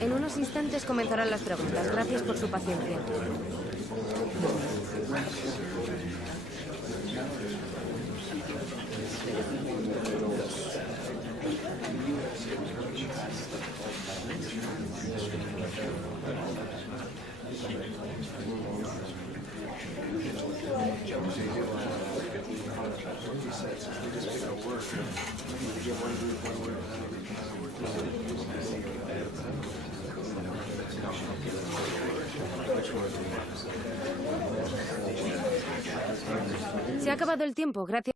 En unos instantes comenzarán las preguntas. Gracias por su paciencia. Se ha acabado el tiempo, gracias.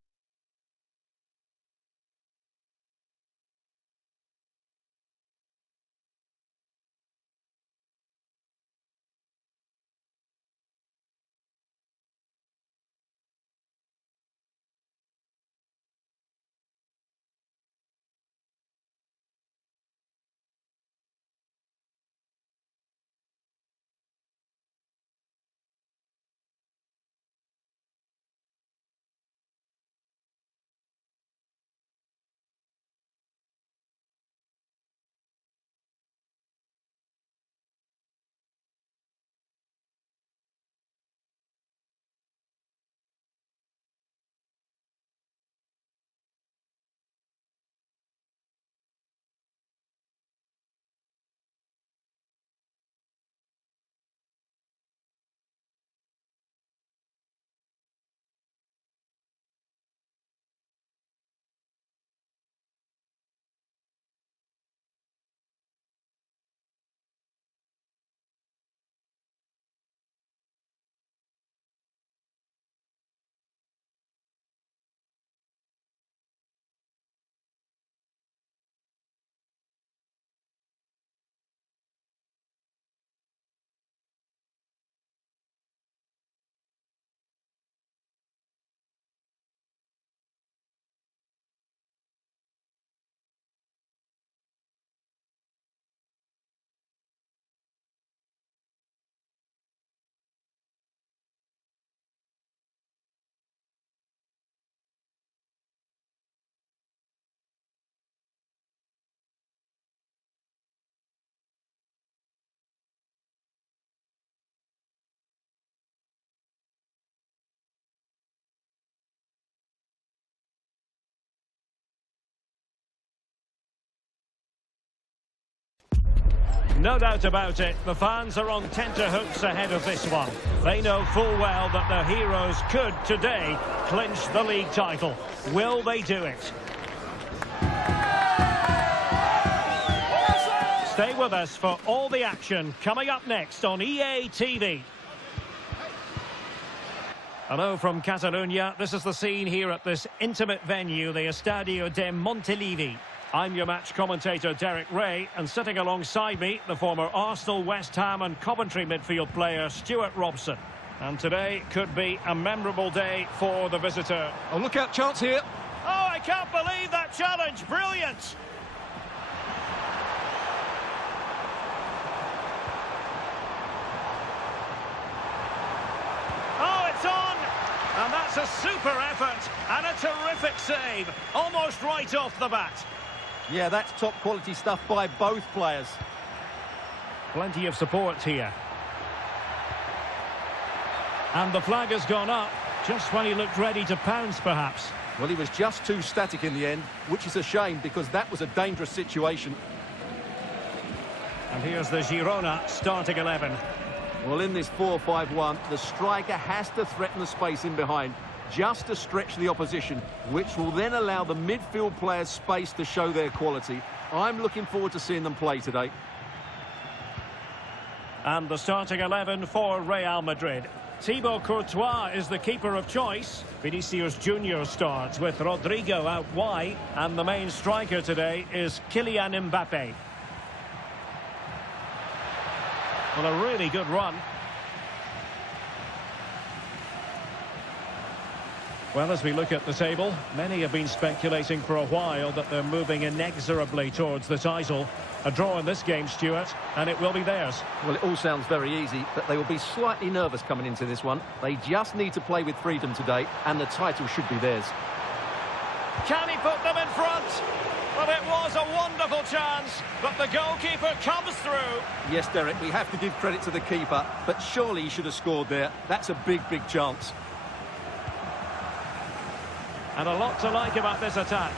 No doubt about it, the fans are on tenterhooks ahead of this one. They know full well that their heroes could, today, clinch the league title. Will they do it? Stay with us for all the action coming up next on EA TV. Hello from Catalonia. This is the scene here at this intimate venue, the Estadio de Montilivi. I'm your match commentator, Derek Ray, and sitting alongside me, the former Arsenal, West Ham and Coventry midfield player, Stuart Robson. And today could be a memorable day for the visitor. Oh, look out, chance here. Oh, I can't believe that challenge. Brilliant. Oh, it's on. And that's a super effort and a terrific save. Almost right off the bat. Yeah, that's top quality stuff by both players. Plenty of support here. And the flag has gone up, just when he looked ready to pounce, perhaps. Well, he was just too static in the end, which is a shame because that was a dangerous situation. And here's the Girona starting 11. Well, in this 4-5-1, the striker has to threaten the space in behind, just to stretch the opposition, which will then allow the midfield players space to show their quality. I'm looking forward to seeing them play today. And the starting 11 for Real Madrid. Thibaut Courtois is the keeper of choice. Vinicius Junior starts with Rodrigo out wide. And the main striker today is Kylian Mbappe. Well, a really good run. Well, as we look at the table, many have been speculating for a while that they're moving inexorably towards the title. A draw in this game, Stuart, and it will be theirs. Well, it all sounds very easy, but they will be slightly nervous coming into this one. They just need to play with freedom today, and the title should be theirs. Can he put them in front? Well, it was a wonderful chance, but the goalkeeper comes through. Yes, Derek, we have to give credit to the keeper, but surely he should have scored there. That's a big, big chance. And a lot to like about this attack.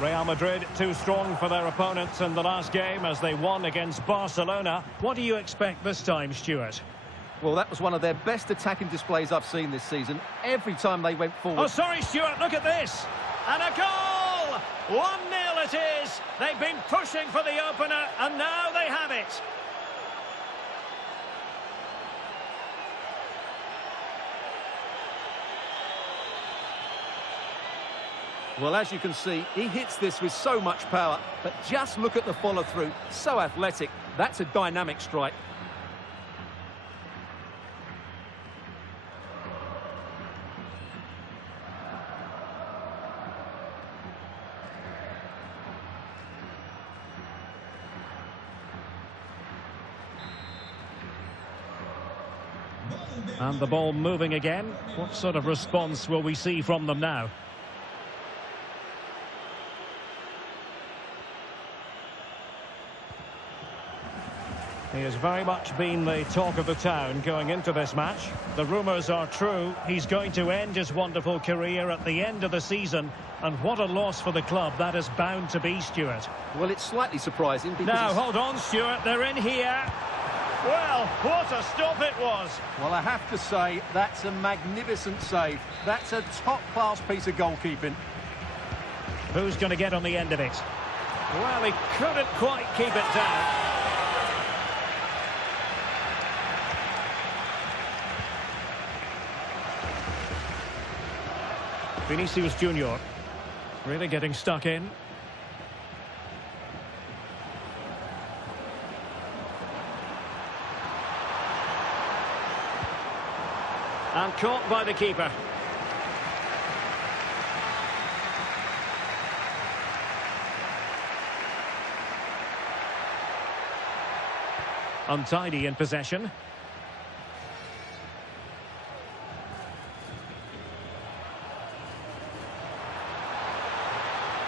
Real Madrid too strong for their opponents in the last game as they won against Barcelona. What do you expect this time, Stuart? Well, that was one of their best attacking displays I've seen this season. Every time they went forward... Oh, sorry, Stuart, look at this. And a goal! 1-0 it is. They've been pushing for the opener, and now they have it. Well, as you can see, he hits this with so much power, but just look at the follow-through. So athletic. That's a dynamic strike. And the ball moving again. What sort of response will we see from them now? He has very much been the talk of the town going into this match. The rumours are true. He's going to end his wonderful career at the end of the season. And what a loss for the club that is bound to be, Stuart. Well, it's slightly surprising because... Now, hold on, Stuart. They're in here. Well, what a stop it was. Well, I have to say, that's a magnificent save. That's a top-class piece of goalkeeping. Who's going to get on the end of it? Well, he couldn't quite keep it down. Vinicius Junior really getting stuck in. And caught by the keeper. Untidy in possession.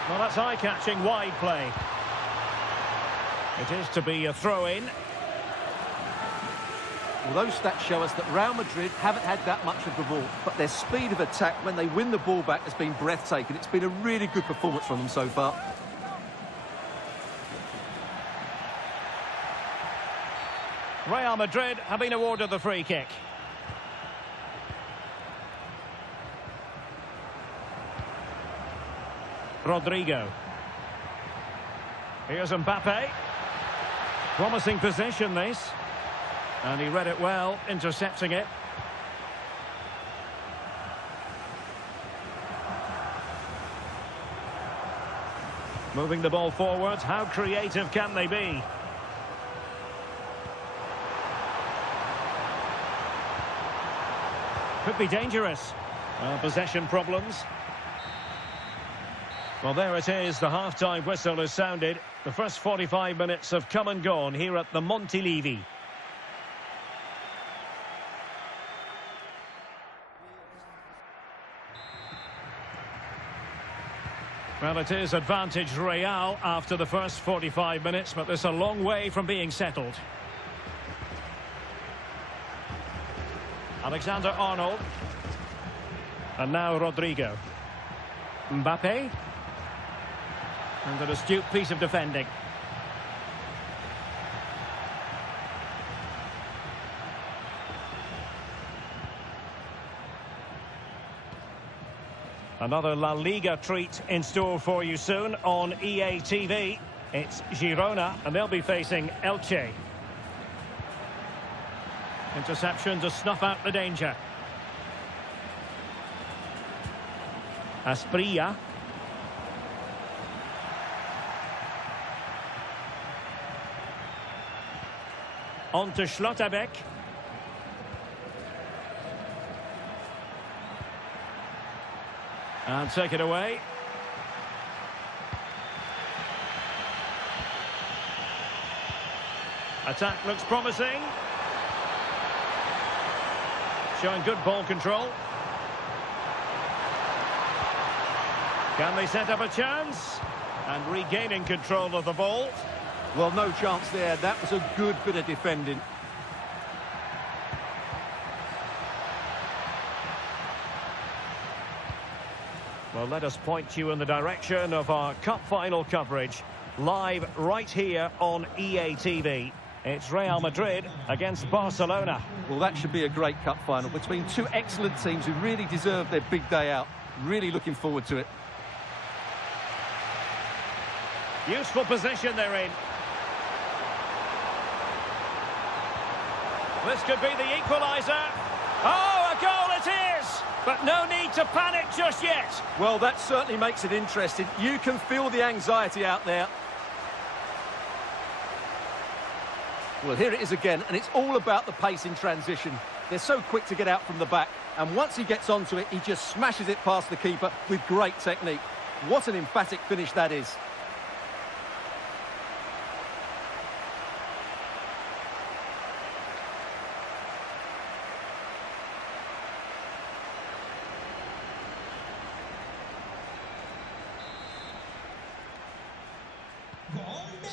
Well, that's eye-catching wide play. It is to be a throw-in. Well, those stats show us that Real Madrid haven't had that much of the ball, but their speed of attack when they win the ball back has been breathtaking. It's been a really good performance from them so far. Real Madrid have been awarded the free kick. Rodrigo. Here's Mbappe. Promising possession, this. And he read it well, intercepting it. Moving the ball forward. How creative can they be? Could be dangerous. Possession problems. Well, there it is. The half-time whistle is sounded. The first 45 minutes have come and gone here at the Montilivi. Well, it is advantage Real after the first 45 minutes, but there's a long way from being settled. Alexander-Arnold. And now Rodrigo. Mbappe. And an astute piece of defending. Another La Liga treat in store for you soon on EA TV. It's Girona, and they'll be facing Elche. Interception to snuff out the danger. Asprilla. On to Schlotterbeck. And take it away. Attack looks promising. Showing good ball control. Can they set up a chance? And regaining control of the ball. Well, no chance there. That was a good bit of defending. Well, let us point you in the direction of our cup final coverage. Live right here on EA TV. It's Real Madrid against Barcelona. Well, that should be a great cup final between two excellent teams who really deserve their big day out. Really looking forward to it. Useful position they're in. This could be the equaliser. Oh, a goal it is! But no need to panic just yet. Well, that certainly makes it interesting. You can feel the anxiety out there. Well, here it is again, and it's all about the pace in transition. They're so quick to get out from the back, and once he gets onto it, he just smashes it past the keeper with great technique. What an emphatic finish that is.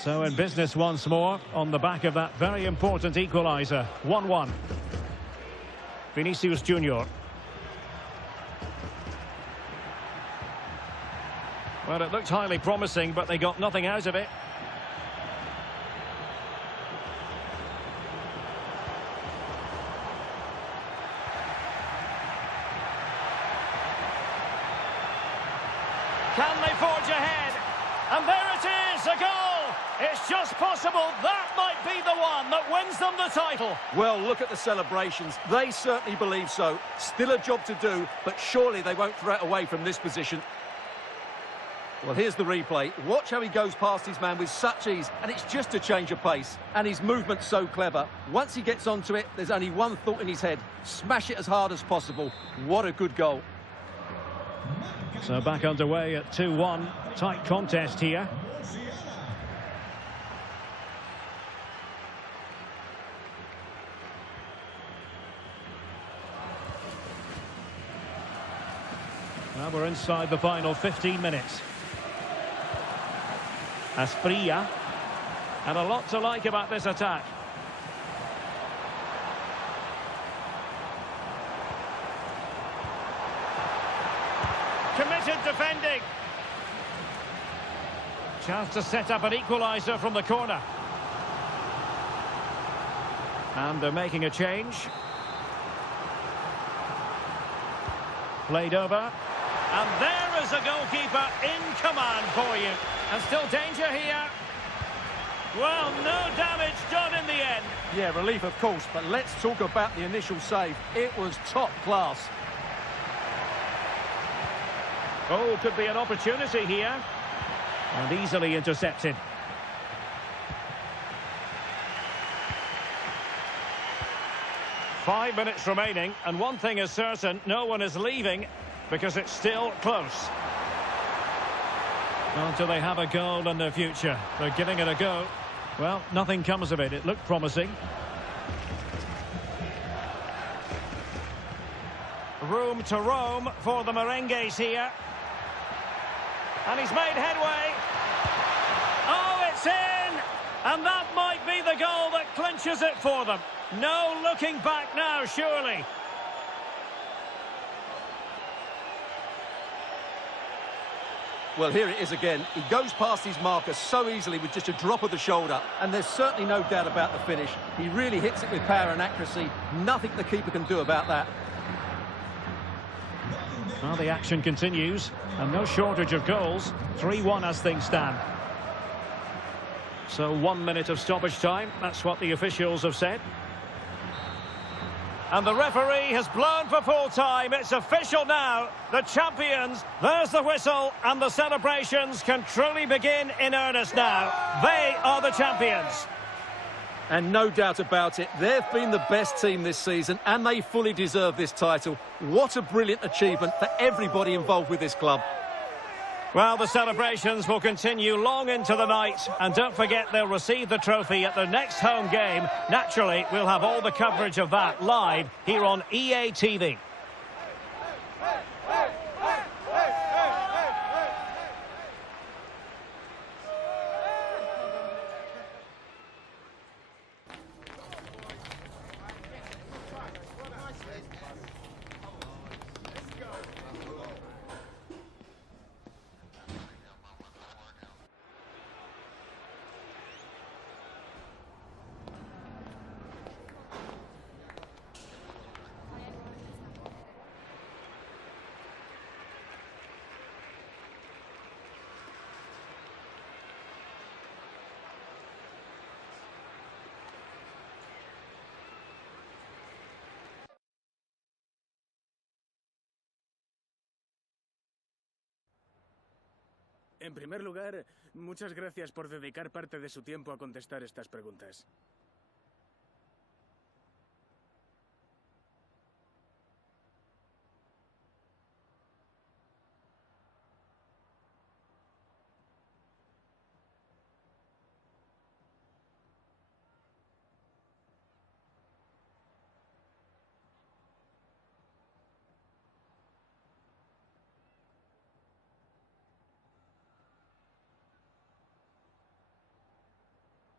So in business once more, on the back of that very important equaliser. 1-1. Vinicius Junior. Well, it looked highly promising, but they got nothing out of it. Can they forge ahead? And there it is, a goal! It's just possible that might be the one that wins them the title. Well, look at the celebrations. They certainly believe so. Still a job to do, but surely they won't throw it away from this position. Well, here's the replay. Watch how he goes past his man with such ease, and it's just a change of pace. And his movement's so clever. Once he gets onto it, there's only one thought in his head. Smash it as hard as possible. What a good goal. So back underway at 2-1. Tight contest here. Now we're inside the final 15 minutes. Asprilla. And a lot to like about this attack. Committed defending. Chance to set up an equaliser from the corner. And they're making a change. Played over. And there is a goalkeeper in command for you. And still danger here. Well, no damage done in the end. Yeah, relief of course, but let's talk about the initial save. It was top class. Oh, could be an opportunity here. And easily intercepted. Five minutes remaining, and one thing is certain, no one is leaving because it's still close. Until they have a goal in their future. They're giving it a go. Well, nothing comes of it. It looked promising. Room to roam for the merengues here. And he's made headway. Oh, it's in! And that might be the goal that clinches it for them. No looking back now, surely. Well, here it is again. He goes past his marker so easily with just a drop of the shoulder. And there's certainly no doubt about the finish. He really hits it with power and accuracy. Nothing the keeper can do about that. Well, the action continues. And no shortage of goals. 3-1 as things stand. So 1 minute of stoppage time. That's what the officials have said. And the referee has blown for full time. It's official now. The champions. There's the whistle. And the celebrations can truly begin in earnest now. They are the champions. And no doubt about it, they've been the best team this season and they fully deserve this title. What a brilliant achievement for everybody involved with this club. Well, the celebrations will continue long into the night. And don't forget, they'll receive the trophy at their next home game. Naturally, we'll have all the coverage of that live here on EA TV. En primer lugar, muchas gracias por dedicar parte de su tiempo a contestar estas preguntas.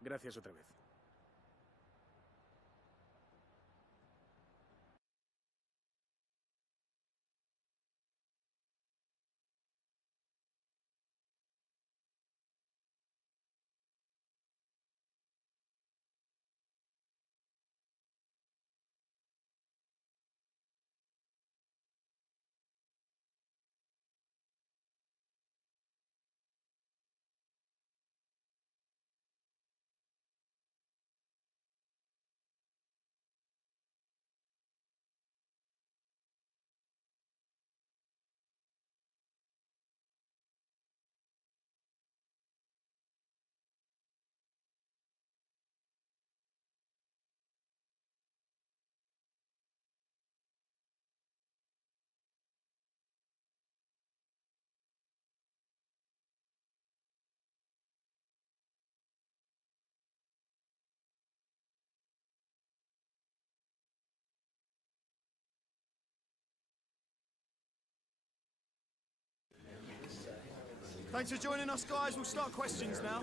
Gracias otra vez. Thanks for joining us, guys. We'll start questions now.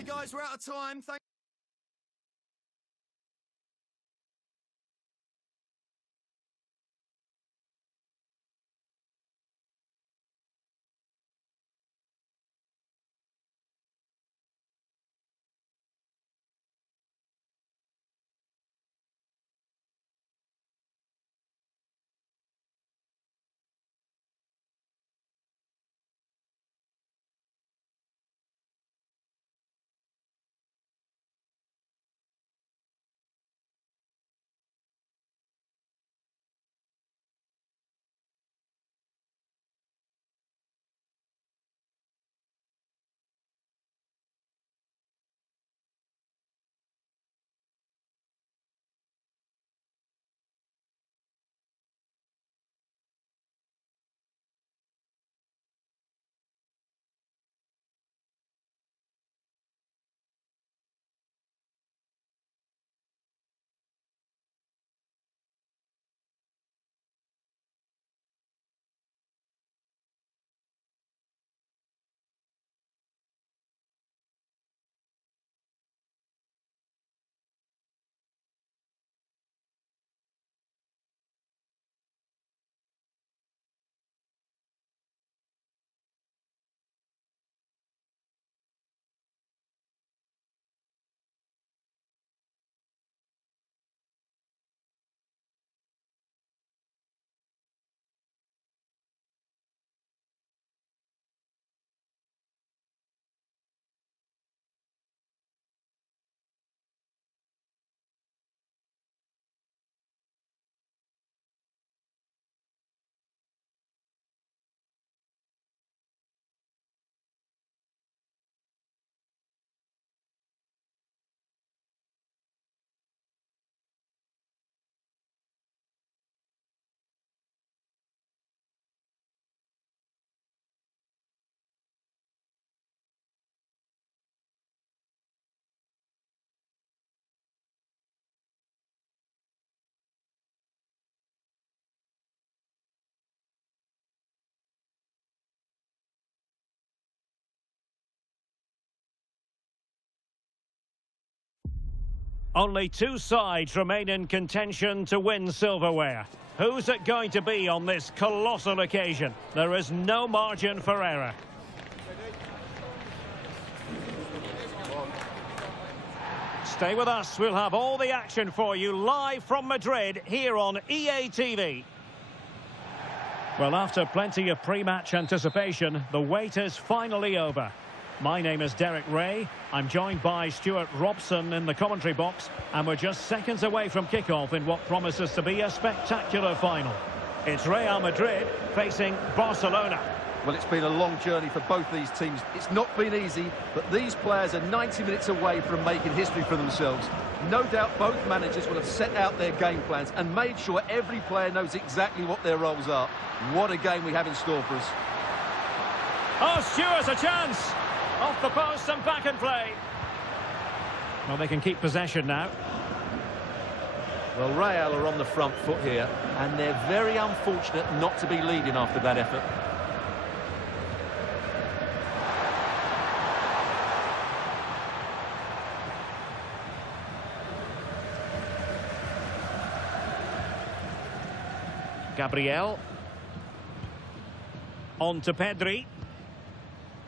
Okay, guys, we're out of time. Thank Only two sides remain in contention to win silverware. Who's it going to be on this colossal occasion? There is no margin for error. Stay with us, we'll have all the action for you live from Madrid here on EA TV. Well, after plenty of pre-match anticipation, the wait is finally over. My name is Derek Ray. I'm joined by Stuart Robson in the commentary box, and we're just seconds away from kickoff in what promises to be a spectacular final. It's Real Madrid facing Barcelona. Well, it's been a long journey for both these teams. It's not been easy, but these players are 90 minutes away from making history for themselves. No doubt both managers will have set out their game plans and made sure every player knows exactly what their roles are. What a game we have in store for us. Oh, Stuart, a chance! Off the post and back in play. Well, they can keep possession now. Well, Real are on the front foot here, and they're very unfortunate not to be leading after that effort. Gabriel. On to Pedri.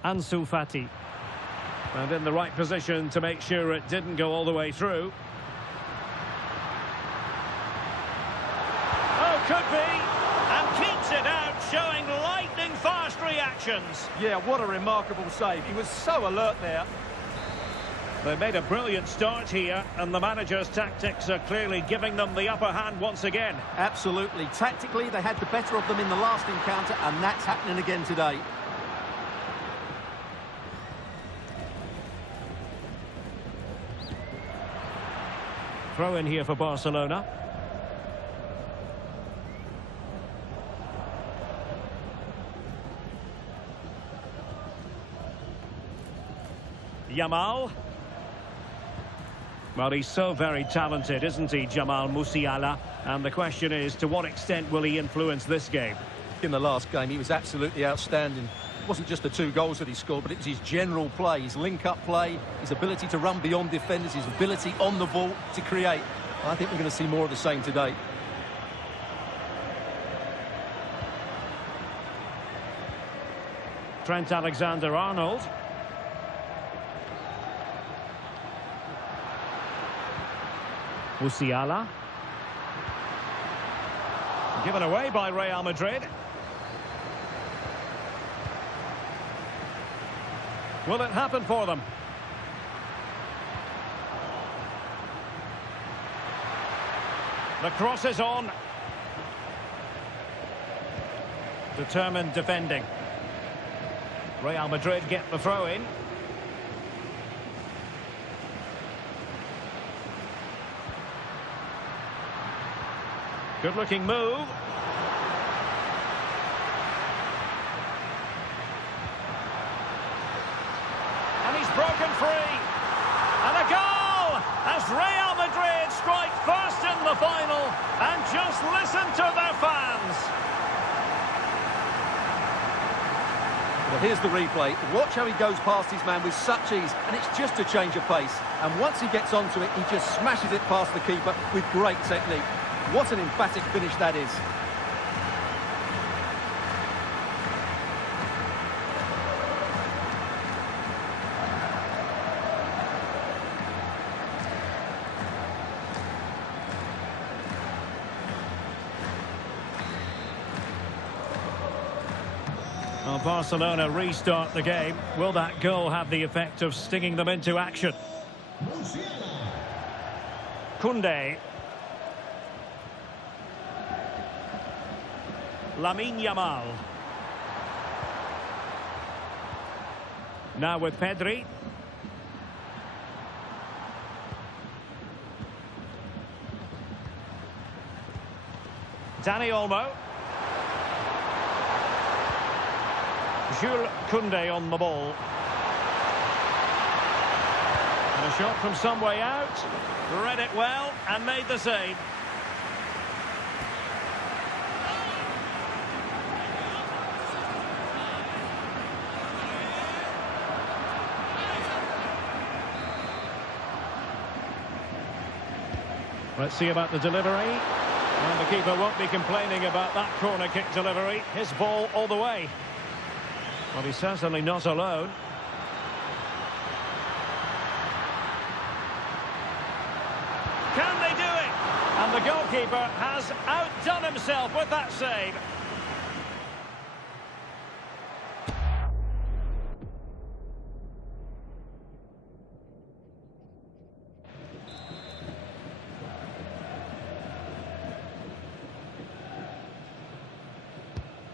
Ansu Fati. And in the right position to make sure it didn't go all the way through. Oh, could be. And keeps it out, showing lightning-fast reactions. Yeah, what a remarkable save. He was so alert there. They made a brilliant start here, and the manager's tactics are clearly giving them the upper hand once again. Absolutely. Tactically, they had the better of them in the last encounter, and that's happening again today. Throw in here for Barcelona. Yamal. Well, he's so very talented, isn't he, Jamal Musiala? And the question is, to what extent will he influence this game? In the last game, he was absolutely outstanding. It wasn't just the 2 goals that he scored, but it was his general play, his link-up play, his ability to run beyond defenders, his ability on the ball to create. I think we're going to see more of the same today. Trent Alexander-Arnold. Musiala. Given away by Real Madrid. Will it happen for them? The cross is on. Determined defending. Real Madrid get the throw in. Good looking move. And he's broken free. And a goal as Real Madrid strike first in the final. And just listen to their fans. Well, here's the replay. Watch how he goes past his man with such ease, and it's just a change of pace. And once he gets onto it, he just smashes it past the keeper with great technique. What an emphatic finish that is. Well, Barcelona restart the game. Will that goal have the effect of stinging them into action? Koundé. Lamine Yamal. Now with Pedri. Dani Olmo. Jules Koundé on the ball. And a shot from some way out. Read it well and made the save. Let's see about the delivery. And the keeper won't be complaining about that corner kick delivery. His ball all the way. Well, he's certainly not alone. Can they do it? And the goalkeeper has outdone himself with that save.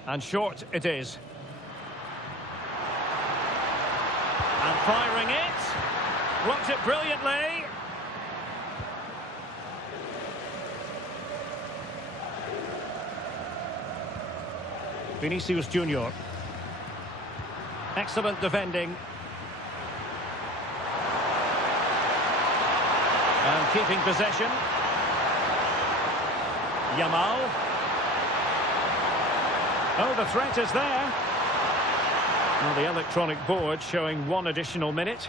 And short it is. And firing it. Blocked it brilliantly. Vinicius Junior. Excellent defending. And keeping possession. Yamal. Oh, the threat is there. Well, the electronic board showing 1 additional minute.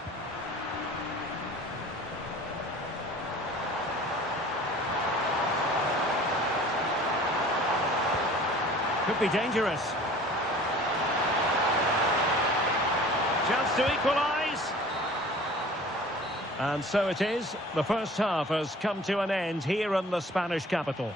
Could be dangerous. Chance to equalise. And so it is. The first half has come to an end here in the Spanish capital.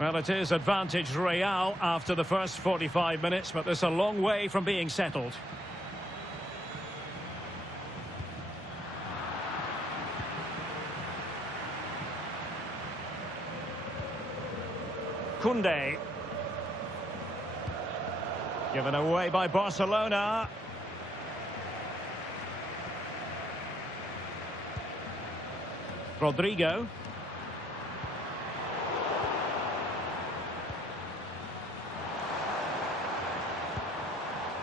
Well, it is advantage Real after the first 45 minutes, but there's a long way from being settled. Koundé. Given away by Barcelona. Rodrigo.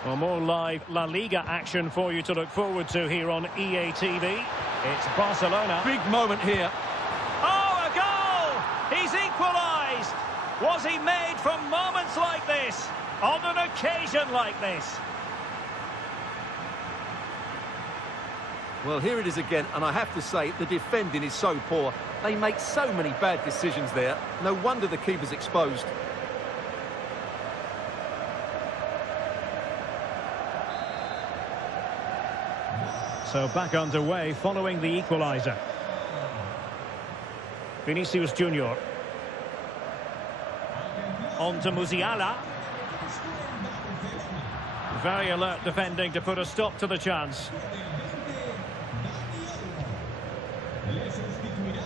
Well, more live La Liga action for you to look forward to here on EA TV. It's Barcelona. Big moment here. Oh, a goal! He's equalised! Was he made from moments like this? On an occasion like this? Well, here it is again, and I have to say, the defending is so poor. They make so many bad decisions there. No wonder the keeper's exposed. So back underway following the equaliser. Vinicius Junior. On to Musiala. Very alert defending to put a stop to the chance.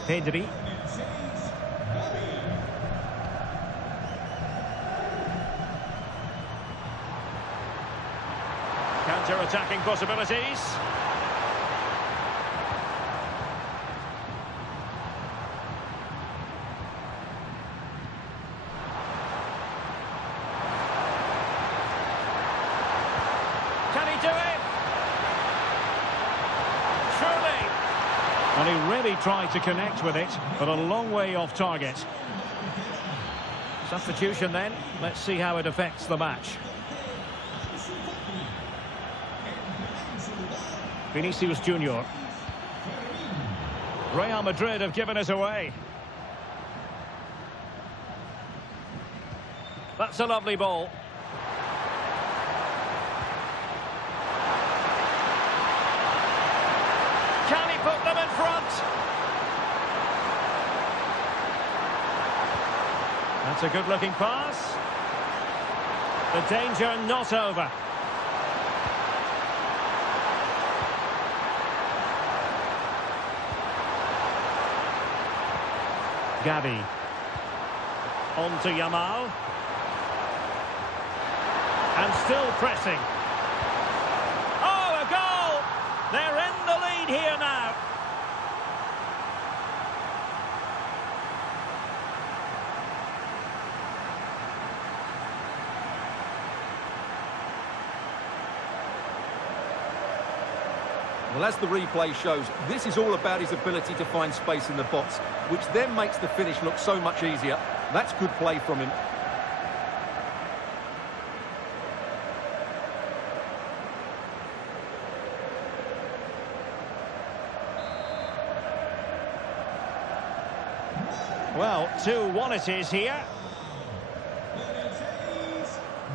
Pedri. Counter-attacking possibilities. Can he do it? Surely. And he really tried to connect with it, but a long way off target. Substitution then. Let's see how it affects the match. Vinicius Junior. Real Madrid have given us away. That's a lovely ball. Can he put them in front? That's a good-looking pass. The danger not over. Gavi. On to Yamal. And still pressing. Oh, a goal! They're in the lead here now. Well, as the replay shows, this is all about his ability to find space in the box, which then makes the finish look so much easier. That's good play from him. Well, 2-1 it is here.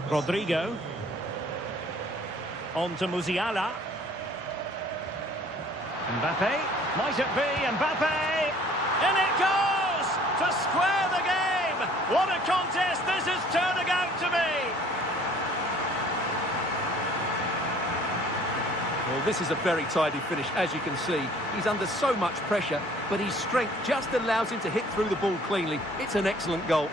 Rodrigo. On to Musiala. Mbappe. Might it be Mbappe? In it goes! To square the game! What a contest this is turning out to be! Well, this is a very tidy finish, as you can see. He's under so much pressure, but his strength just allows him to hit through the ball cleanly. It's an excellent goal.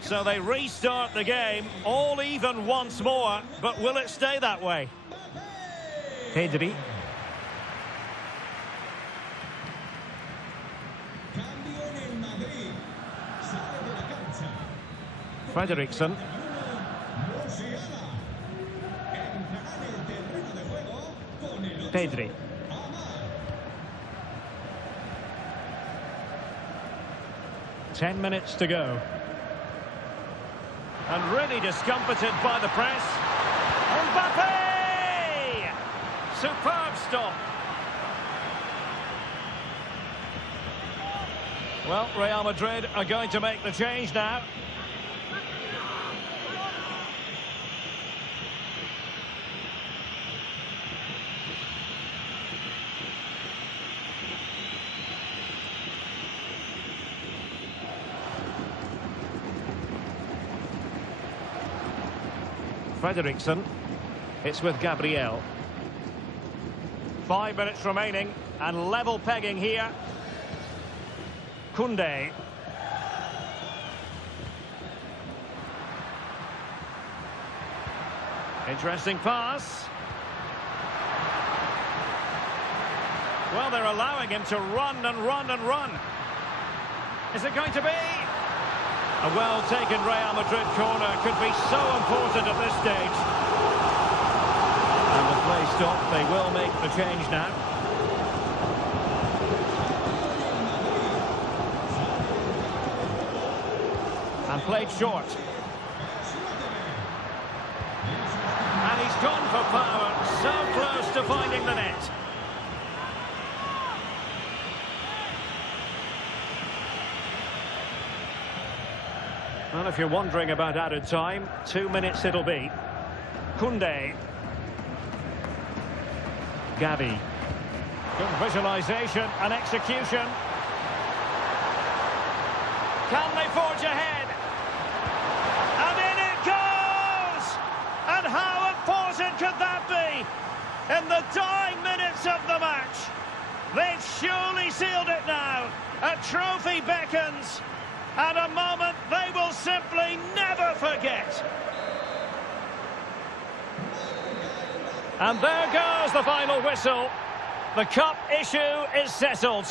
So they restart the game, all even once more, but will it stay that way? Pedri. Frederiksen. Pedri. Ten minutes to go. And really discomfited by the press. Mbappe! Superb stop. Well, Real Madrid are going to make the change now. Frederiksen. It's with Gabriel. 5 minutes remaining and level pegging here. Koundé. Interesting pass. Well, they're allowing him to run and run and run. Is it going to be? A well-taken Real Madrid corner could be so important at this stage. And the play stopped. They will make the change now. And played short. And he's gone for power. So close to finding the net. Well, if you're wondering about added time, 2 minutes it'll be. Koundé. Gavi. Good visualisation and execution. Can they forge ahead? And in it goes! And how important could that be? In the dying minutes of the match. They've surely sealed it now. A trophy beckons. And a moment they will simply never forget. And there goes the final whistle. The cup issue is settled.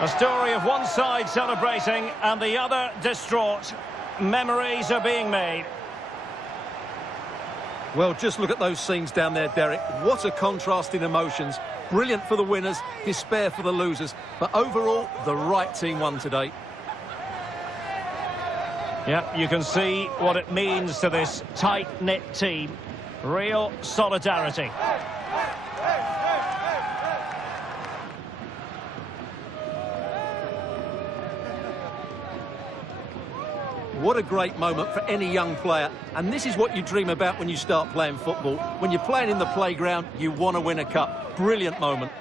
A story of one side celebrating and the other distraught. Memories are being made. Well, just look at those scenes down there, Derek. What a contrast in emotions. Brilliant for the winners, despair for the losers. But overall, the right team won today. Yep, you can see what it means to this tight-knit team. Real solidarity. What a great moment for any young player. And this is what you dream about when you start playing football. When you're playing in the playground, you want to win a cup. Brilliant moment.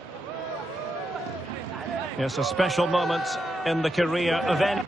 Yes, a special moment in the career of any...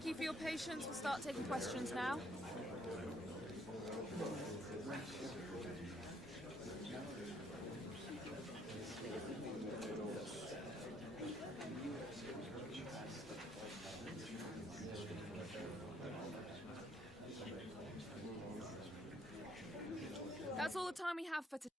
Thank you for your patience. We'll start taking questions now. That's all the time we have for today.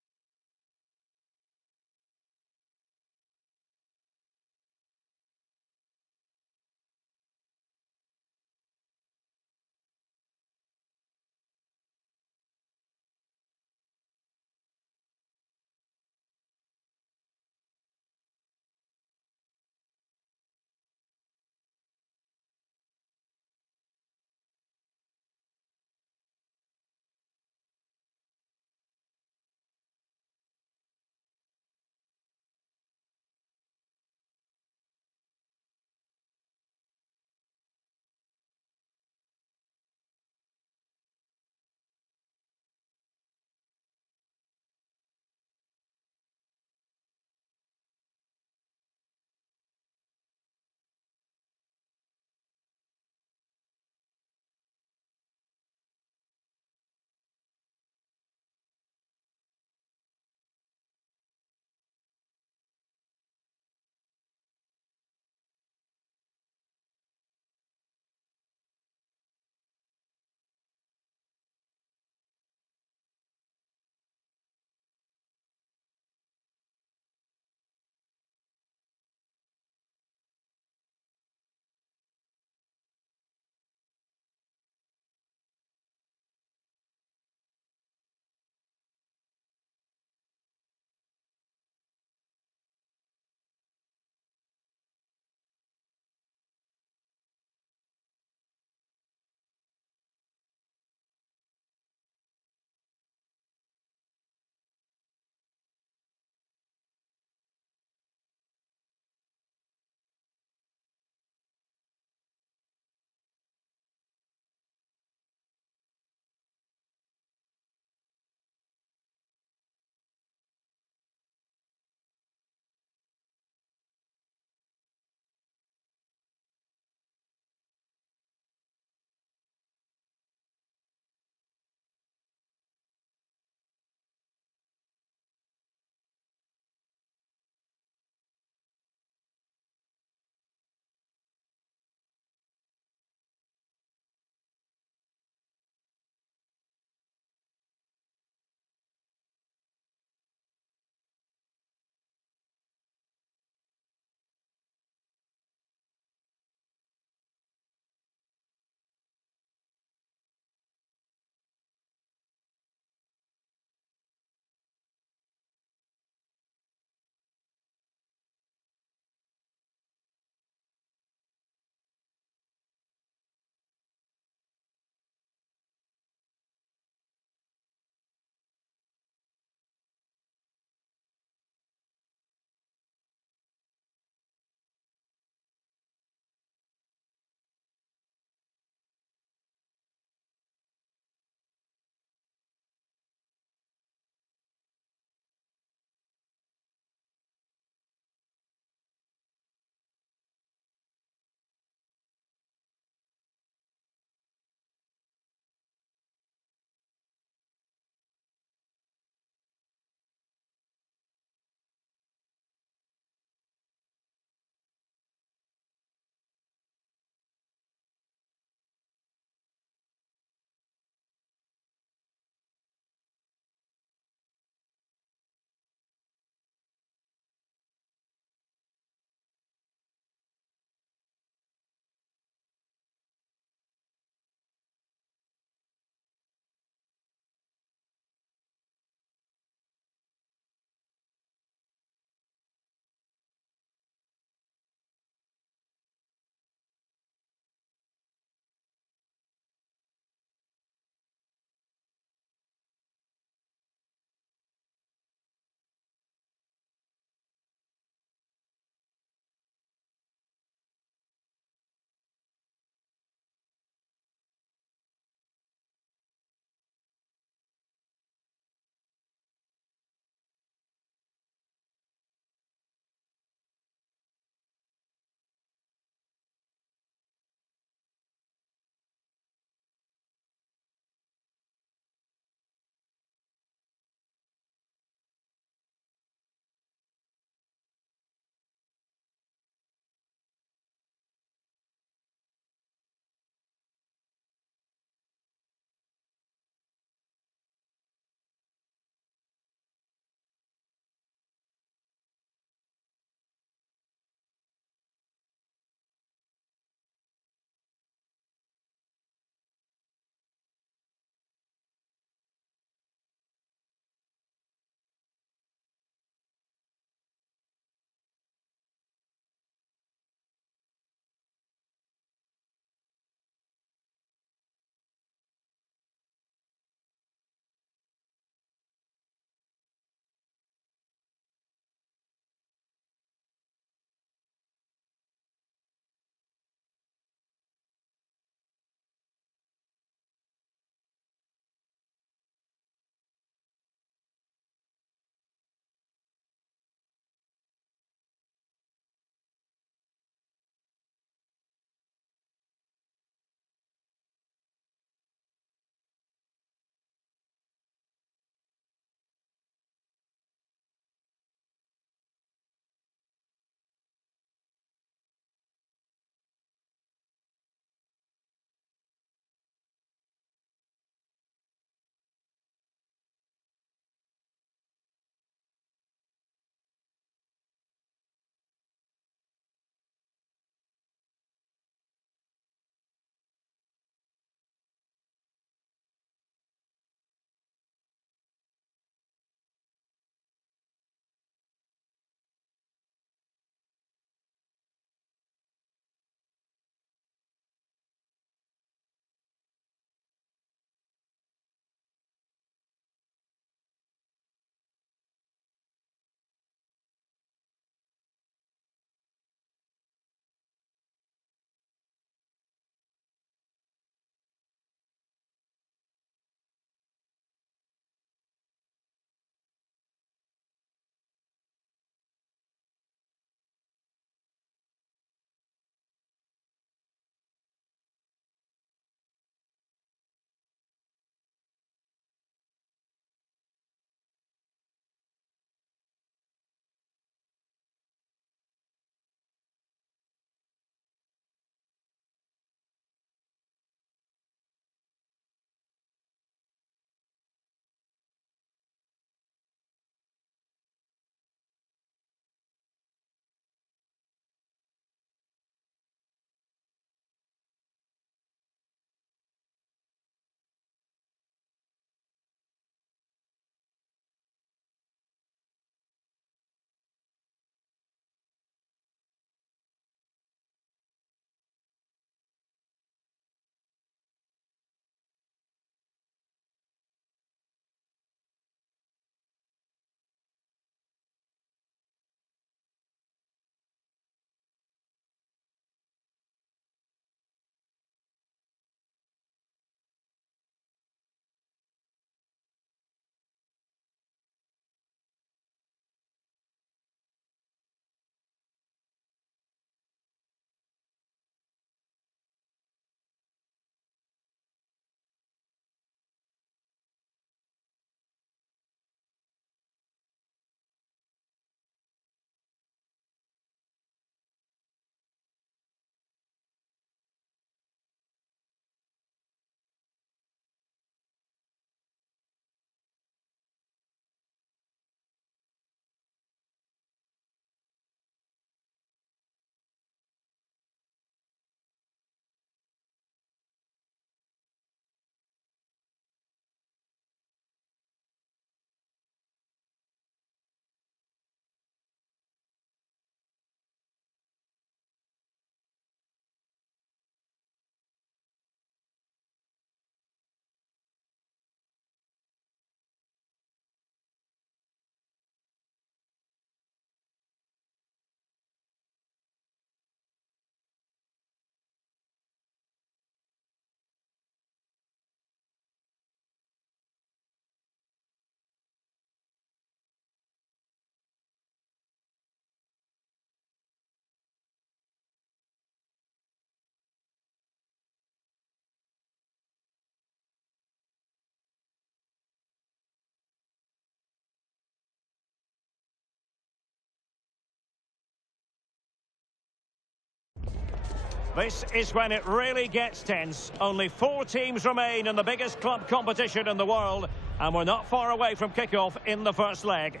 This is when it really gets tense. Only 4 teams remain in the biggest club competition in the world, and we're not far away from kickoff in the first leg.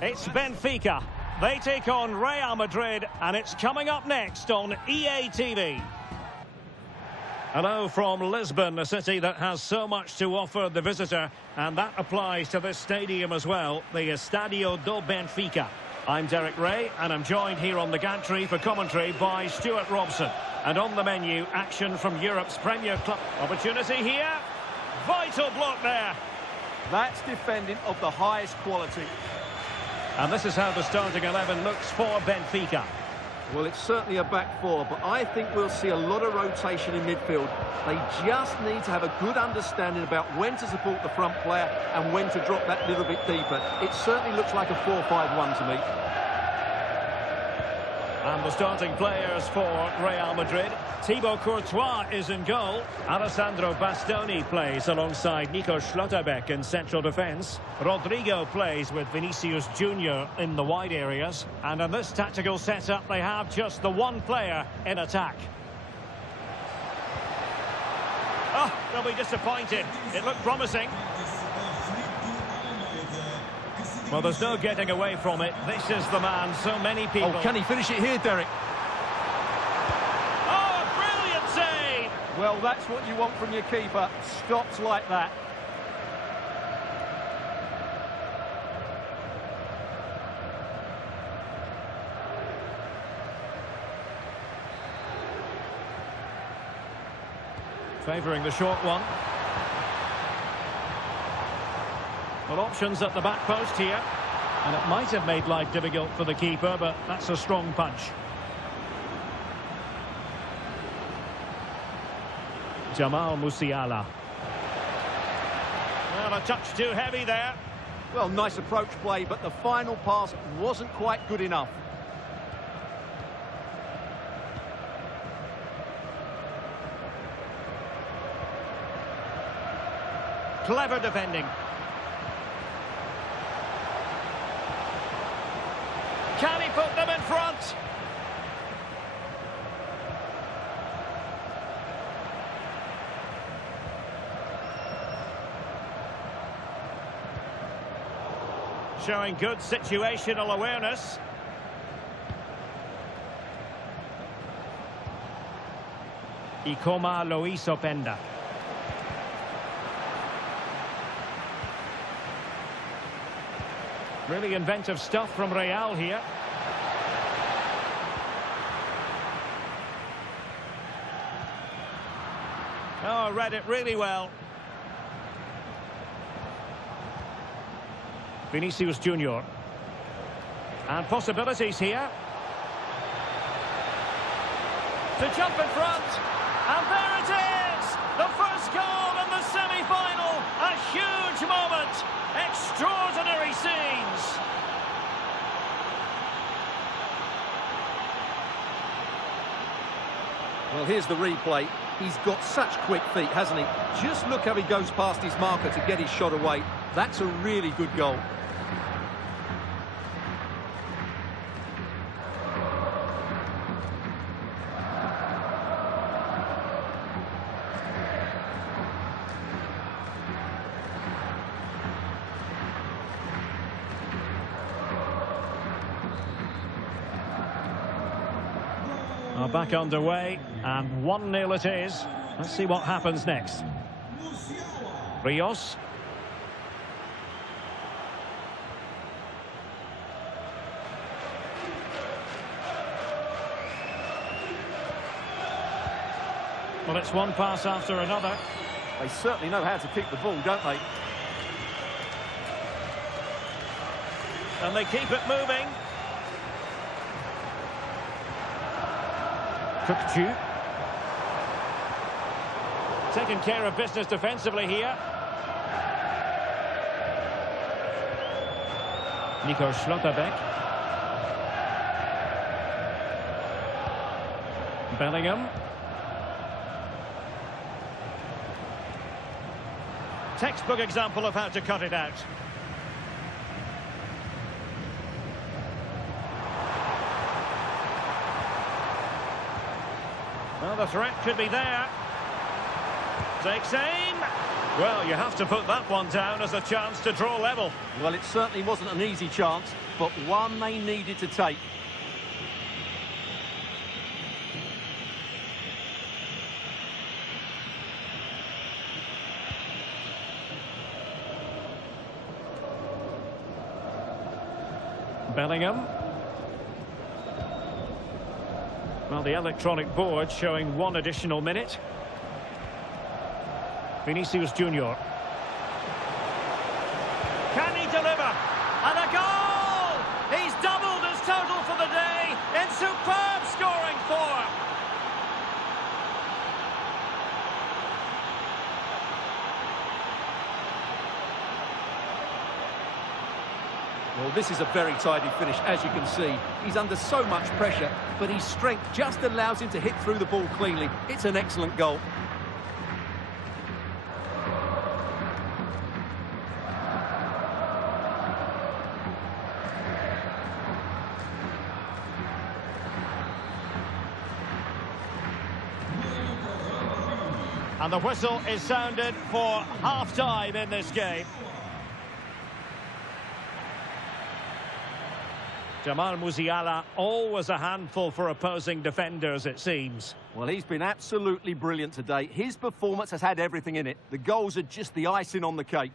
It's Benfica. They take on Real Madrid, and it's coming up next on EA TV. Hello from Lisbon, a city that has so much to offer the visitor, and that applies to this stadium as well, the Estadio do Benfica. I'm Derek Ray, and I'm joined here on the gantry for commentary by Stuart Robson. And on the menu, action from Europe's Premier Club. Opportunity here. Vital block there. That's defending of the highest quality. And this is how the starting 11 looks for Benfica. Well, it's certainly a back four, but I think we'll see a lot of rotation in midfield. They just need to have a good understanding about when to support the front player and when to drop that little bit deeper. It certainly looks like a 4-5-1 to me. And the starting players for Real Madrid. Thibaut Courtois is in goal. Alessandro Bastoni plays alongside Nico Schlotterbeck in central defence. Rodrigo plays with Vinicius Junior in the wide areas. And in this tactical setup, they have just the one player in attack. Oh, they'll be disappointed. It looked promising. Well, there's no getting away from it. This is the man so many people... Oh, can he finish it here, Derek? Oh, brilliant save! Well, that's what you want from your keeper. Stops like that. Favouring the short one. Well, options at the back post here. And it might have made life difficult for the keeper, but that's a strong punch. Jamal Musiala. Well, a touch too heavy there. Well, nice approach play, but the final pass wasn't quite good enough. Clever defending. Can he put them in front? Showing good situational awareness. Ikoma Lois Openda. Really inventive stuff from Real here. Oh, read it really well. Vinicius Junior. And possibilities here. To jump in front. And there it is! The first goal in the semi-final. A huge moment. Extraordinary scenes. Well, here's the replay. He's got such quick feet, hasn't he? Just look how he goes past his marker to get his shot away. That's a really good goal. Back underway, and 1-0 it is. Let's see what happens next. Rios. Well, it's one pass after another. They certainly know how to keep the ball, don't they? And they keep it moving. Cookju. Taking care of business defensively here. Nico Schlotterbeck. Bellingham. Textbook example of how to cut it out. Well, the threat could be there. Takes aim. Well, you have to put that one down as a chance to draw level. Well, it certainly wasn't an easy chance, but one they needed to take. Bellingham. Well, the electronic board showing one additional minute. Vinicius Junior. Can he deliver? And a goal! He's doubled his total for the day in superb scoring form. Well, this is a very tidy finish, as you can see. He's under so much pressure, but his strength just allows him to hit through the ball cleanly. It's an excellent goal. And the whistle is sounded for half-time in this game. Jamal Musiala, always a handful for opposing defenders, it seems. Well, he's been absolutely brilliant today. His performance has had everything in it. The goals are just the icing on the cake.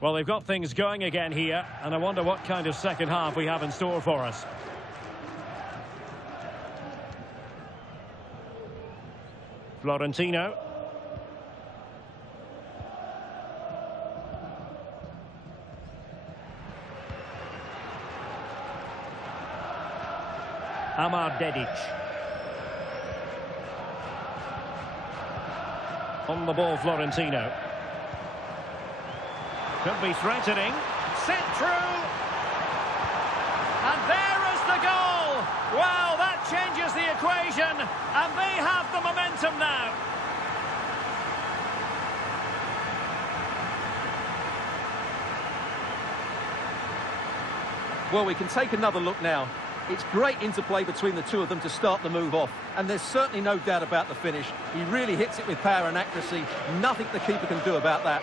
Well, they've got things going again here, and I wonder what kind of second half we have in store for us. Florentino. Amar Dedic. On the ball, Florentino. Could be threatening. Sent through. And there is the goal. Wow, that changes the equation. And they have the momentum now. Well, we can take another look now. It's great interplay between the two of them to start the move off. And there's certainly no doubt about the finish. He really hits it with power and accuracy. Nothing the keeper can do about that.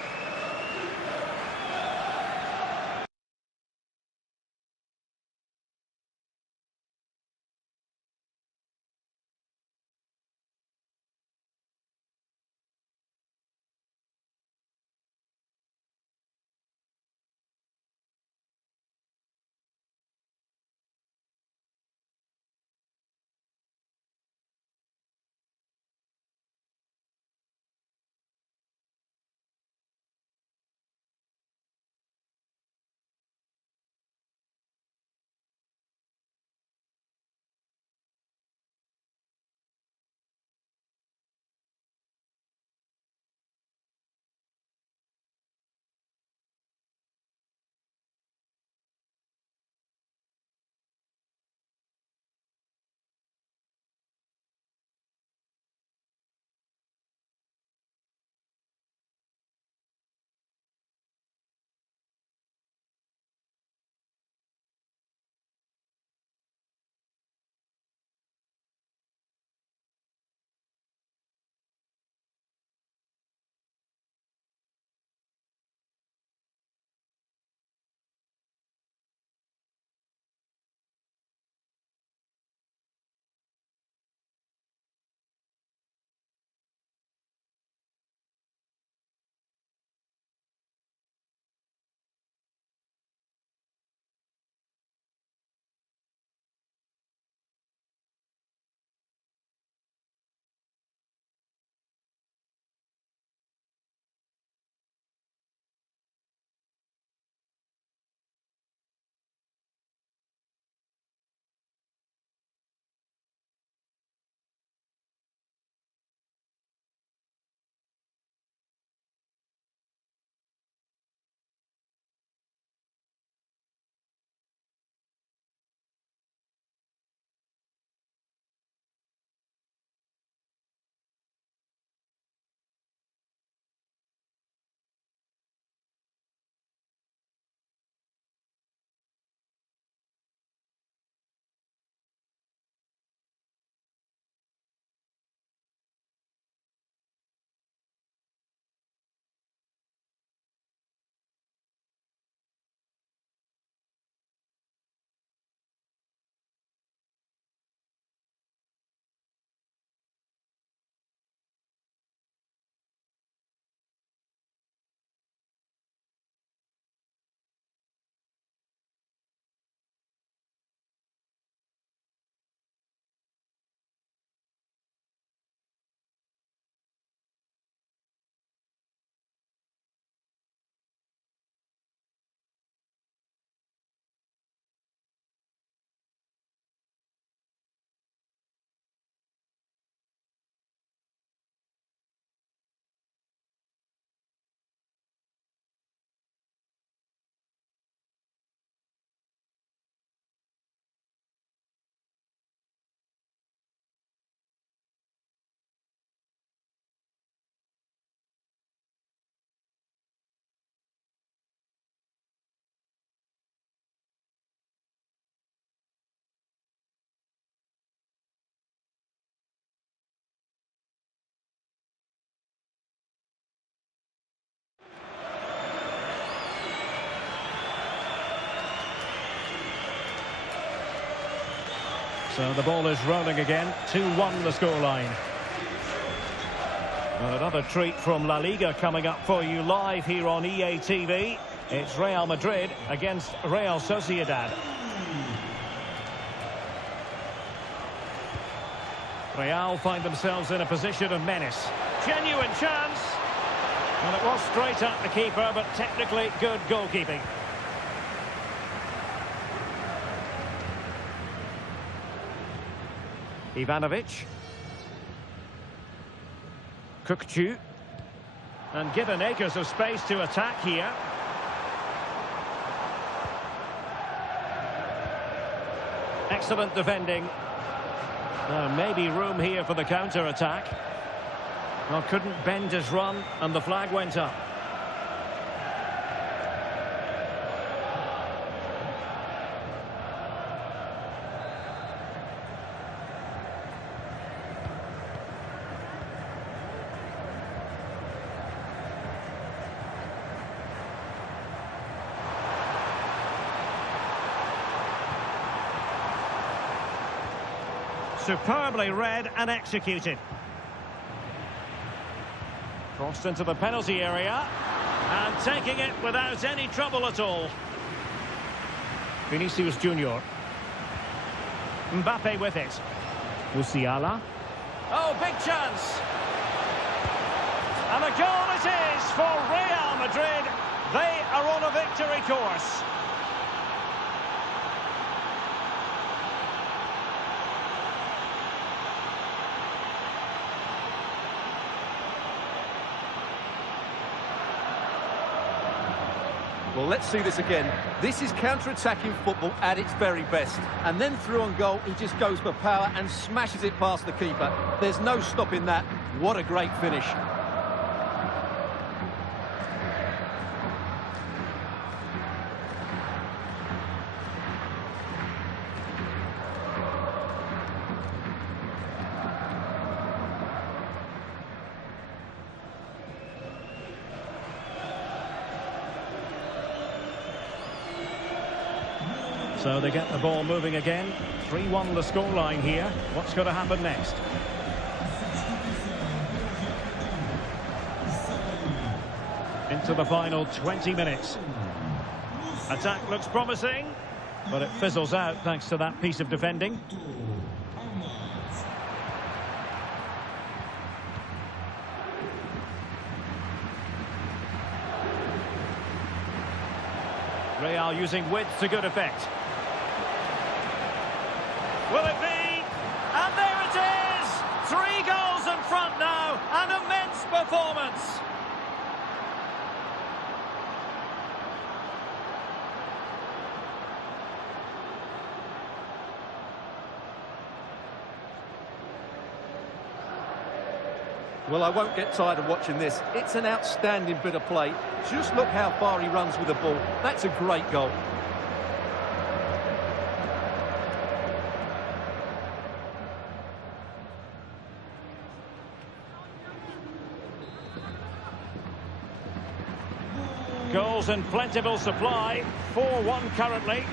So the ball is rolling again. 2-1 the scoreline. And another treat from La Liga coming up for you live here on EA TV. It's Real Madrid against Real Sociedad. Real find themselves in a position of menace. Genuine chance. And it was straight at the keeper, but technically good goalkeeping. Ivanovic. Kukçu. And given acres of space to attack here. Excellent defending. Maybe room here for the counter-attack. Well, couldn't bend his run, and the flag went up. Superbly read and executed. Crossed into the penalty area and taking it without any trouble at all. Vinicius Junior. Mbappe with it. Musiala. Oh, big chance. And a goal it is for Real Madrid. They are on a victory course. Well, let's see this again. This is counter-attacking football at its very best. And then through on goal, he just goes for power and smashes it past the keeper. There's no stopping that. What a great finish. So they get the ball moving again. 3-1 the scoreline here. What's going to happen next? Into the final 20 minutes. Attack looks promising, but it fizzles out thanks to that piece of defending. Real using width to good effect. Will it be? And there it is! 3 goals in front now. An immense performance. Well, I won't get tired of watching this. It's an outstanding bit of play. Just look how far he runs with the ball. That's a great goal. Goals in plentiful supply. 4-1 currently.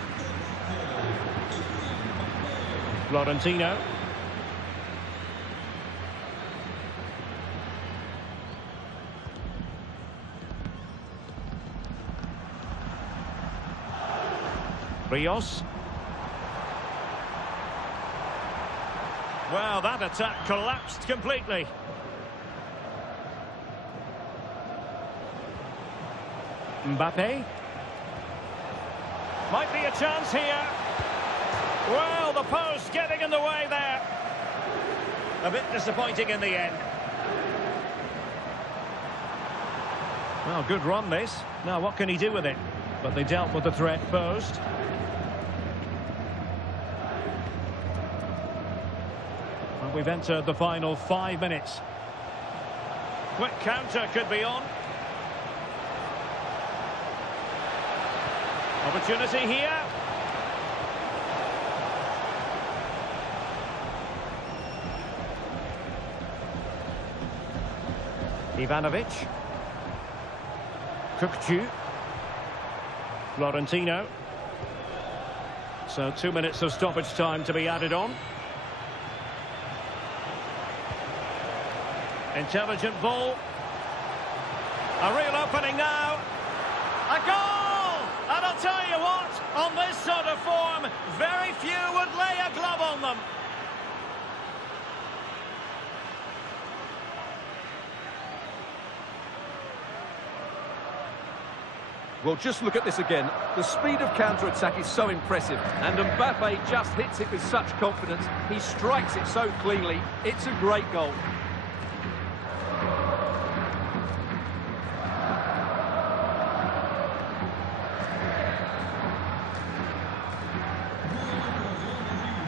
Florentino. Rios. Well, that attack collapsed completely. Mbappe. Might be a chance here. Well, the post getting in the way there. A bit disappointing in the end. Well, good run this. Now, what can he do with it? But they dealt with the threat posed. And we've entered the final 5 minutes. Quick counter could be on. Opportunity here. Ivanovic. Kukçu. Florentino. So 2 minutes of stoppage time to be added on. Intelligent ball. A real opening now. A goal! And I'll tell you what, on this sort of form, very few would lay a glove on them. Well, just look at this again. The speed of counter-attack is so impressive, and Mbappe just hits it with such confidence. He strikes it so cleanly. It's a great goal.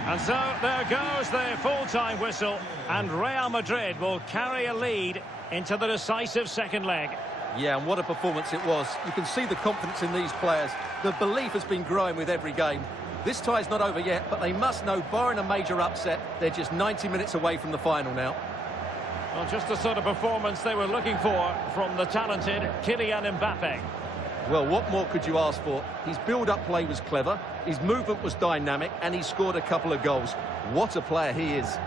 And so there goes the full-time whistle, and Real Madrid will carry a lead into the decisive second leg. Yeah, and what a performance it was. You can see the confidence in these players. The belief has been growing with every game. This tie's not over yet, but they must know, barring a major upset, they're just 90 minutes away from the final now. Well, just the sort of performance they were looking for from the talented Kylian Mbappe. Well, what more could you ask for? His build-up play was clever, his movement was dynamic, and he scored a couple of goals. What a player he is.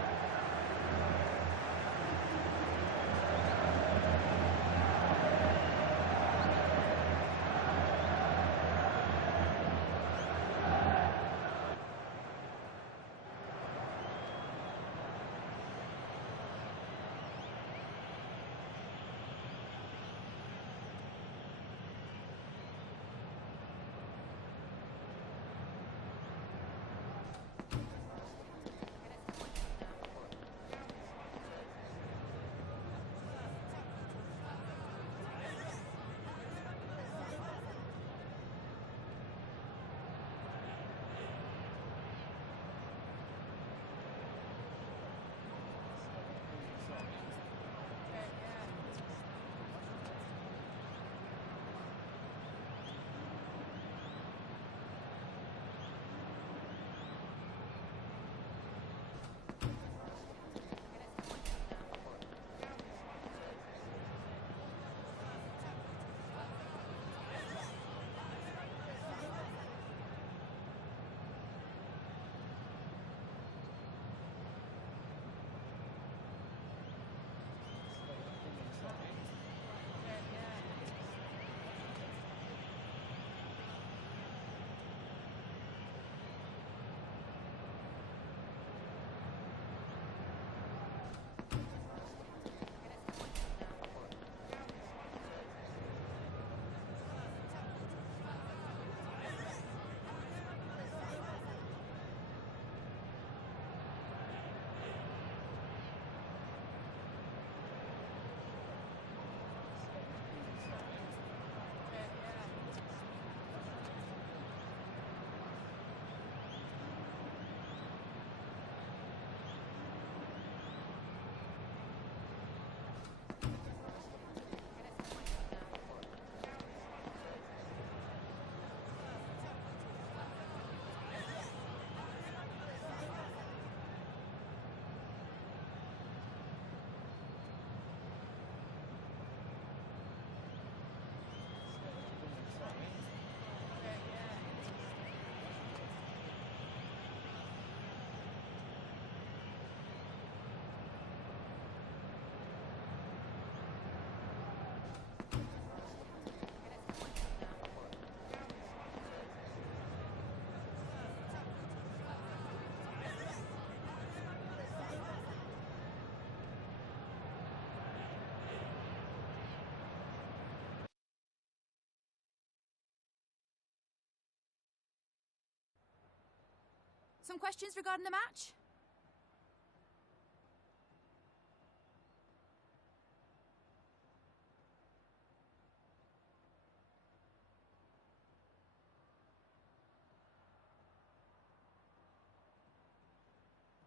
Some questions regarding the match?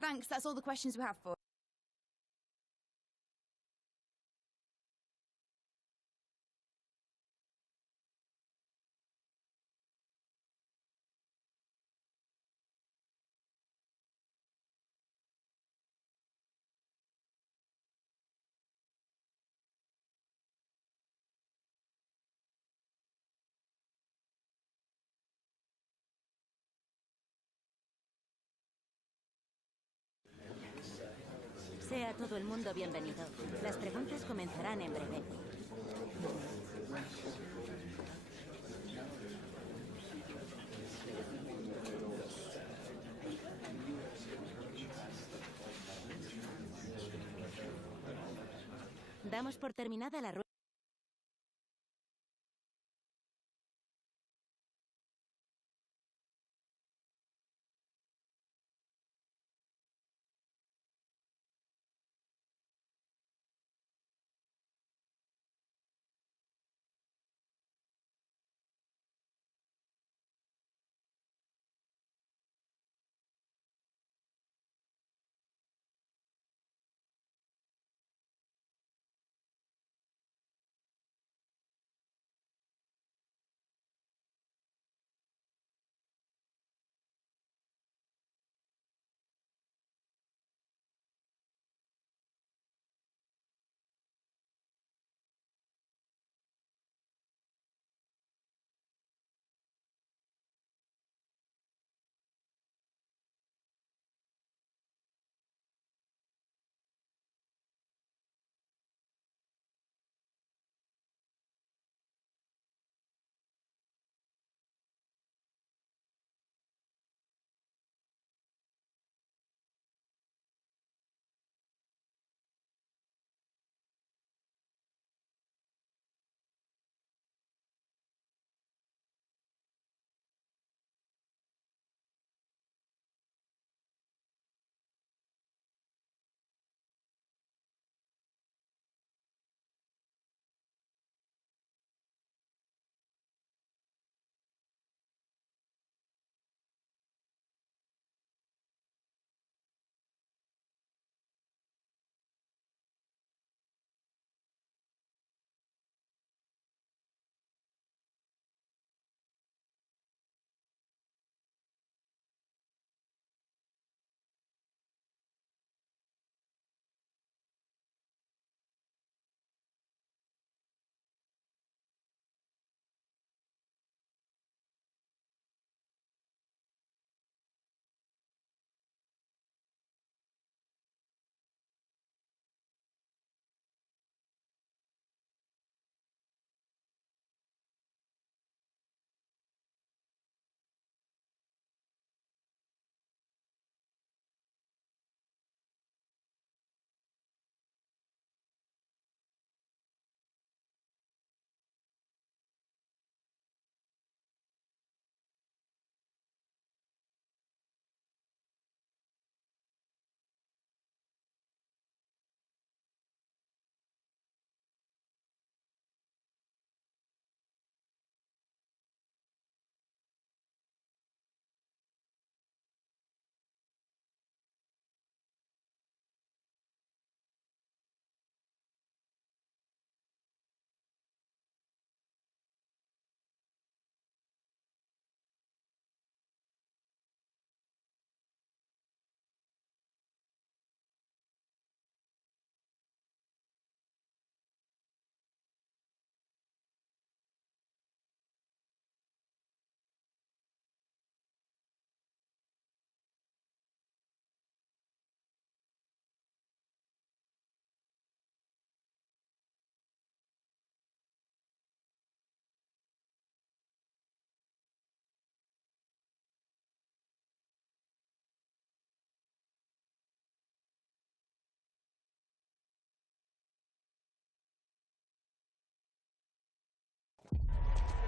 Thanks, that's all the questions we have for. todo el mundo bienvenido. Las preguntas comenzarán en breve. Damos por terminada la rueda.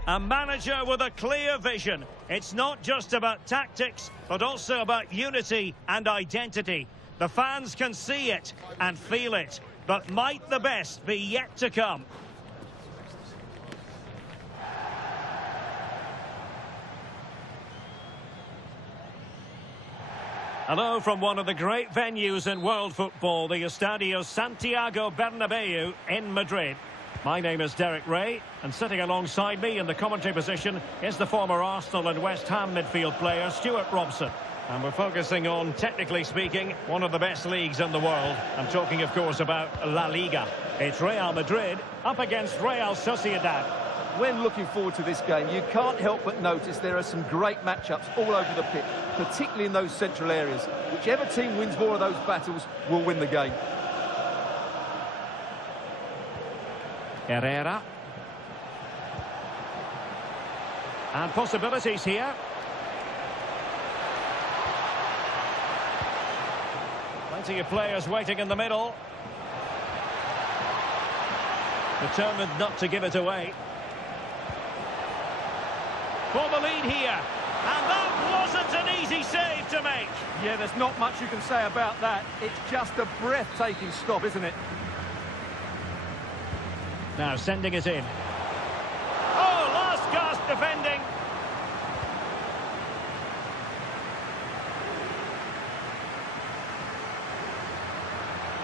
A manager with a clear vision. It's not just about tactics, but also about unity and identity. The fans can see it and feel it, but might the best be yet to come? Hello from one of the great venues in world football, the Estadio Santiago Bernabeu in Madrid. My name is Derek Ray, and sitting alongside me in the commentary position is the former Arsenal and West Ham midfield player, Stuart Robson. And we're focusing on, technically speaking, one of the best leagues in the world. I'm talking, of course, about La-Liga. It's Real Madrid up against Real Sociedad. When looking forward to this game, you can't help but notice there are some great matchups all over the pitch, particularly in those central areas. Whichever team wins more of those battles will win the game. Herrera. And possibilities here. Plenty of players waiting in the middle. Determined not to give it away. For the lead here. And that wasn't an easy save to make. Yeah, there's not much you can say about that. It's just a breathtaking stop, isn't it? Now sending it in. Oh, last gasp defending.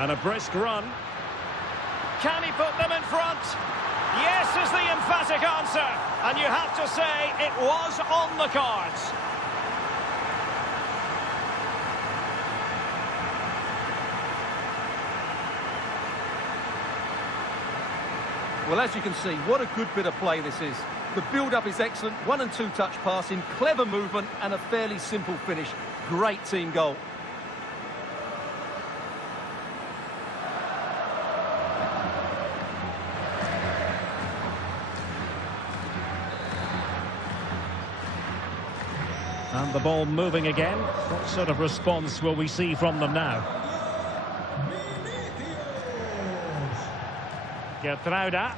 And a brisk run. Can he put them in front? Yes is the emphatic answer. And you have to say it was on the cards. Well, as you can see, what a good bit of play this is. The build-up is excellent, 1- and 2-touch passing, clever movement and a fairly simple finish. Great team goal. And the ball moving again. What sort of response will we see from them now? Gertruida.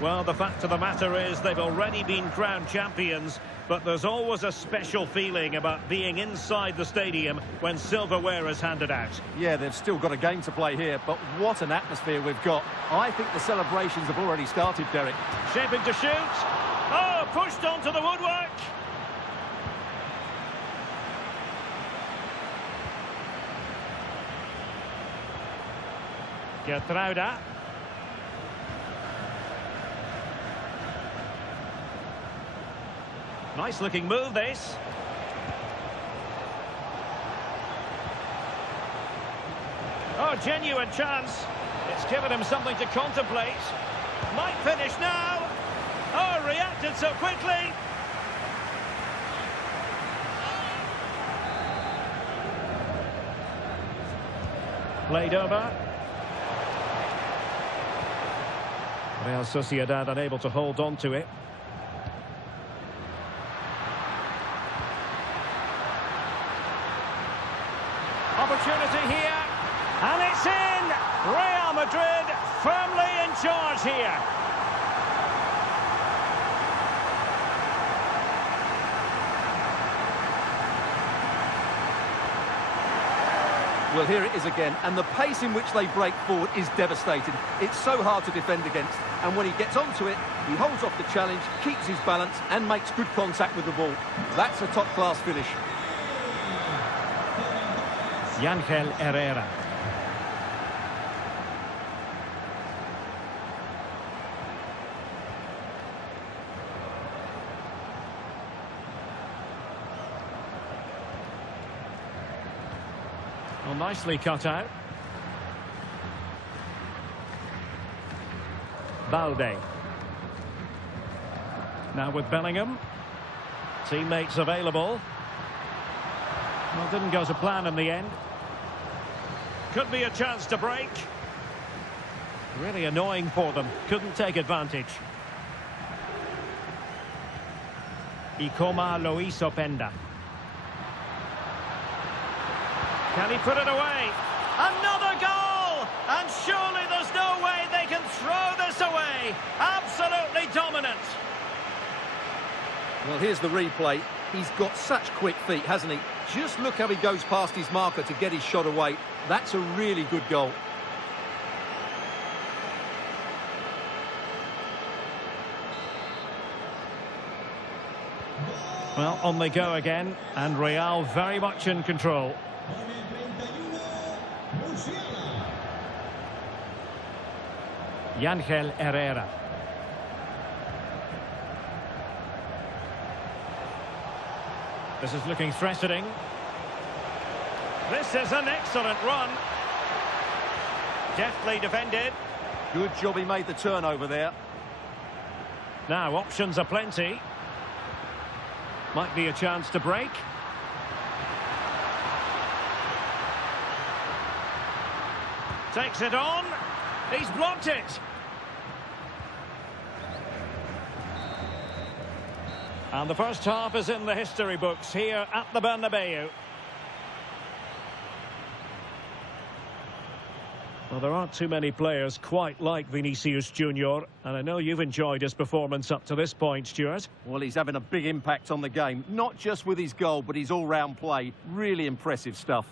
Well, the fact of the matter is they've already been crowned champions, but there's always a special feeling about being inside the stadium when silverware is handed out. Yeah, they've still got a game to play here, but what an atmosphere we've got. I think the celebrations have already started, Derek. Shaping to shoot. Oh, pushed onto the woodwork. Gertruida. Nice looking move, this. Oh, genuine chance. It's given him something to contemplate. Might finish now. Oh, reacted so quickly. Played over. Real Sociedad unable to hold on to it. Opportunity here, and it's in! Real Madrid firmly in charge here. Well, here it is again, and the pace in which they break forward is devastating. It's so hard to defend against, and when he gets onto it, he holds off the challenge, keeps his balance, and makes good contact with the ball. That's a top-class finish. Ángel Herrera. Well, nicely cut out. Balde. Now with Bellingham. Teammates available. Well, didn't go to plan in the end. Could be a chance to break. Really annoying for them. Couldn't take advantage. Y como lo hizo Penda. Can he put it away? Another goal! And surely there's no way they can throw this away. Absolutely dominant. Well, here's the replay. He's got such quick feet, hasn't he? Just look how he goes past his marker to get his shot away. That's a really good goal. Well, on they go again, and Real very much in control. Ángel Herrera. This is looking threatening. This is an excellent run. Deftly defended. Good job he made the turnover there. Now, options are plenty. Might be a chance to break. Takes it on. He's blocked it. And the first half is in the history books here at the Bernabeu. Well, there aren't too many players quite like Vinicius Junior, and I know you've enjoyed his performance up to this point, Stuart. Well, he's having a big impact on the game, not just with his goal, but his all-round play. Really impressive stuff.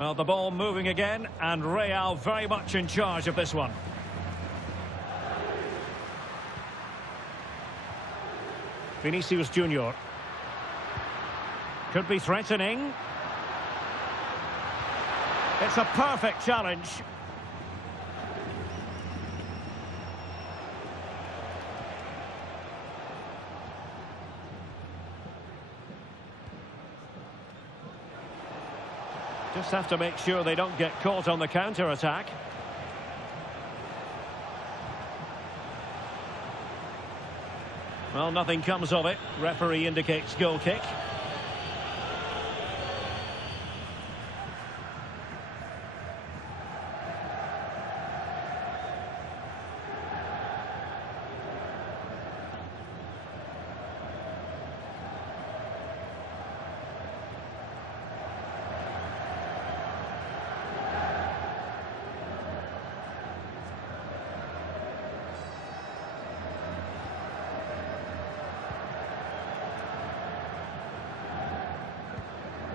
Well, the ball moving again, and Real very much in charge of this one. Vinicius Junior. Could be threatening. It's a perfect challenge. Just have to make sure they don't get caught on the counter-attack. Well, nothing comes of it. Referee indicates goal kick.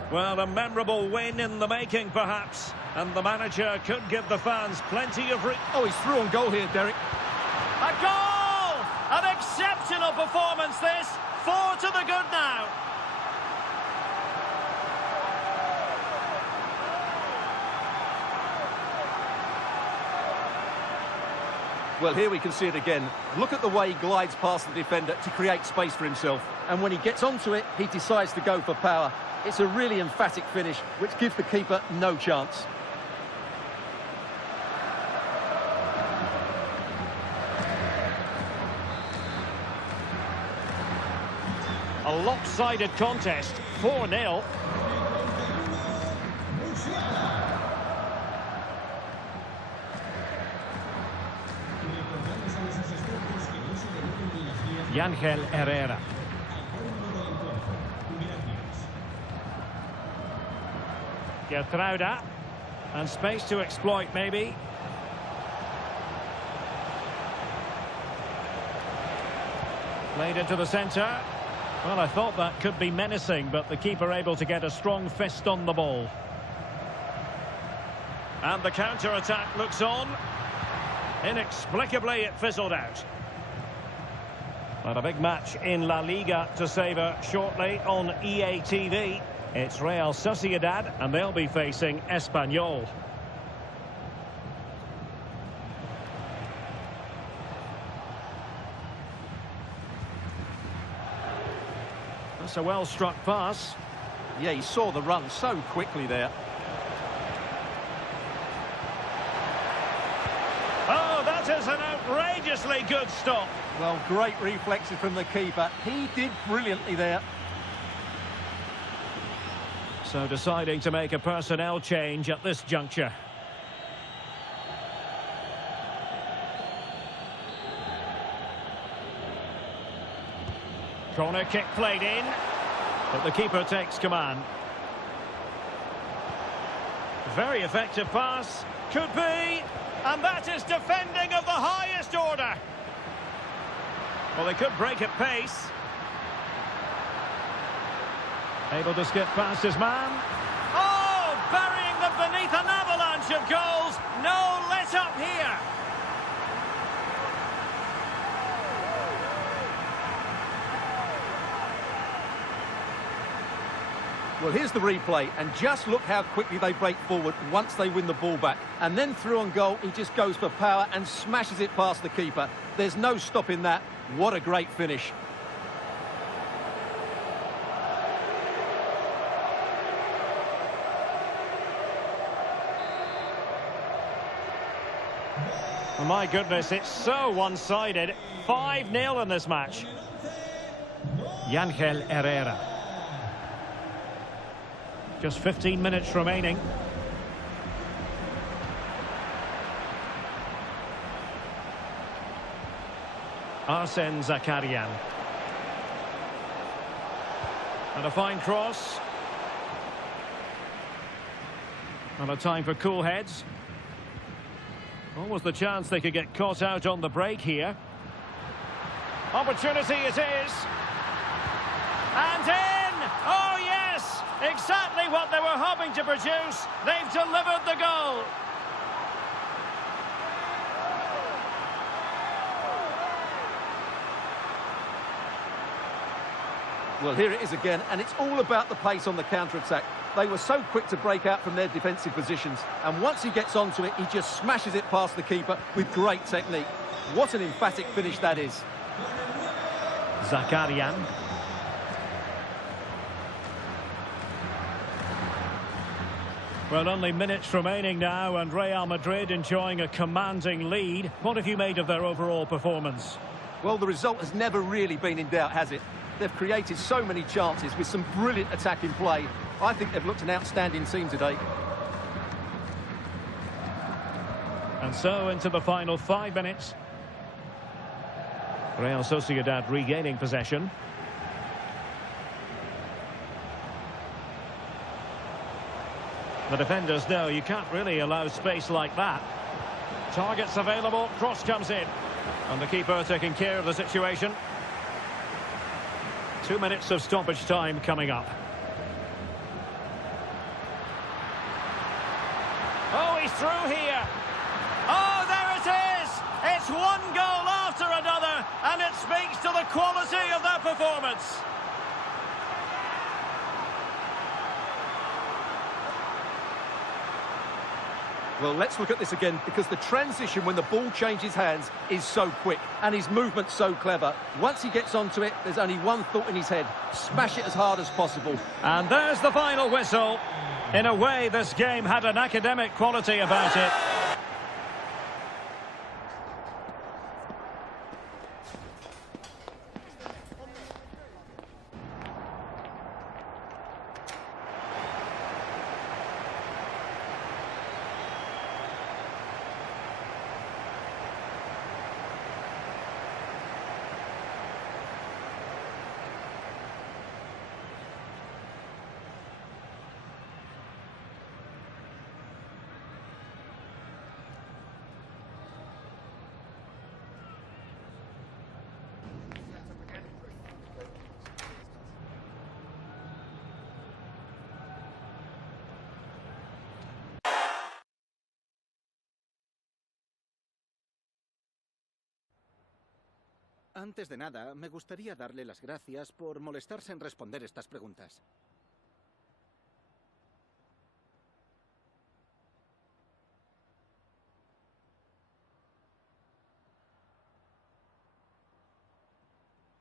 Well, a memorable win in the making, perhaps. And the manager could give the fans plenty of... Oh, he's through on goal here, Derek. A goal! An exceptional performance, this. 4 to the good now. Well, here we can see it again. Look at the way he glides past the defender to create space for himself. And when he gets onto it, he decides to go for power. It's a really emphatic finish, which gives the keeper no chance. A lopsided contest, 4-0. Ángel Herrera. Gertruida. And space to exploit, maybe. Played into the centre. Well, I thought that could be menacing, but the keeper able to get a strong fist on the ball. And the counter-attack looks on. Inexplicably, it fizzled out. But a big match in La Liga to savour shortly on EA TV. It's Real Sociedad, and they'll be facing Espanyol. That's a well-struck pass. Yeah, he saw the run so quickly there. Oh, that is an outrageously good stop. Well, great reflexes from the keeper. He did brilliantly there. So deciding to make a personnel change at this juncture. Corner kick played in, but the keeper takes command. Very effective pass. Could be, and that is defending of the highest order. Well, they could break at pace. Able to skip past his man. Oh, burying them beneath an avalanche of goals. No let up here. Well, here's the replay, and just look how quickly they break forward once they win the ball back. And then through on goal, he just goes for power and smashes it past the keeper. There's no stopping that. What a great finish. Oh, my goodness, it's so one-sided. 5-0 in this match. Yangel Herrera. Just 15 minutes remaining. Arsene Zakarian. And a fine cross. And a time for cool heads. Almost the chance they could get caught out on the break here. Opportunity it is. And in! Oh, yes! Exactly what they were hoping to produce. They've delivered the goal. Well, here it is again, and it's all about the pace on the counter-attack. They were so quick to break out from their defensive positions, and once he gets onto it, he just smashes it past the keeper with great technique. What an emphatic finish that is. Zakarian. Well, only minutes remaining now, and Real Madrid enjoying a commanding lead. What have you made of their overall performance? Well, the result has never really been in doubt, has it? They've created so many chances with some brilliant attacking play. I think they've looked an outstanding team today. And so into the final 5 minutes. Real Sociedad regaining possession. The defenders know you can't really allow space like that. Targets available, cross comes in. And the keeper taking care of the situation. 2 minutes of stoppage time coming up. Oh, he's through here. Oh, there it is. It's one goal after another, and it speaks to the quality of that performance. Well, let's look at this again, because the transition when the ball changes hands is so quick and his movement's so clever. Once he gets onto it, there's only one thought in his head: smash it as hard as possible. And there's the final whistle. In a way, this game had an academic quality about it. Antes de nada, me gustaría darle las gracias por molestarse en responder estas preguntas.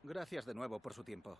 Gracias de nuevo por su tiempo.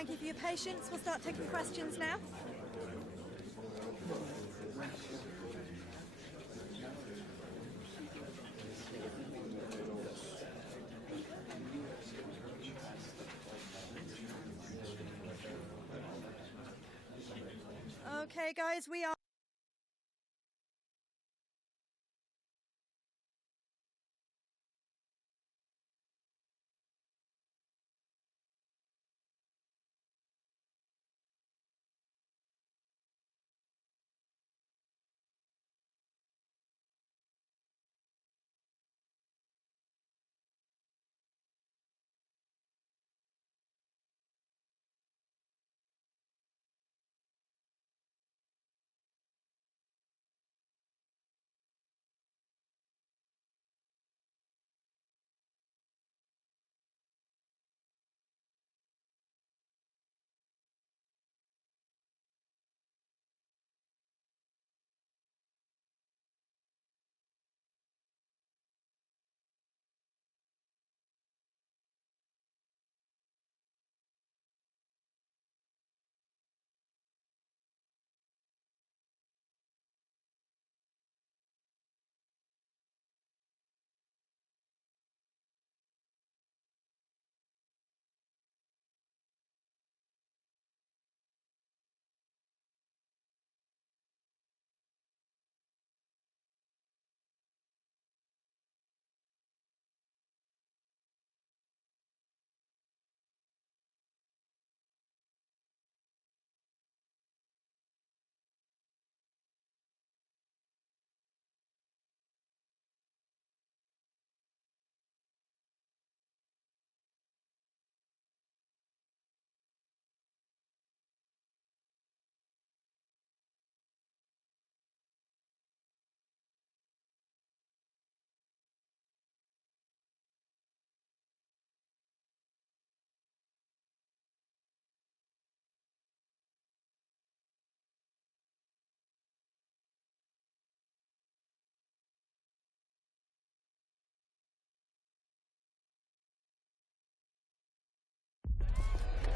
Thank you for your patience. We'll start taking questions now. Okay, guys, we are...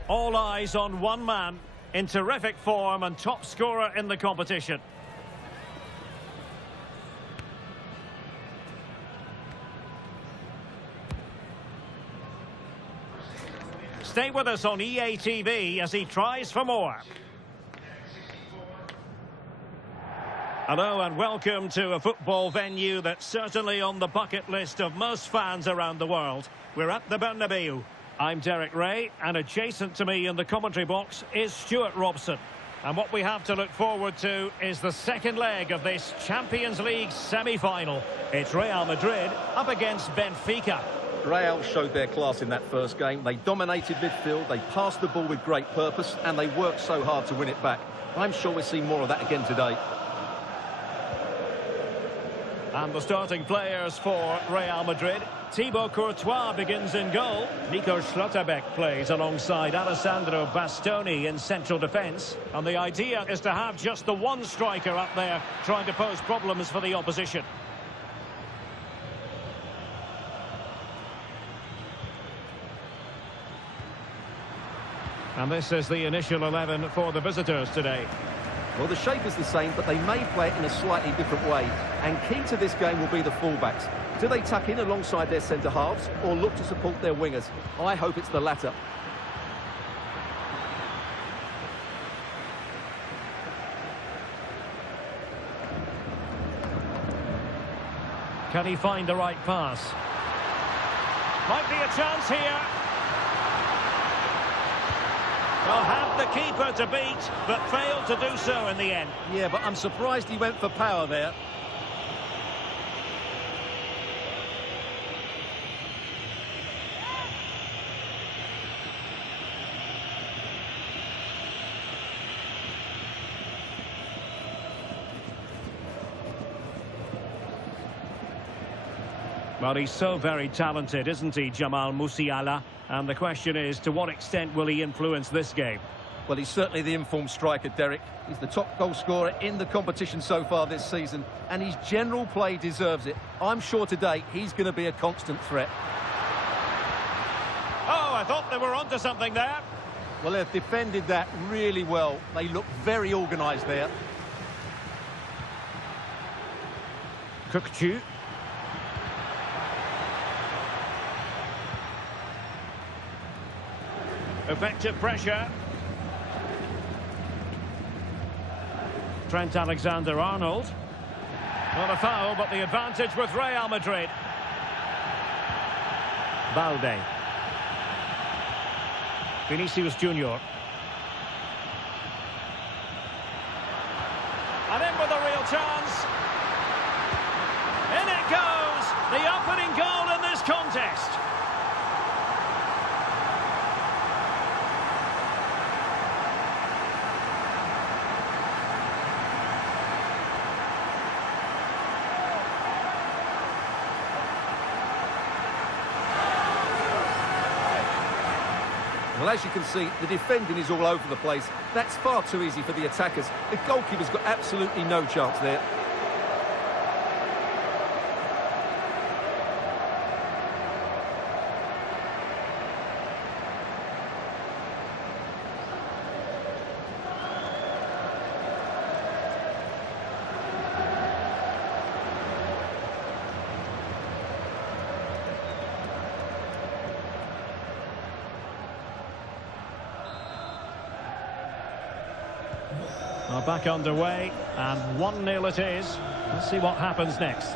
All eyes on one man, in terrific form and top scorer in the competition. Stay with us on EA TV as he tries for more. Hello and welcome to a football venue that's certainly on the bucket list of most fans around the world. We're at the Bernabeu. I'm Derek Ray, and adjacent to me in the commentary box is Stuart Robson. And what we have to look forward to is the second leg of this Champions League semi-final. It's Real Madrid up against Benfica. Real showed their class in that first game. They dominated midfield, they passed the ball with great purpose, and they worked so hard to win it back. I'm sure we'll see more of that again today. And the starting players for Real Madrid. Thibaut Courtois begins in goal. Nico Schlotterbeck plays alongside Alessandro Bastoni in central defence. And the idea is to have just the one striker up there trying to pose problems for the opposition. And this is the initial 11 for the visitors today. Well, the shape is the same, but they may play it in a slightly different way. And key to this game will be the fullbacks. Do they tuck in alongside their centre-halves or look to support their wingers? I hope it's the latter. Can he find the right pass? Might be a chance here. Well, had the keeper to beat, but failed to do so in the end. Yeah, but I'm surprised he went for power there. Well, he's so very talented, isn't he, Jamal Musiala? And the question is, to what extent will he influence this game? Well, he's certainly the informed striker, Derek. He's the top goal scorer in the competition so far this season, and his general play deserves it. I'm sure today he's going to be a constant threat. Oh, I thought they were onto something there. Well, they've defended that really well. They look very organised there. Cookchu. Effective pressure. Trent Alexander-Arnold. Not a foul, but the advantage with Real Madrid. Balde. Vinicius Junior. And in with a real chance. In it goes! The opening goal in this contest. Well, as you can see, the defending is all over the place. That's far too easy for the attackers. The goalkeeper's got absolutely no chance there. Well, back underway, and 1-0 it is. Let's see what happens next.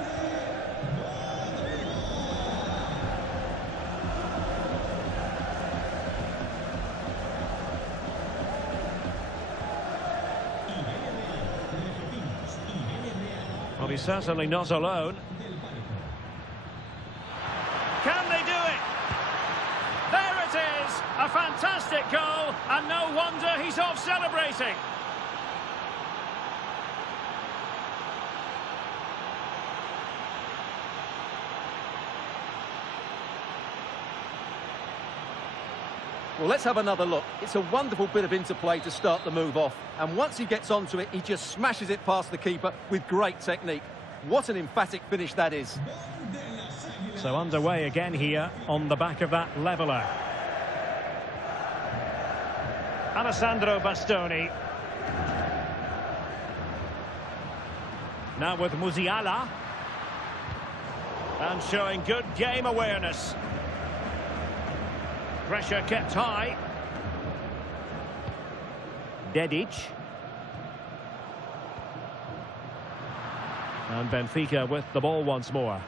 Well, he's certainly not alone. Can they do it? There it is! A fantastic goal, and no wonder he's off celebrating. Well, let's have another look. It's a wonderful bit of interplay to start the move off. And once he gets onto it, he just smashes it past the keeper with great technique. What an emphatic finish that is. So underway again here on the back of that leveller. Alessandro Bastoni. Now with Musiala. And showing good game awareness. Pressure kept high. Dedic. And Benfica with the ball once more.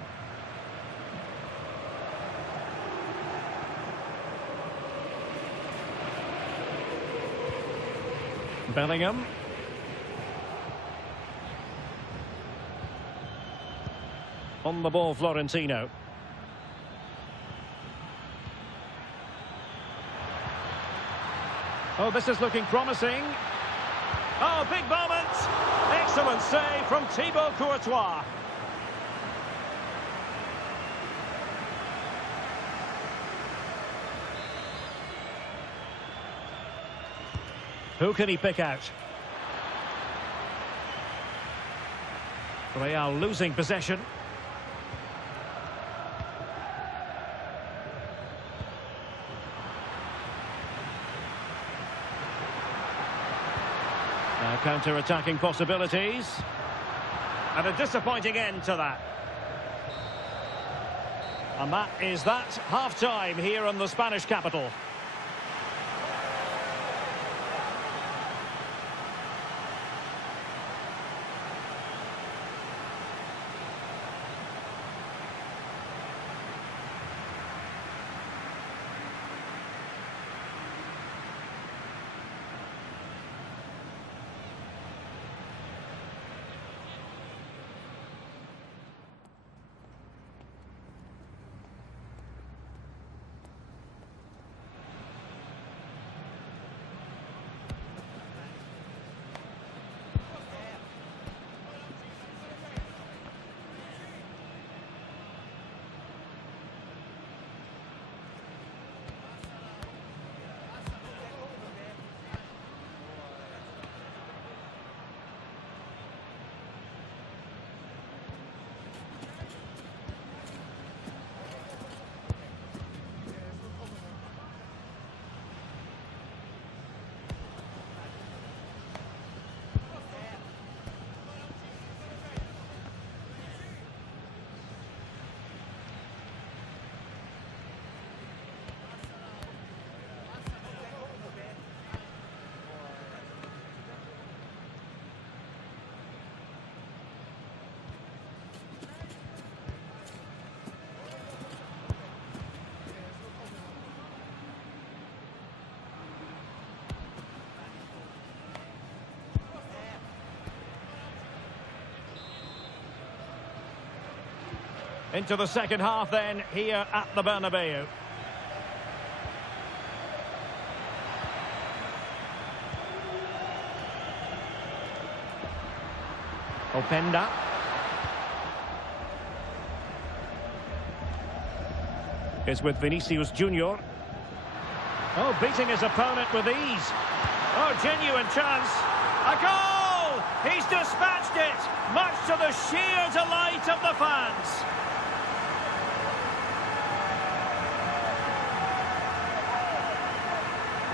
Bellingham. On the ball, Florentino. Oh, this is looking promising. Oh, big moment. Excellent save from Thibaut Courtois. Who can he pick out? Real losing possession. Now counter-attacking possibilities. And a disappointing end to that. And that is that. Half-time here in the Spanish capital. Into the second half then, here at the Bernabeu. Openda. Is with Vinicius Junior. Oh, beating his opponent with ease. Oh, genuine chance. A goal! He's dispatched it, much to the sheer delight of the fans.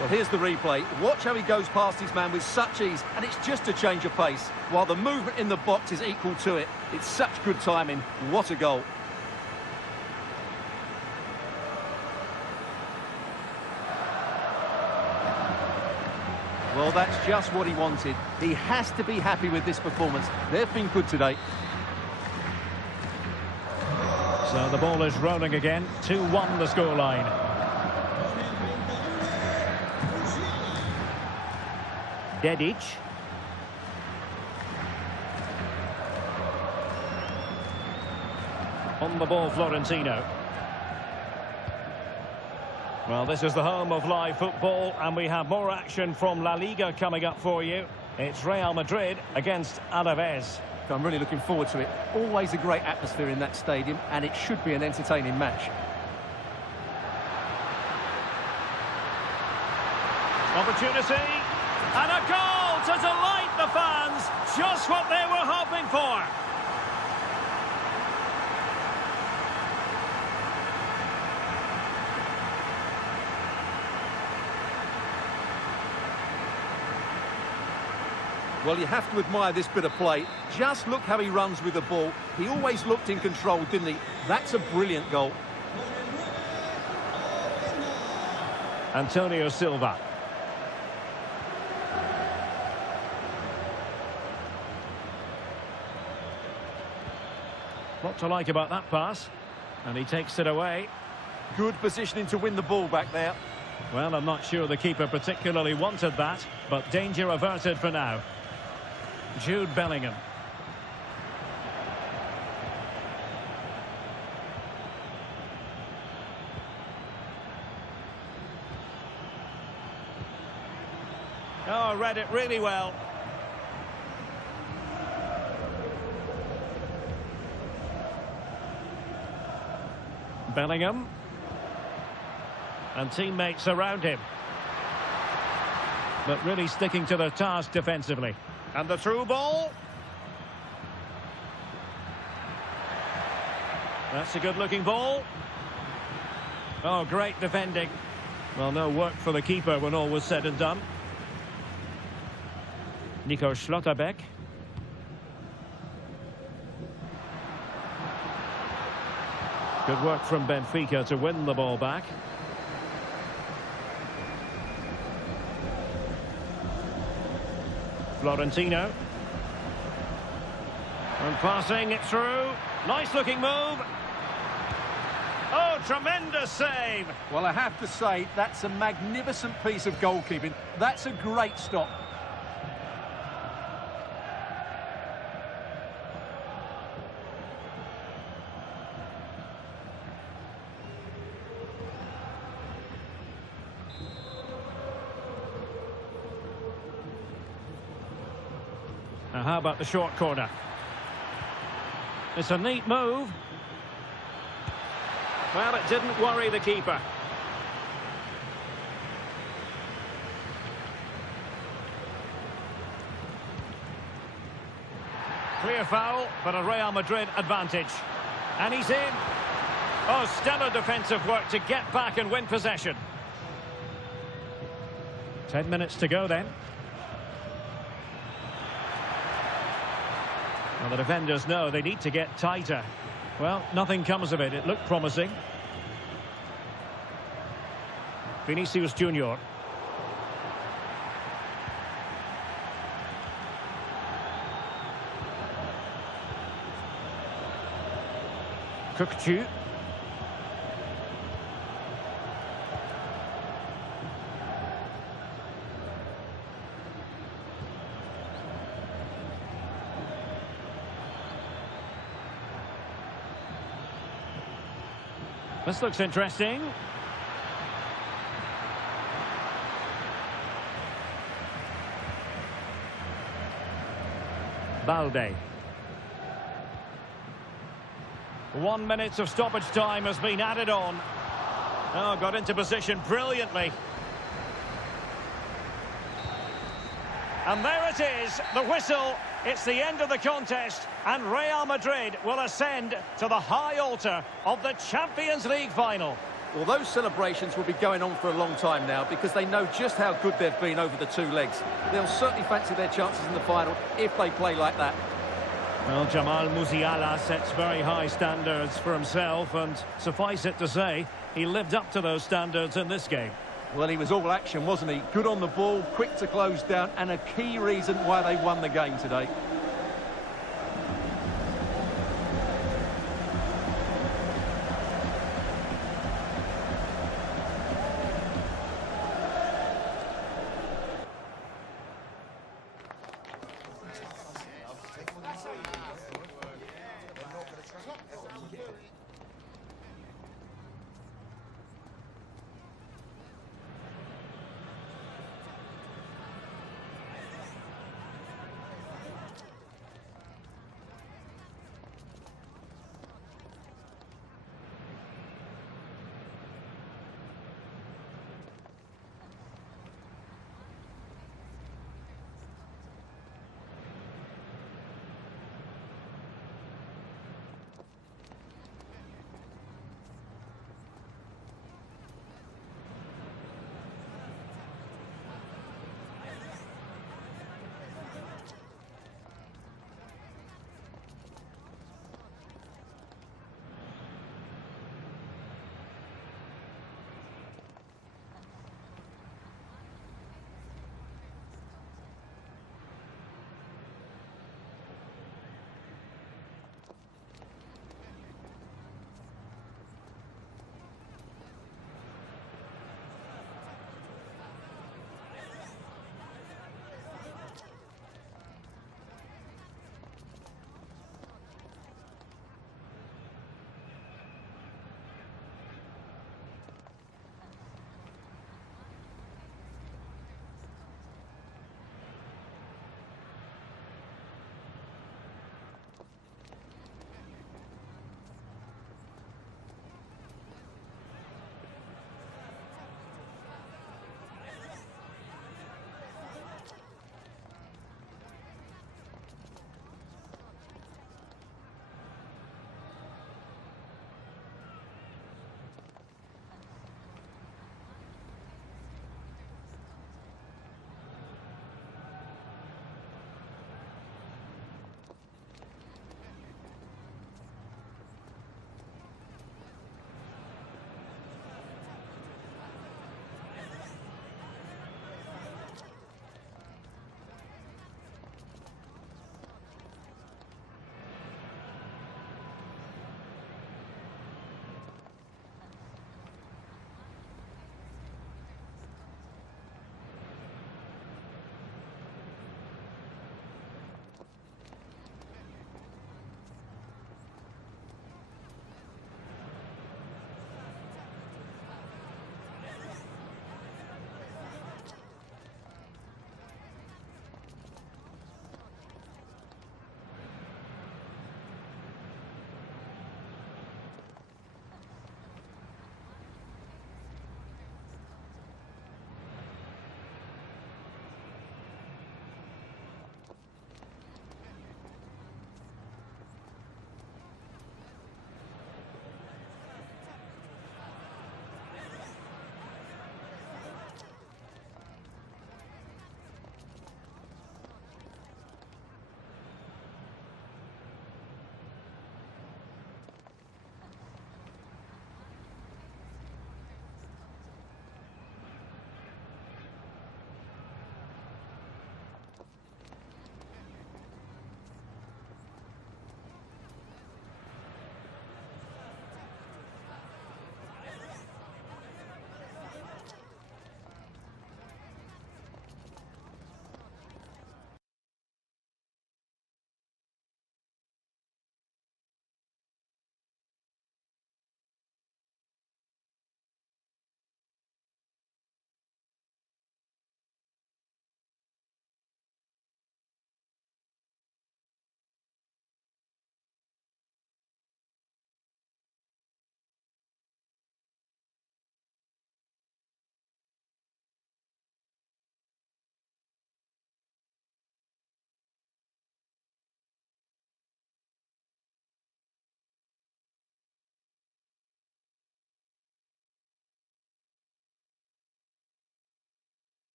Well, here's the replay. Watch how he goes past his man with such ease, and it's just a change of pace, while the movement in the box is equal to it. It's such good timing. What a goal. Well, that's just what he wanted. He has to be happy with this performance. They've been good today. So the ball is rolling again. 2-1 the scoreline. Dedic. On the ball, Florentino. Well, this is the home of live football, and we have more action from La Liga coming up for you. It's Real Madrid against Alaves. I'm really looking forward to it. Always a great atmosphere in that stadium, and it should be an entertaining match. Opportunity, and a goal to delight the fans. Just what they were hoping for. Well, you have to admire this bit of play. Just look how he runs with the ball. He always looked in control, didn't he? That's a brilliant goal. Antonio Silva. What to like about that pass? And he takes it away. Good positioning to win the ball back there. Well, I'm not sure the keeper particularly wanted that, but danger averted for now. Jude Bellingham. Oh, read it really well. Bellingham. And teammates around him. But really sticking to their task defensively. And the through ball. That's a good-looking ball. Oh, great defending. Well, no work for the keeper when all was said and done. Nico Schlotterbeck. Good work from Benfica to win the ball back. Florentino. And passing it through. Nice looking move. Oh, tremendous save. Well, I have to say, that's a magnificent piece of goalkeeping. That's a great stop. Now, how about the short corner? It's a neat move. Well, it didn't worry the keeper. Clear foul, but a Real Madrid advantage. And he's in. Oh, stellar defensive work to get back and win possession. 10 minutes to go then. Well, the defenders know they need to get tighter. Well, nothing comes of it. It looked promising. Vinicius Junior. Kukçu. This looks interesting. Balde. 1 minute of stoppage time has been added on. Oh, got into position brilliantly. And there it is, the whistle. It's the end of the contest, and Real Madrid will ascend to the high altar of the Champions League final. Well, those celebrations will be going on for a long time now because they know just how good they've been over the two legs. They'll certainly fancy their chances in the final if they play like that. Well, Jamal Musiala sets very high standards for himself, and suffice it to say, he lived up to those standards in this game. Well, he was all action, wasn't he? Good on the ball, quick to close down, and a key reason why they won the game today.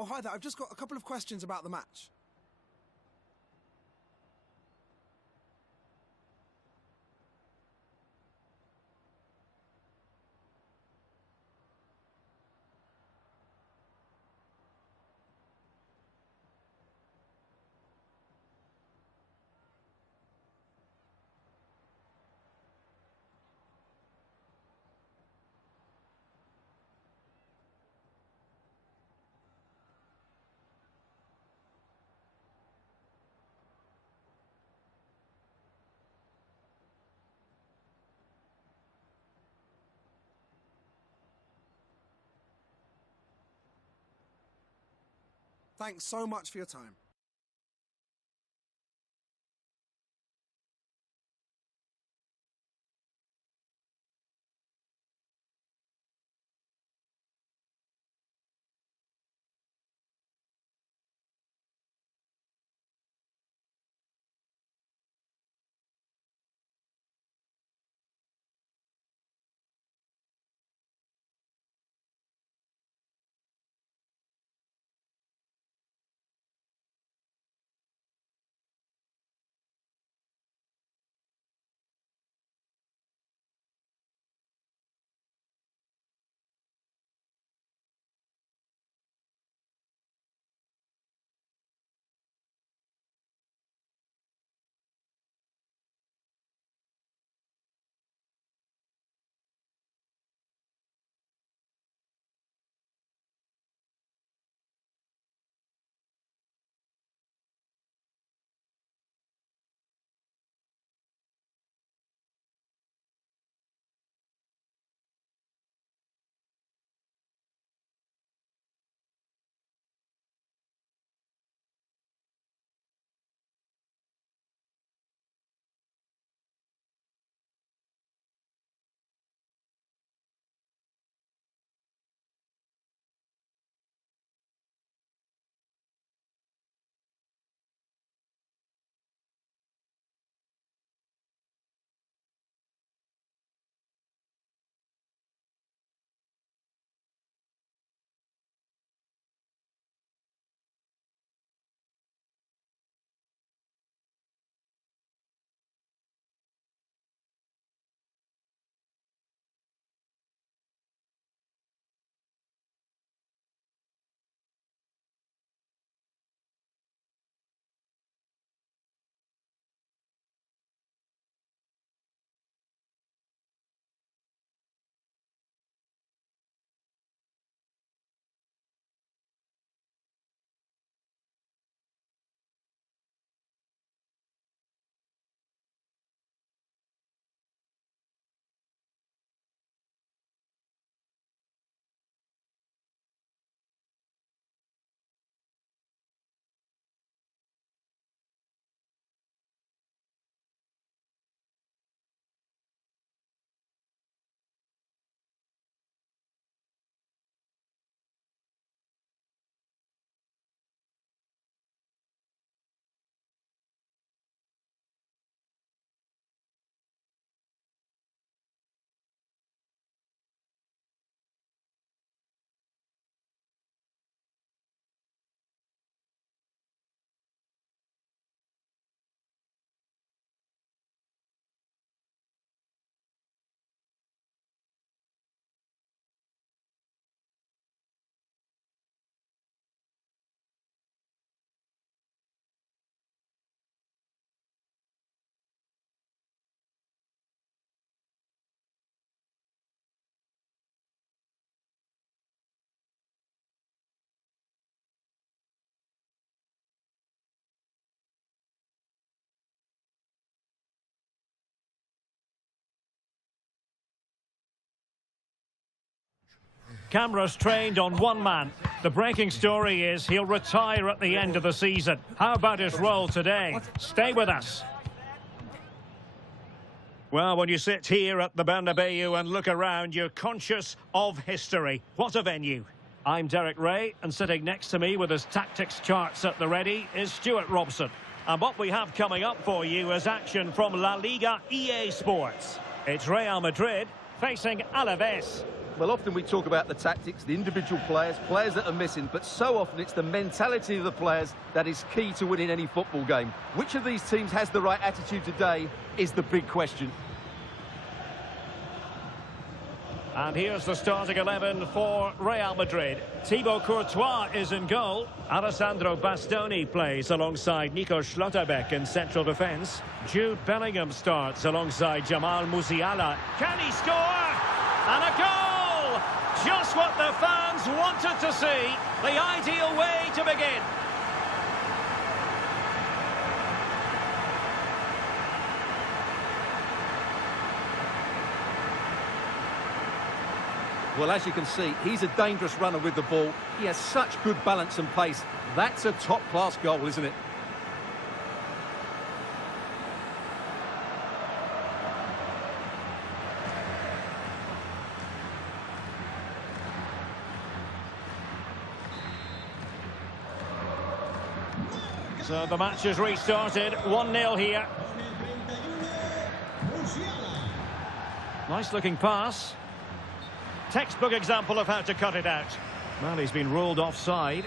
Oh, hi there. I've just got a couple of questions about the match. Thanks so much for your time. Cameras trained on one man. The breaking story is he'll retire at the end of the season. How about his role today? Stay with us. Well, when you sit here at the Bernabeu and look around, you're conscious of history. What a venue. I'm Derek Ray, and sitting next to me with his tactics charts at the ready is Stuart Robson. And what we have coming up for you is action from La Liga EA Sports. It's Real Madrid facing Alaves. Well, often we talk about the tactics, the individual players that are missing, but so often it's the mentality of the players that is key to winning any football game. Which of these teams has the right attitude today is the big question. And here's the starting 11 for Real Madrid. Thibaut Courtois is in goal. Alessandro Bastoni plays alongside Nico Schlotterbeck in central defence. Jude Bellingham starts alongside Jamal Musiala. Can he score? And a goal! Just what the fans wanted to see. The ideal way to begin. Well, as you can see, he's a dangerous runner with the ball. He has such good balance and pace. That's a top-class goal, isn't it? So the match has restarted. 1-0 here. Nice-looking pass. Textbook example of how to cut it out. Well, he's been ruled offside.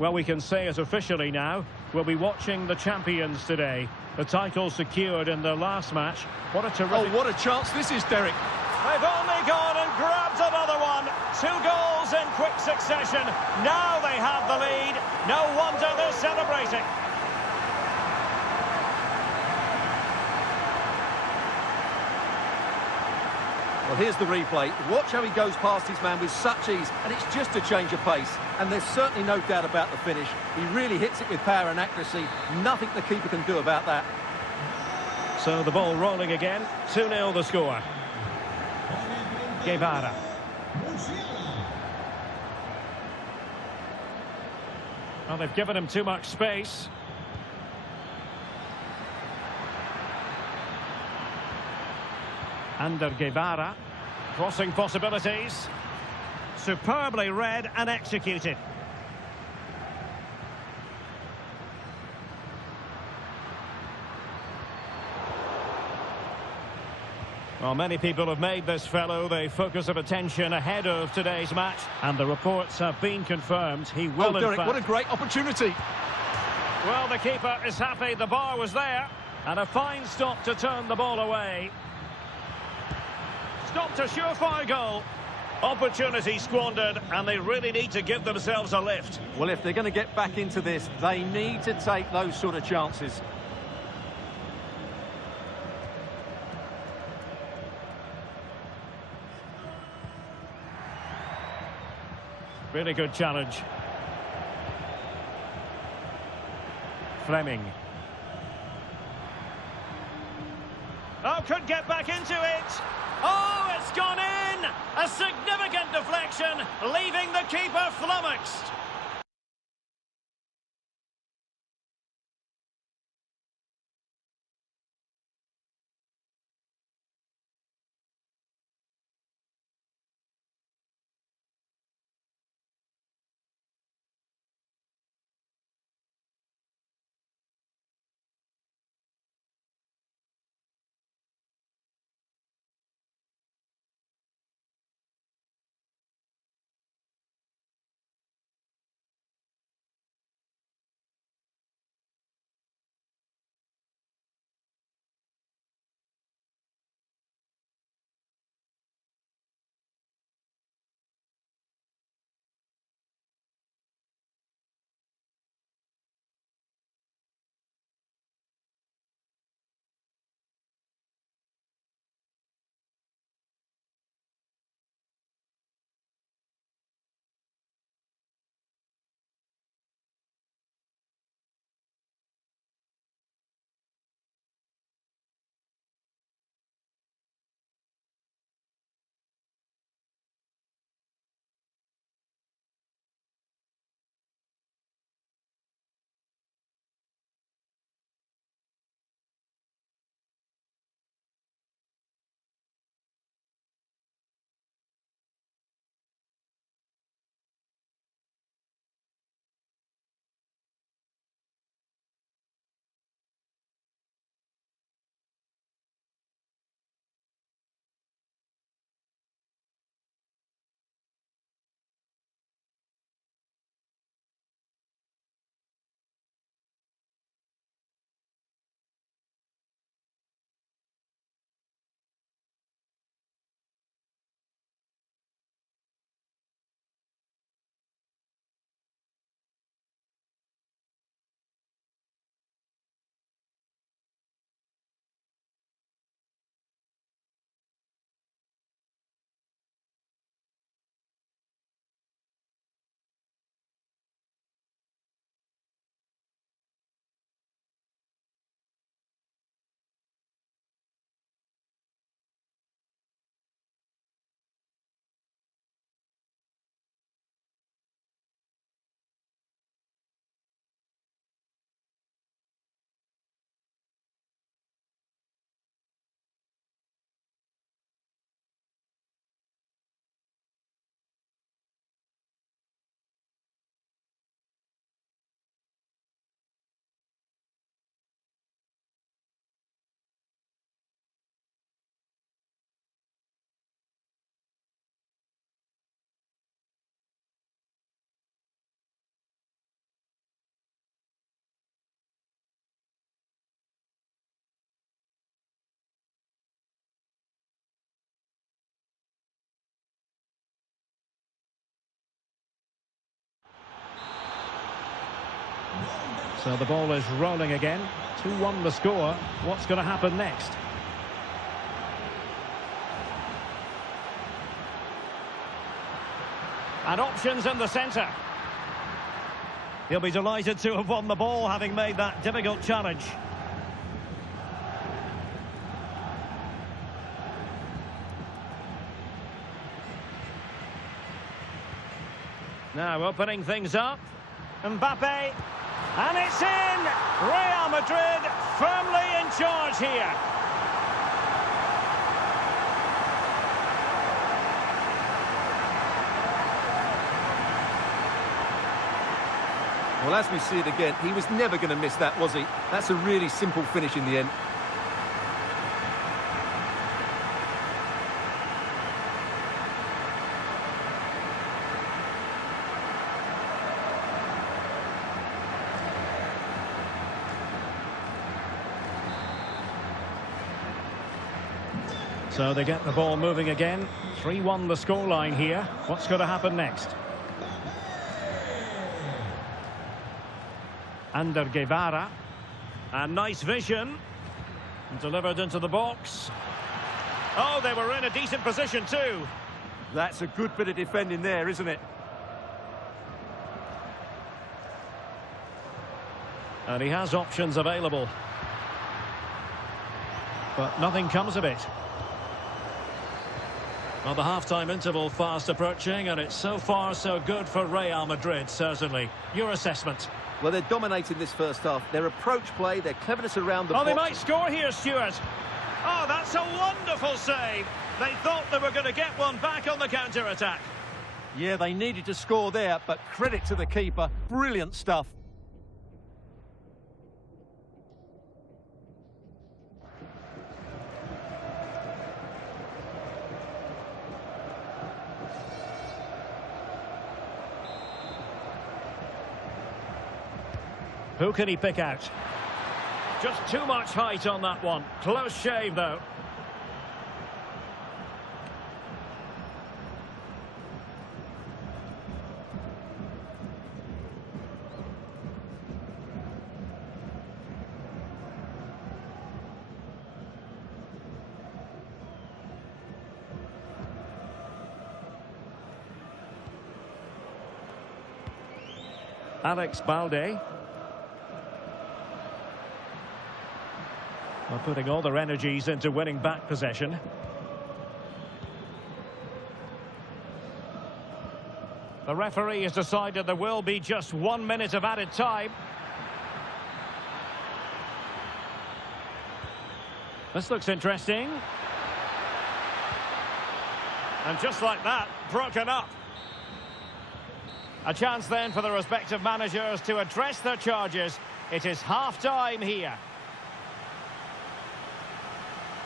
Well, we can say it officially now. We'll be watching the champions today. The title secured in their last match. What a terrific... Oh, what a chance this is, Derek. They've only gone and grabbed another one. 2 goals in quick succession. Now they have the lead. No wonder they're celebrating. Well, here's the replay. Watch how he goes past his man with such ease, and it's just a change of pace. And there's certainly no doubt about the finish. He really hits it with power and accuracy. Nothing the keeper can do about that. So the ball rolling again. 2-0 the score. Guevara. Well, they've given him too much space. Under Guevara. Crossing possibilities. Superbly read and executed. Well, many people have made this fellow the focus of attention ahead of today's match, and the reports have been confirmed. He will, in Derek, fact... what a great opportunity. Well, the keeper is happy the bar was there, and a fine stop to turn the ball away. Stopped a surefire goal. Opportunity squandered, and they really need to give themselves a lift. Well, if they're going to get back into this, they need to take those sort of chances. Really good challenge. Fleming. Oh, could get back into it. Oh, it's gone in! A significant deflection, leaving the keeper flummoxed. So the ball is rolling again. 2-1 the score. What's going to happen next? And options in the centre. He'll be delighted to have won the ball, having made that difficult challenge. Now opening things up. Mbappe. And it's in! Real Madrid firmly in charge here. Well, as we see it again, he was never going to miss that, was he? That's a really simple finish in the end. So they get the ball moving again. 3-1 the scoreline here. What's going to happen next? Ander Guevara. And nice vision. Delivered into the box. Oh, they were in a decent position too. That's a good bit of defending there, isn't it? And he has options available. But nothing comes of it. Well, the half-time interval fast approaching, and it's so far so good for Real Madrid, certainly. Your assessment? Well, they're dominating this first half. Their approach play, their cleverness around the box. Oh, they might score here, Stuart. Oh, that's a wonderful save. They thought they were going to get one back on the counter-attack. Yeah, they needed to score there, but credit to the keeper. Brilliant stuff. Who can he pick out? Just too much height on that one. Close shave, though. Alex Balde. Well, putting all their energies into winning back possession. The referee has decided there will be just 1 minute of added time. This looks interesting. And just like that, broken up. A chance then for the respective managers to address their charges. It is half-time here.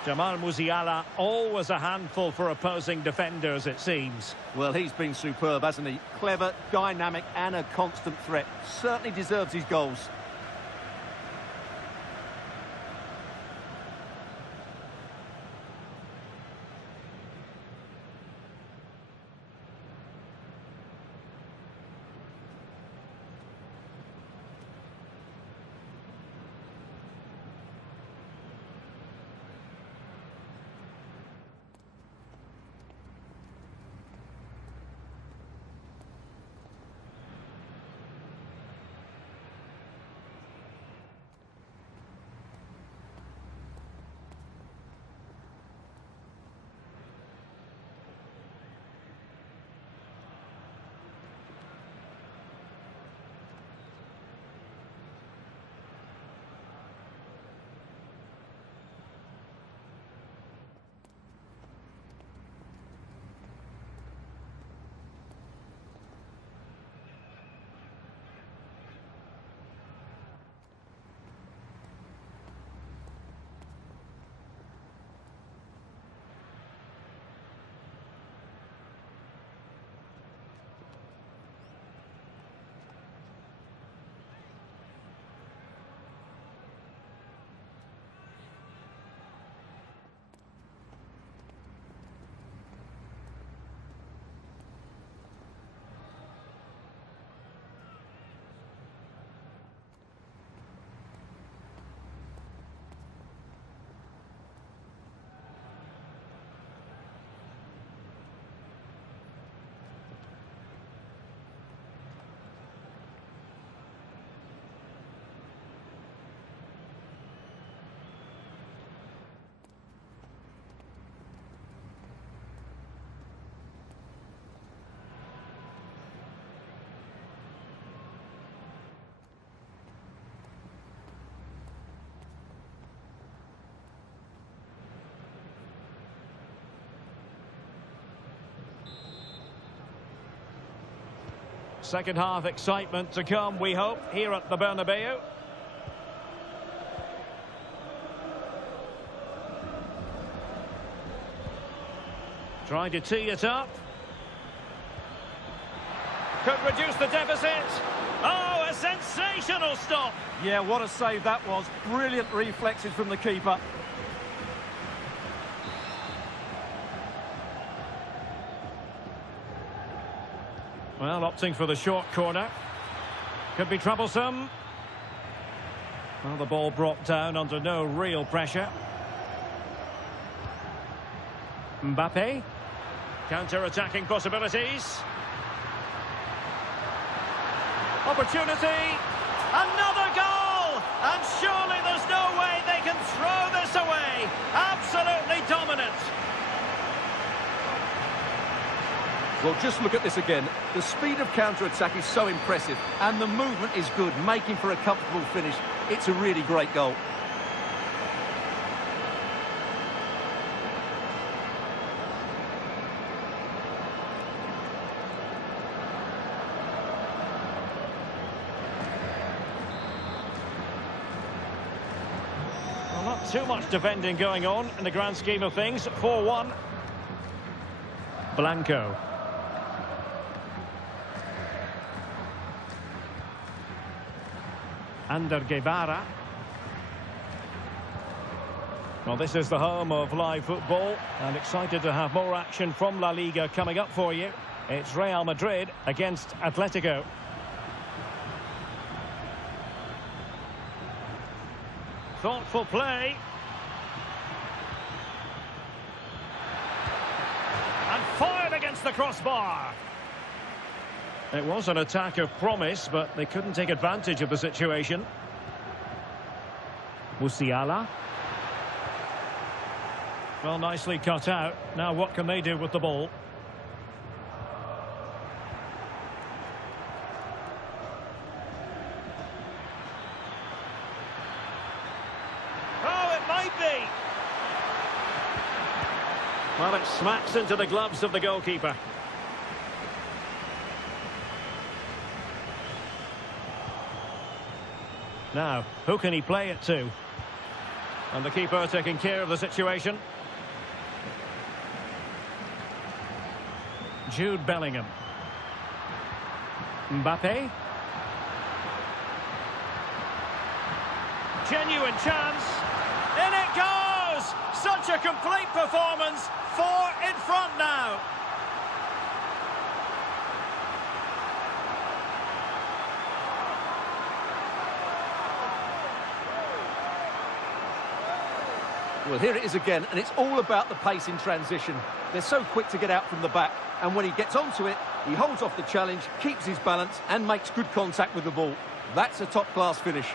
Jamal Musiala, always a handful for opposing defenders, it seems. Well, he's been superb, hasn't he? Clever, dynamic, and a constant threat. Certainly deserves his goals. Second half excitement to come, we hope, here at the Bernabeu. Trying to tee it up. Could reduce the deficit. Oh, a sensational stop. Yeah, what a save that was. Brilliant reflexes from the keeper. Well, opting for the short corner. Could be troublesome. Well, the ball brought down under no real pressure. Mbappe. Counter-attacking possibilities. Opportunity. Another goal! And surely there's no way they can throw this away. Absolutely dominant. Well, just look at this again. The speed of counter-attack is so impressive, and the movement is good, making for a comfortable finish. It's a really great goal. Well, not too much defending going on in the grand scheme of things. 4-1. Blanco. Ander Guevara. Well, this is the home of live football, and excited to have more action from La Liga coming up for you. It's Real Madrid against Atletico. Thoughtful play. And fired against the crossbar. It was an attack of promise, but they couldn't take advantage of the situation. Musiala. Well, nicely cut out. Now what can they do with the ball? Oh, it might be! Well, it smacks into the gloves of the goalkeeper. Now, who can he play it to? And the keeper taking care of the situation. Jude Bellingham. Mbappe. Genuine chance. In it goes! Such a complete performance. 4 in front now. Well, here it is again, and it's all about the pace in transition. They're so quick to get out from the back, and when he gets onto it, he holds off the challenge, keeps his balance, and makes good contact with the ball. That's a top-class finish.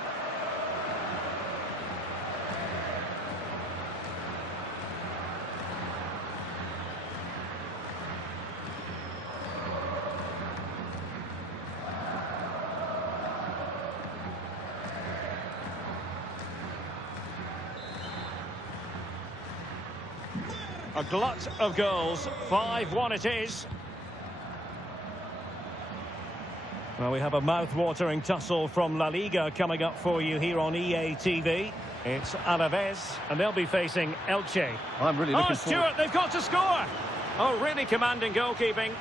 A glut of goals. 5-1 it is. Well, we have a mouth-watering tussle from La Liga coming up for you here on EA TV. It's Alaves, and they'll be facing Elche. I'm really looking forward. Stuart, they've got to score! Oh, really commanding goalkeeping.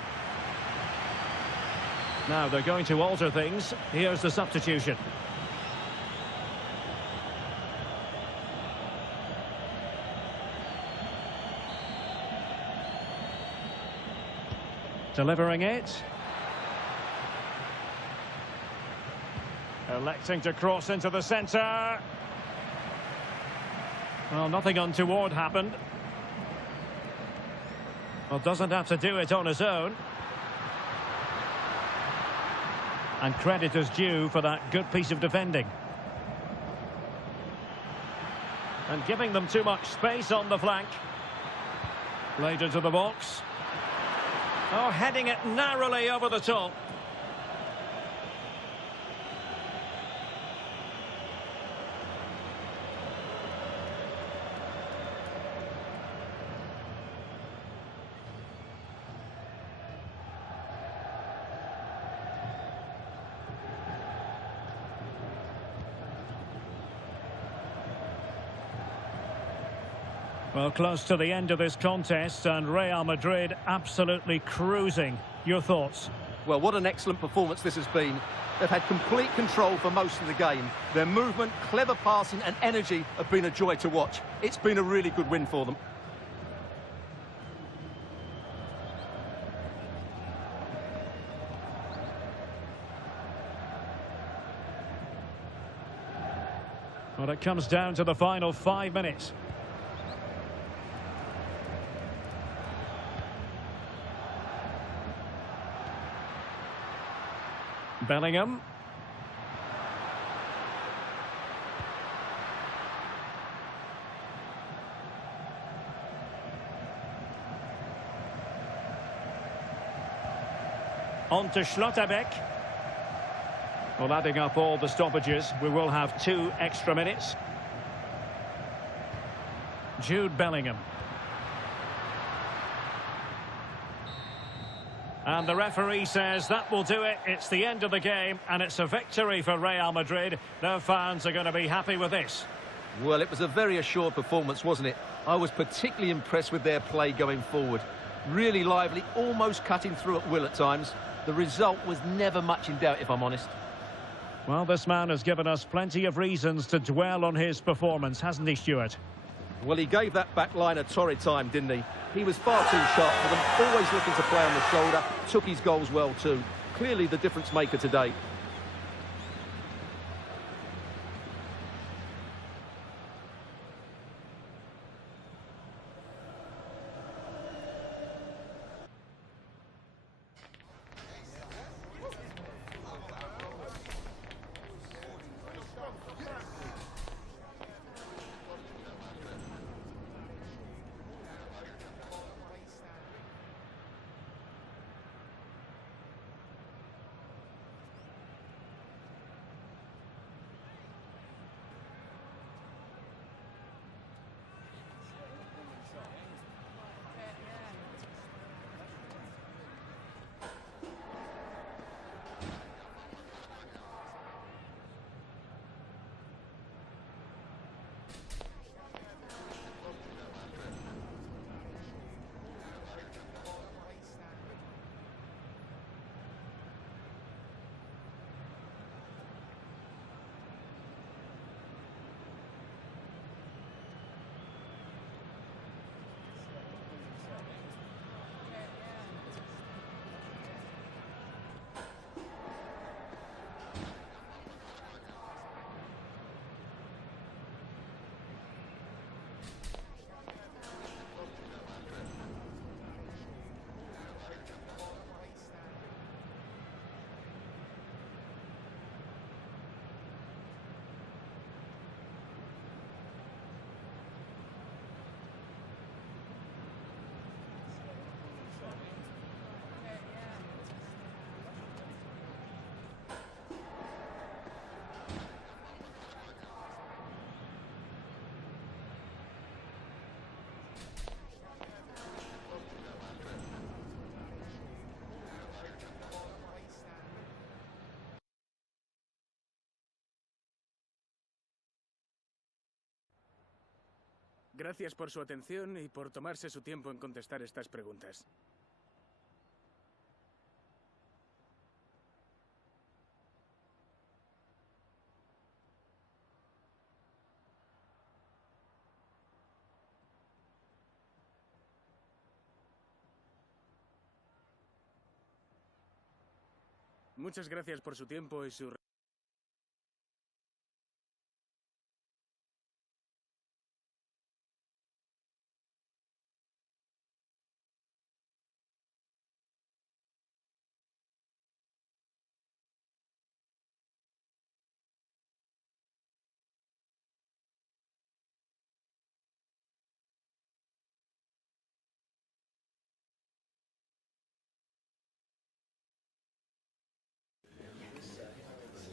Now, they're going to alter things. Here's the substitution. Delivering it. Electing to cross into the centre. Well, nothing untoward happened. Well, doesn't have to do it on his own. And credit is due for that good piece of defending. And giving them too much space on the flank. Played into the box. Oh, heading it narrowly over the top. Well, close to the end of this contest, and Real Madrid absolutely cruising. Your thoughts? Well, what an excellent performance this has been. They've had complete control for most of the game. Their movement, clever passing and energy have been a joy to watch. It's been a really good win for them. Well, it comes down to the final 5 minutes. Bellingham. On to Schlotterbeck. Well, adding up all the stoppages, we will have 2 extra minutes. Jude Bellingham. And the referee says that will do it. It's the end of the game, and it's a victory for Real Madrid. Their fans are going to be happy with this. Well, it was a very assured performance, wasn't it? I was particularly impressed with their play going forward. Really lively, almost cutting through at will at times. The result was never much in doubt, if I'm honest. Well, this man has given us plenty of reasons to dwell on his performance, hasn't he, Stuart? Well, he gave that back line a torrid time, didn't he? He was far too sharp for them, always looking to play on the shoulder, took his goals well too. Clearly the difference maker today. Gracias por su atención y por tomarse su tiempo en contestar estas preguntas. Muchas gracias por su tiempo y su...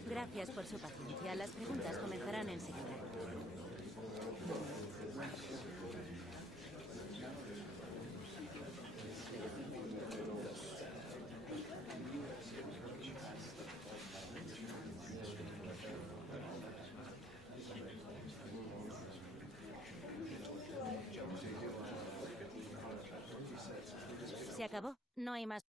Gracias por su paciencia. Las preguntas comenzarán enseguida. Se acabó. No hay más.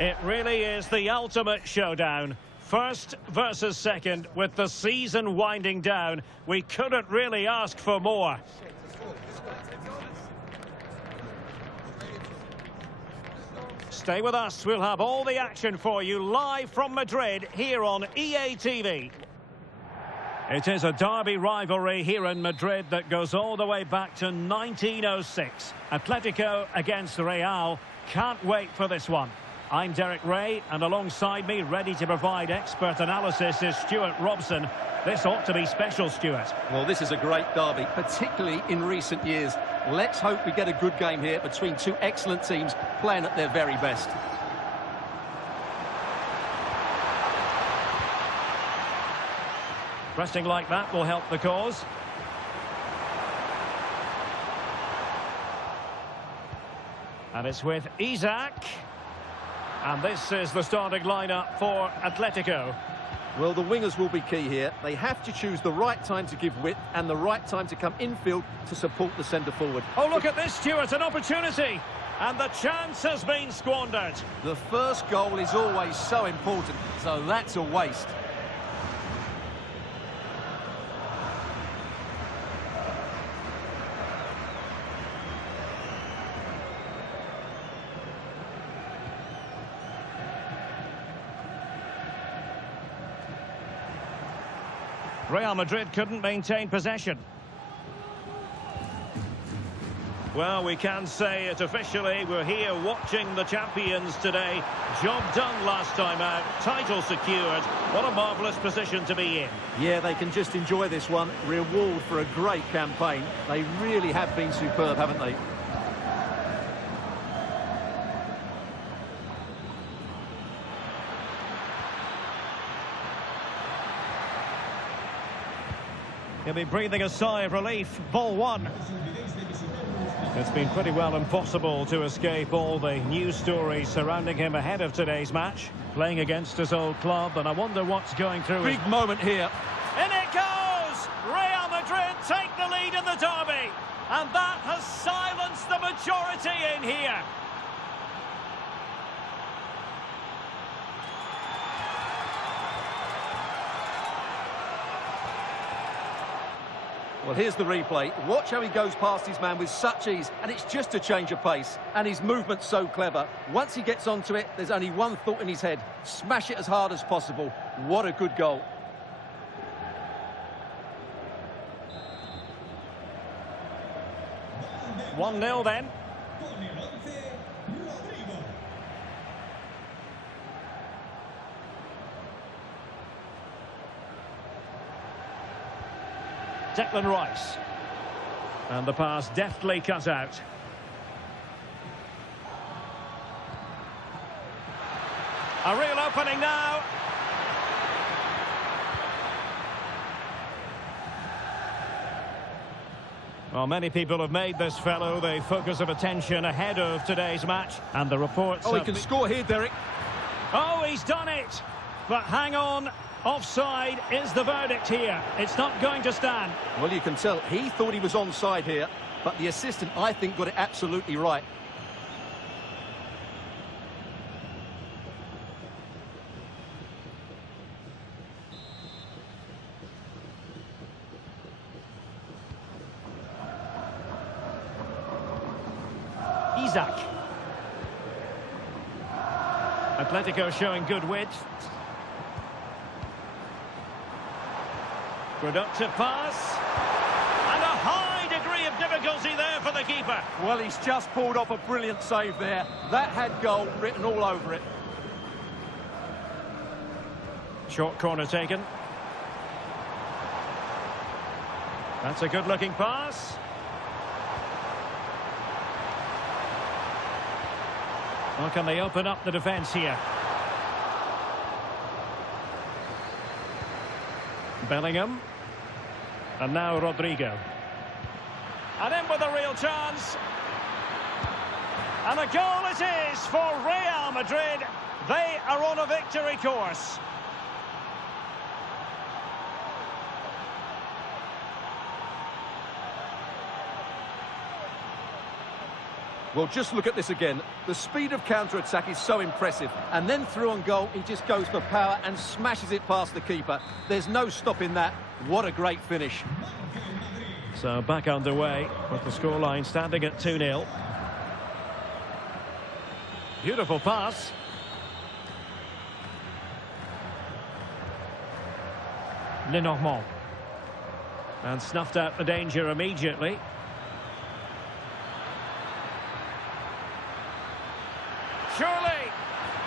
It really is the ultimate showdown. First versus second, with the season winding down. We couldn't really ask for more. Stay with us. We'll have all the action for you live from Madrid here on EA TV. It is a derby rivalry here in Madrid that goes all the way back to 1906. Atletico against Real. Can't wait for this one. I'm Derek Ray, and alongside me, ready to provide expert analysis, is Stuart Robson. This ought to be special, Stuart. Well, this is a great derby, particularly in recent years. Let's hope we get a good game here between two excellent teams playing at their very best. Pressing like that will help the cause. And it's with Isaac. And this is the starting lineup for Atletico. Well, the wingers will be key here. They have to choose the right time to give width and the right time to come infield to support the centre-forward. Oh, look at this, Stuart, an opportunity. And the chance has been squandered. The first goal is always so important, so that's a waste. Real Madrid couldn't maintain possession. Well, we can say it officially. We're here watching the champions today. Job done last time out. Title secured. What a marvellous position to be in. Yeah, they can just enjoy this one. Reward for a great campaign. They really have been superb, haven't they? He'll be breathing a sigh of relief. Ball one. It's been pretty well impossible to escape all the news stories surrounding him ahead of today's match. Playing against his old club, and I wonder what's going through. Big moment here. In it goes! Real Madrid take the lead in the derby. And that has silenced the majority in here. Well, here's the replay. Watch how he goes past his man with such ease, and it's just a change of pace. And his movement's so clever. Once he gets onto it, there's only one thought in his head. Smash it as hard as possible. What a good goal. One 0 then. Declan Rice. And the pass deftly cut out. A real opening now. Well, many people have made this fellow the focus of attention ahead of today's match. And the reports... Oh, he can score here, Derek. Oh, he's done it. But hang on. Offside is the verdict here. It's not going to stand. Well, you can tell he thought he was onside here, but the assistant, I think, got it absolutely right. Isaac. Atletico showing good width. Productive pass. And a high degree of difficulty there for the keeper. Well, he's just pulled off a brilliant save there. That had goal written all over it. Short corner taken. That's a good-looking pass. Well, can they open up the defence here? Bellingham. And now Rodrigo. And in with a real chance. And a goal it is for Real Madrid. They are on a victory course. Well, just look at this again. The speed of counter-attack is so impressive. And then through on goal, he just goes for power and smashes it past the keeper. There's no stopping that. What a great finish. So back underway with the scoreline standing at 2-0. Beautiful pass. Lenormand. And snuffed out the danger immediately. Surely,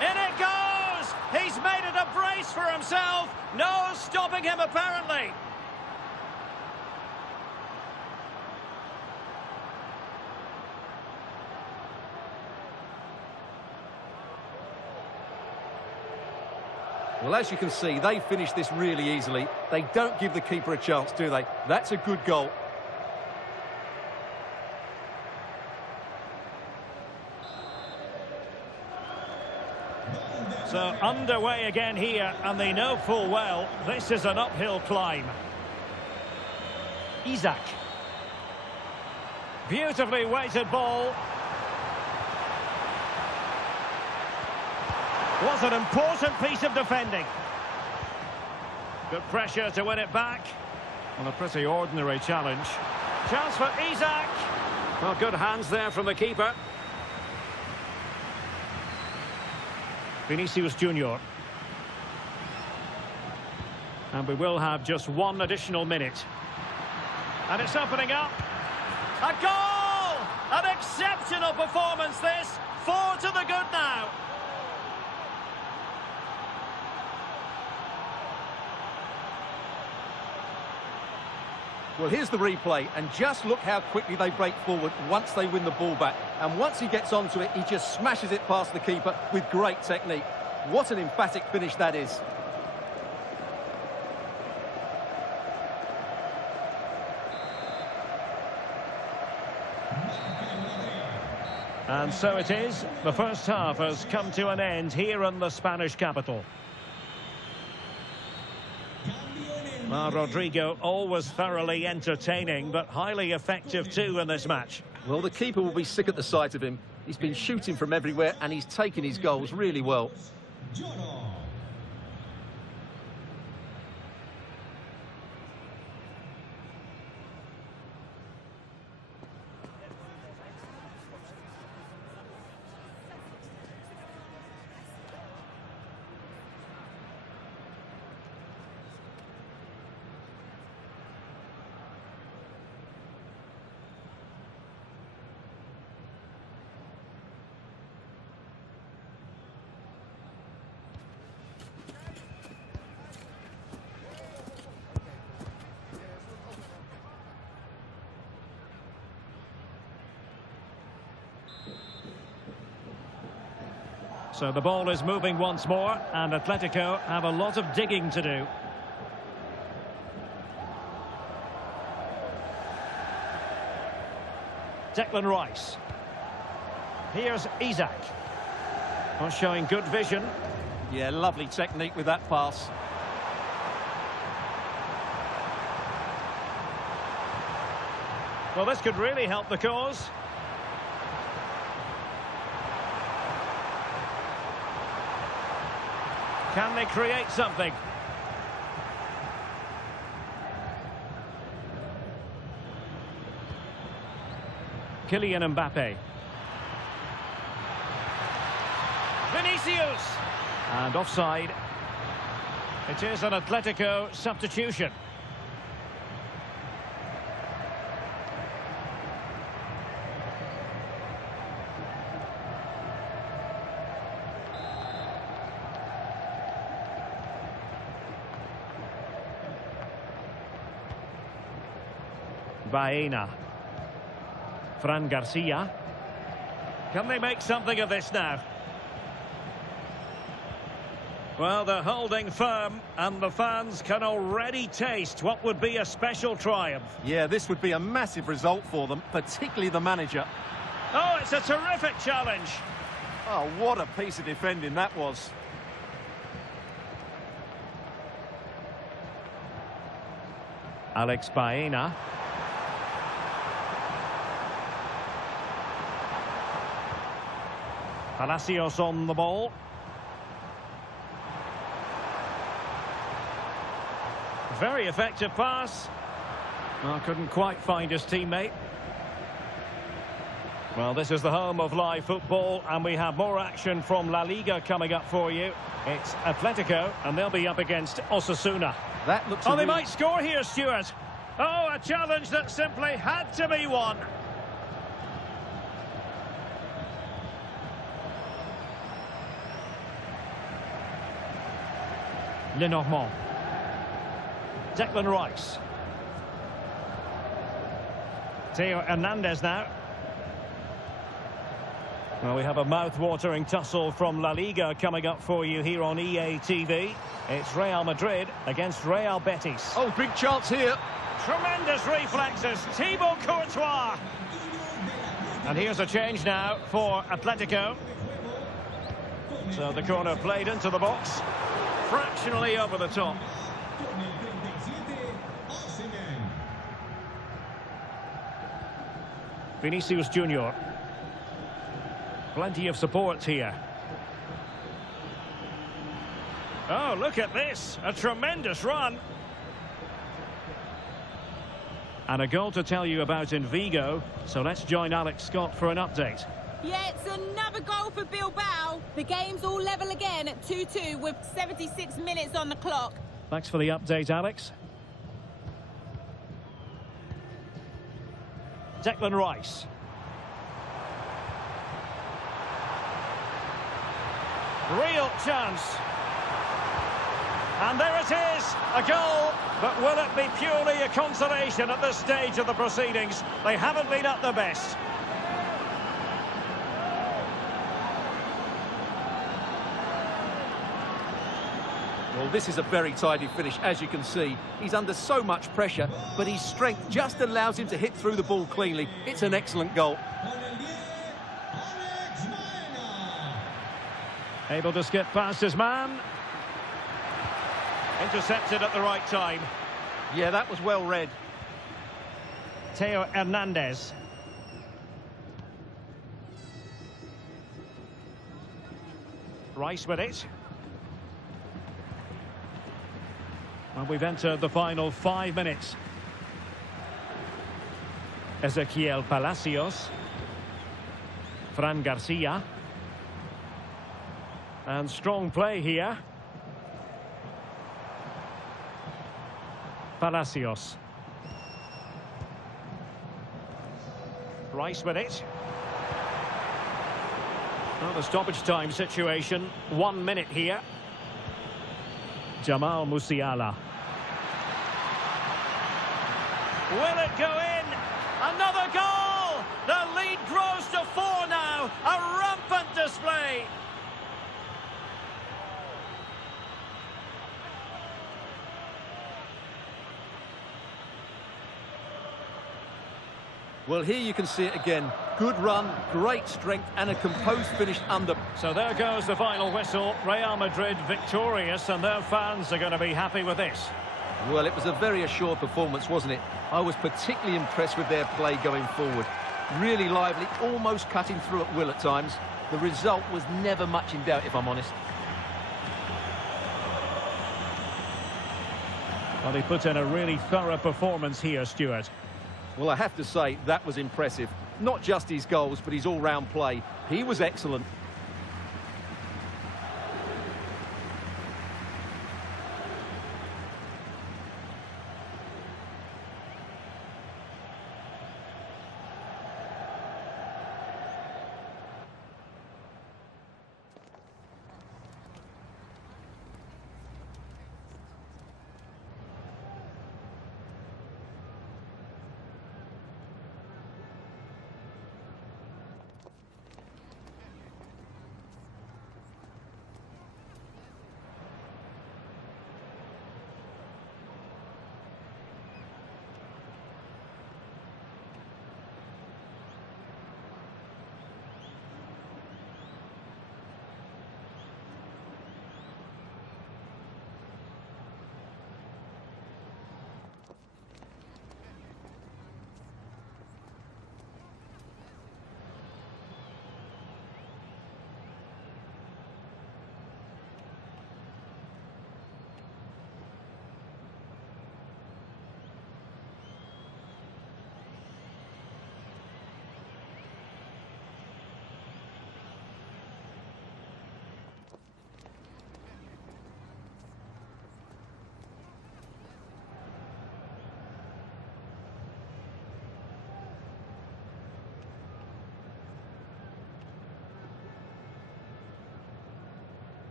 in it goes! He's made it a brace for himself. No stopping him, apparently. Well, as you can see, they finish this really easily. They don't give the keeper a chance, do they? That's a good goal. So underway again here, and they know full well this is an uphill climb. Isaac. Beautifully weighted ball. Was an important piece of defending. Good pressure to win it back. Well, a pretty ordinary challenge. Chance for Isaac. Well, good hands there from the keeper. Vinicius Junior. And we will have just one additional minute. And it's opening up. A goal! An exceptional performance this. 4 to the good now. Well, here's the replay, and just look how quickly they break forward once they win the ball back. And once he gets onto it, he just smashes it past the keeper with great technique. What an emphatic finish that is. And so it is. The first half has come to an end here in the Spanish capital. Rodrigo, always thoroughly entertaining, but highly effective too in this match. Well, the keeper will be sick at the sight of him. He's been shooting from everywhere, and he's taken his goals really well. So the ball is moving once more, and Atletico have a lot of digging to do. Declan Rice. Here's Isaac. Well, showing good vision. Yeah, lovely technique with that pass. Well, this could really help the cause. Can they create something? Kylian Mbappe. Vinicius! And offside. It is an Atletico substitution. Baena. Fran Garcia. Can they make something of this now? Well, they're holding firm, and the fans can already taste what would be a special triumph. Yeah, this would be a massive result for them, particularly the manager. Oh, it's a terrific challenge. Oh, what a piece of defending that was. Alex Baena. Palacios on the ball. Very effective pass. Well, couldn't quite find his teammate. Well, this is the home of live football, and we have more action from La Liga coming up for you. It's Atletico, and they'll be up against Osasuna. That looks. Oh, they might score here, Stuart. Oh, a challenge that simply had to be won. Lenormand. Declan Rice. Theo Hernandez now. Well, we have a mouth-watering tussle from La Liga coming up for you here on EA TV. It's Real Madrid against Real Betis. Oh, big chance here. Tremendous reflexes, Thibaut Courtois. And here's a change now for Atletico. So the corner played into the box. Fractionally over the top. Vinicius Junior. Plenty of support here. Oh, look at this. A tremendous run. And a goal to tell you about in Vigo. So let's join Alex Scott for an update. Yeah, it's another goal for Bilbao. The game's all level again at 2-2 with 76 minutes on the clock. Thanks for the update, Alex. Declan Rice. Real chance. And there it is, a goal. But will it be purely a consolation at this stage of the proceedings? They haven't been at their best. Well, this is a very tidy finish, as you can see. He's under so much pressure, but his strength just allows him to hit through the ball cleanly. It's an excellent goal. Able to skip past his man. Intercepted at the right time. Yeah, that was well read. Theo Hernandez. Rice with it. Well, we've entered the final 5 minutes. Ezequiel Palacios. Fran Garcia. And strong play here. Palacios. Rice with it. Well, the stoppage time situation. 1 minute here. Jamal Musiala. Will it go in? Another goal! The lead grows to 4 now. A rampant display. Well, here you can see it again. Good run, great strength, and a composed finish under. So there goes the final whistle. Real Madrid victorious, and their fans are going to be happy with this. Well, it was a very assured performance, wasn't it? I was particularly impressed with their play going forward. Really lively, almost cutting through at will at times. The result was never much in doubt, if I'm honest. Well, they put in a really thorough performance here, Stuart. Well, I have to say, that was impressive. Not just his goals, but his all-round play. He was excellent.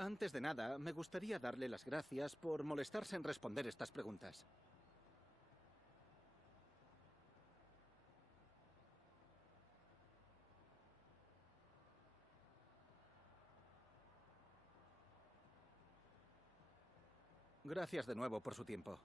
Antes de nada, me gustaría darle las gracias por molestarse en responder estas preguntas. Gracias de nuevo por su tiempo.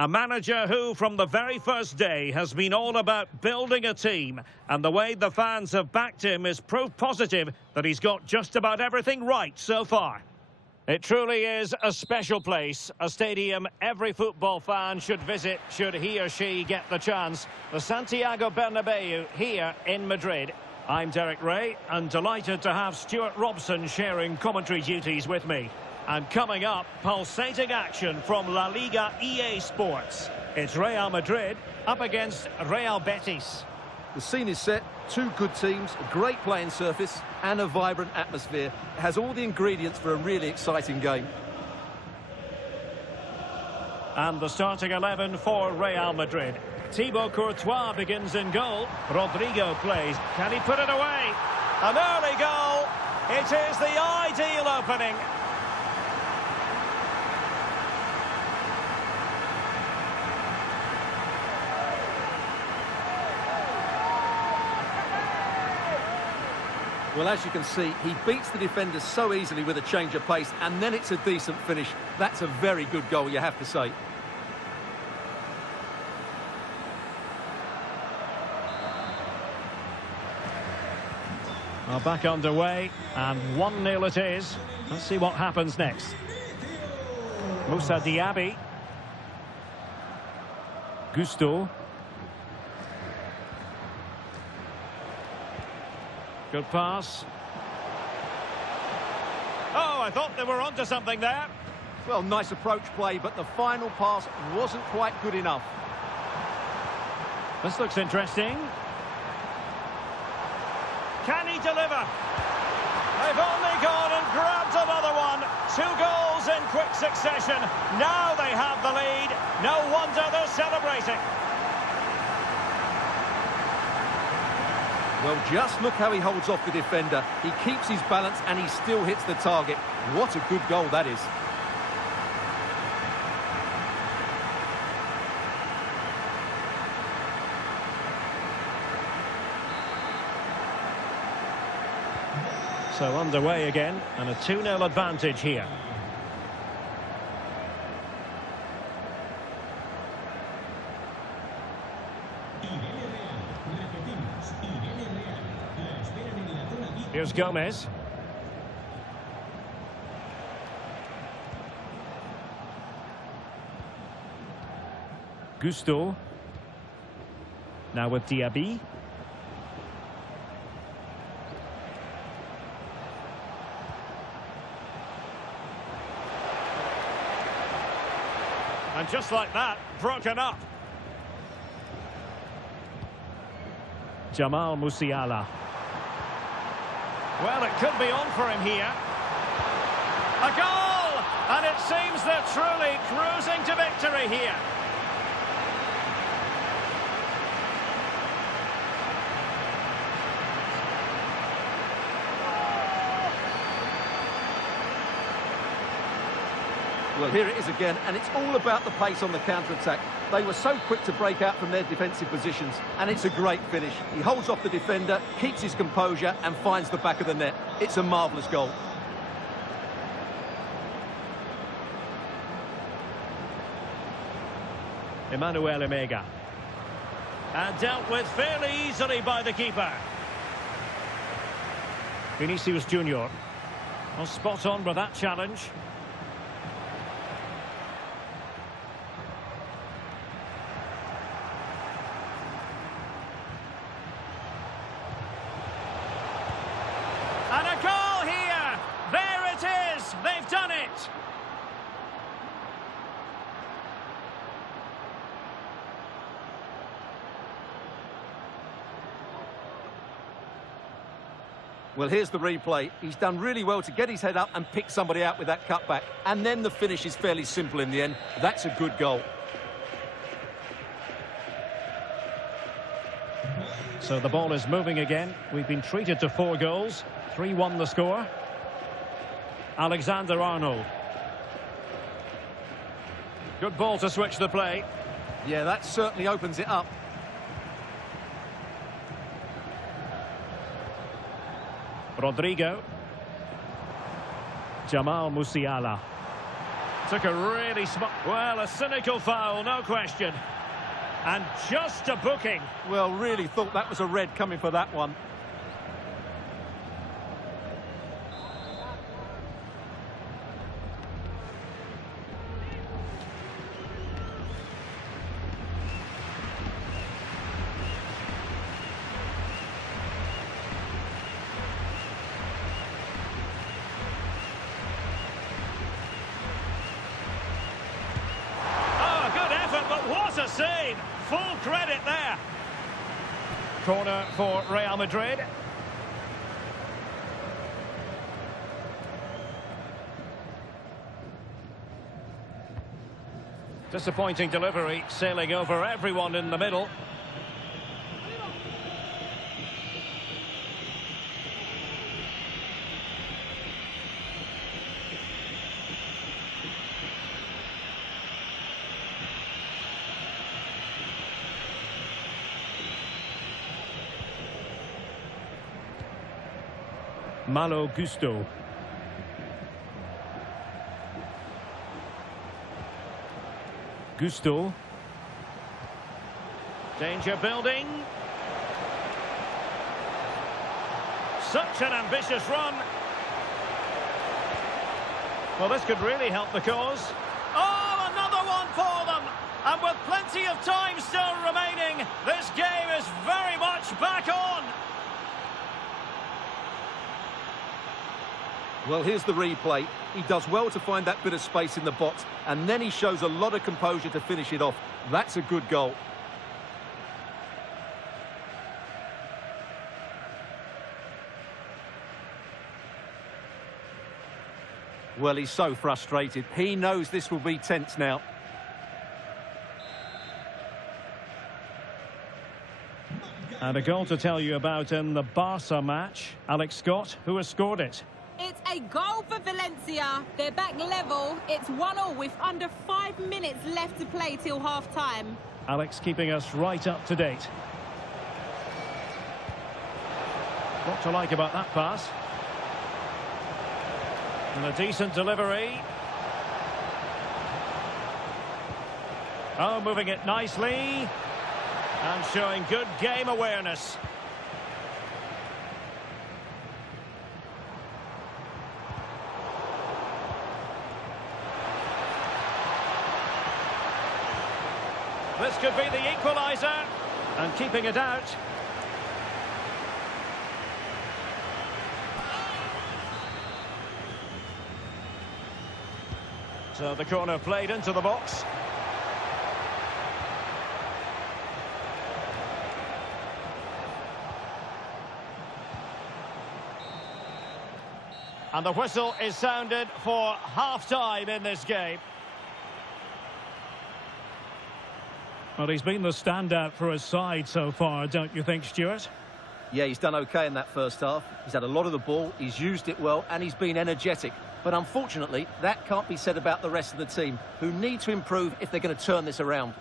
A manager who, from the very first day, has been all about building a team. And the way the fans have backed him is proof positive that he's got just about everything right so far. It truly is a special place, a stadium every football fan should visit should he or she get the chance. The Santiago Bernabeu here in Madrid. I'm Derek Ray and delighted to have Stuart Robson sharing commentary duties with me. And coming up, pulsating action from La Liga EA Sports. It's Real Madrid up against Real Betis. The scene is set, two good teams, a great playing surface and a vibrant atmosphere. It has all the ingredients for a really exciting game. And the starting 11 for Real Madrid. Thibaut Courtois begins in goal. Rodrigo plays. Can he put it away? An early goal. It is the ideal opening. Well, as you can see, he beats the defender so easily with a change of pace, and then it's a decent finish. That's a very good goal, you have to say. Well, back underway, and 1-0 it is. Let's see what happens next. Moussa Diaby. Gusto. Good pass. Oh, I thought they were onto something there. Well, nice approach play, but the final pass wasn't quite good enough. This looks interesting. Can he deliver? They've only gone and grabbed another one. 2 goals in quick succession. Now they have the lead. No wonder they're celebrating. Well, just look how he holds off the defender. He keeps his balance and he still hits the target. What a good goal that is. So underway again, and a 2-0 advantage here. Here's Gomez. Gusto. Now with Diaby. And just like that, broken up. Jamal Musiala. Well, it could be on for him here. A goal! And it seems they're truly cruising to victory here. Well, here it is again, and it's all about the pace on the counter-attack. They were so quick to break out from their defensive positions, and it's a great finish. He holds off the defender, keeps his composure, and finds the back of the net. It's a marvellous goal. Emmanuel Emega. And dealt with fairly easily by the keeper. Vinicius Junior. Well, spot on with that challenge. And a goal here! There it is! They've done it! Well, here's the replay. He's done really well to get his head up and pick somebody out with that cutback. And then the finish is fairly simple in the end. That's a good goal. So the ball is moving again. We've been treated to 4 goals. 3-1 the score. Alexander-Arnold. Good ball to switch the play. Yeah, that certainly opens it up. Rodrigo. Jamal Musiala. Took a really smart... Well, a cynical foul, no question. And just a booking. Well, really thought that was a red coming for that one. What a save! Full credit there. Corner for Real Madrid. Disappointing delivery, sailing over everyone in the middle. Malo Gusto. Gusto. Danger building. Such an ambitious run. Well, this could really help the cause. Oh, another one for them. And with plenty of time still remaining, this game is very much back on. Well, here's the replay. He does well to find that bit of space in the box, and then he shows a lot of composure to finish it off. That's a good goal. Well, he's so frustrated. He knows this will be tense now. And a goal to tell you about in the Barca match. Alex Scott, who has scored it. It's a goal for Valencia. They're back level. It's 1-1 with under 5 minutes left to play till half-time. Alex keeping us right up to date. What to like about that pass? And a decent delivery. Oh, moving it nicely. And showing good game awareness. This could be the equaliser, and keeping it out. So the corner played into the box. And the whistle is sounded for half-time in this game. Well, he's been the standout for his side so far, don't you think, Stuart? Yeah, he's done okay in that first half. He's had a lot of the ball, he's used it well, and he's been energetic. But unfortunately, that can't be said about the rest of the team, who need to improve if they're going to turn this around.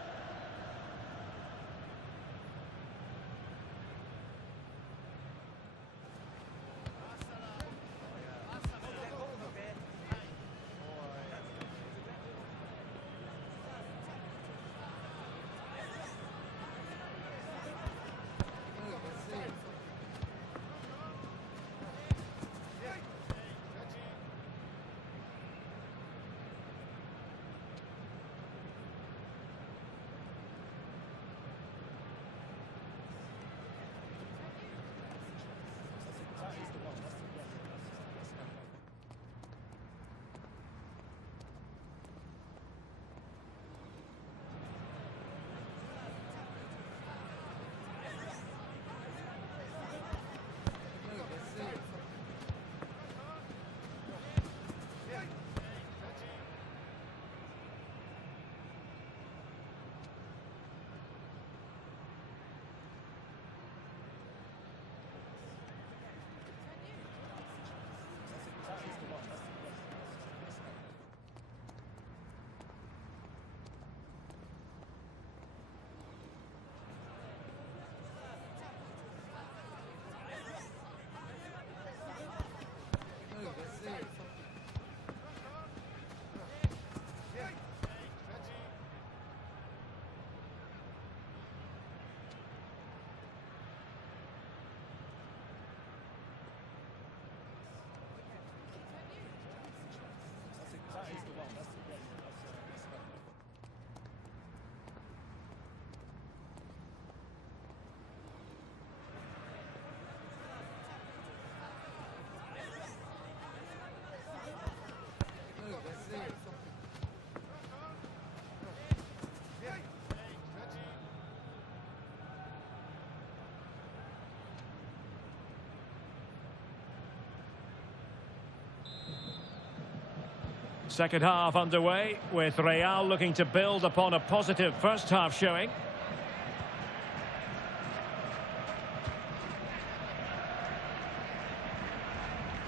Second half underway, with Real looking to build upon a positive first half showing.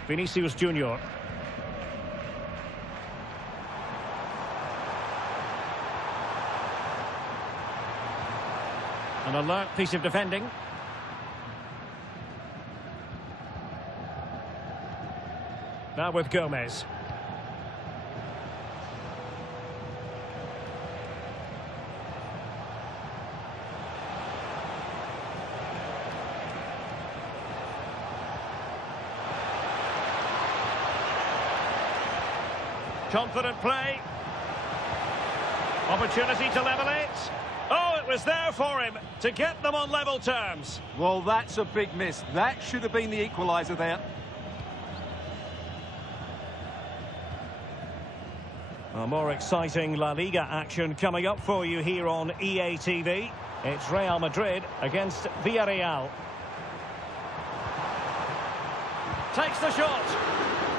Vinicius Junior. An alert piece of defending. Now with Gomez. Confident play. Opportunity to level it. Oh, it was there for him to get them on level terms. Well, that's a big miss. That should have been the equaliser there. A more exciting La Liga action coming up for you here on EA TV. It's Real Madrid against Villarreal. Takes the shot.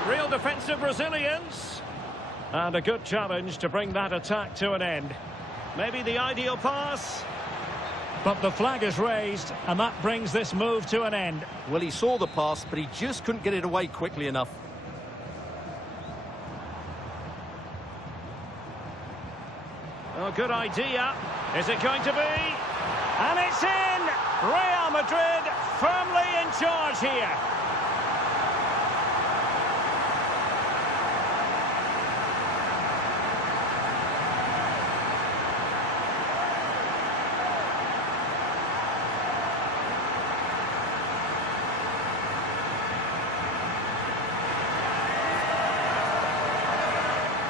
Real defensive Brazilians. And a good challenge to bring that attack to an end. Maybe the ideal pass. But the flag is raised, and that brings this move to an end. Well, he saw the pass, but he just couldn't get it away quickly enough. Oh, good idea. Is it going to be? And it's in! Real Madrid firmly in charge here.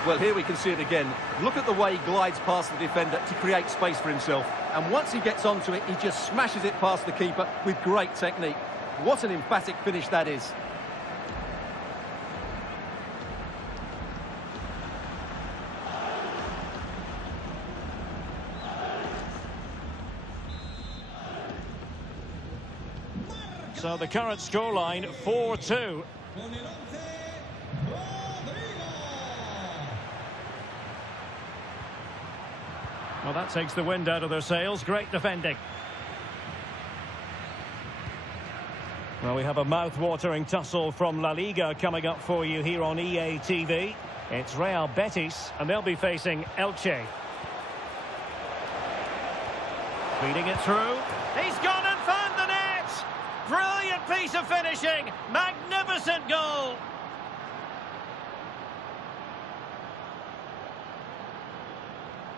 Well, here we can see it again. Look at the way he glides past the defender to create space for himself. And once he gets onto it, he just smashes it past the keeper with great technique. What an emphatic finish that is. So the current scoreline, 4-2. Well, that takes the wind out of their sails. Great defending. Well, we have a mouth-watering tussle from La Liga coming up for you here on EA TV. It's Real Betis, and they'll be facing Elche. Feeding it through. He's gone and found the net! Brilliant piece of finishing! Magnificent goal!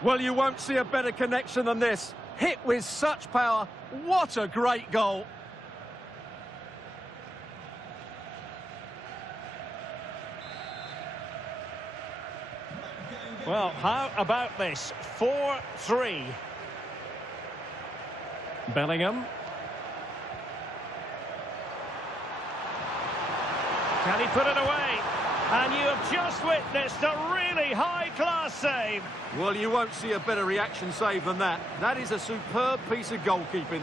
Well, you won't see a better connection than this. Hit with such power. What a great goal. Well, how about this? 4-3. Bellingham. Can he put it away? And you have just witnessed a really high-class save. Well, you won't see a better reaction save than that. That is a superb piece of goalkeeping.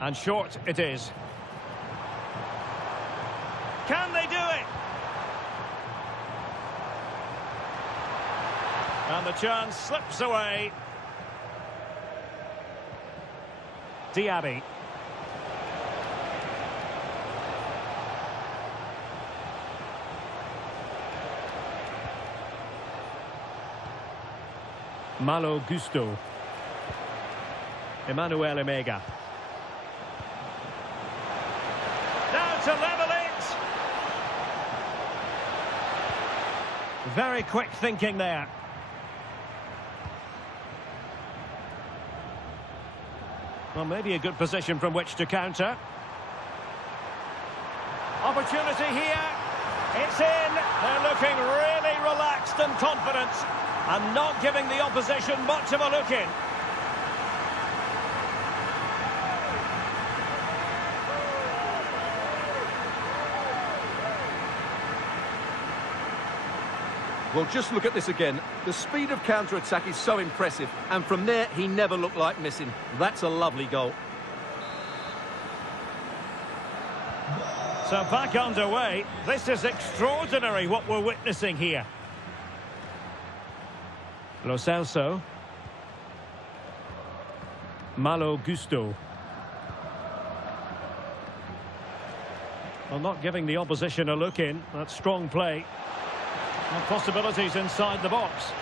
And short it is. Can they do it? And the chance slips away. Diaby. Malo Gusto. Emmanuel Emega. Now to level it. Very quick thinking there. Well, maybe a good position from which to counter. Opportunity here. It's in. They're looking really relaxed and confident and not giving the opposition much of a look in. Well, just look at this again. The speed of counter-attack is so impressive, and from there, he never looked like missing. That's a lovely goal. So back underway. This is extraordinary what we're witnessing here. Lo Celso. Malo Gusto. Well, not giving the opposition a look in. That's strong play. And possibilities inside the box.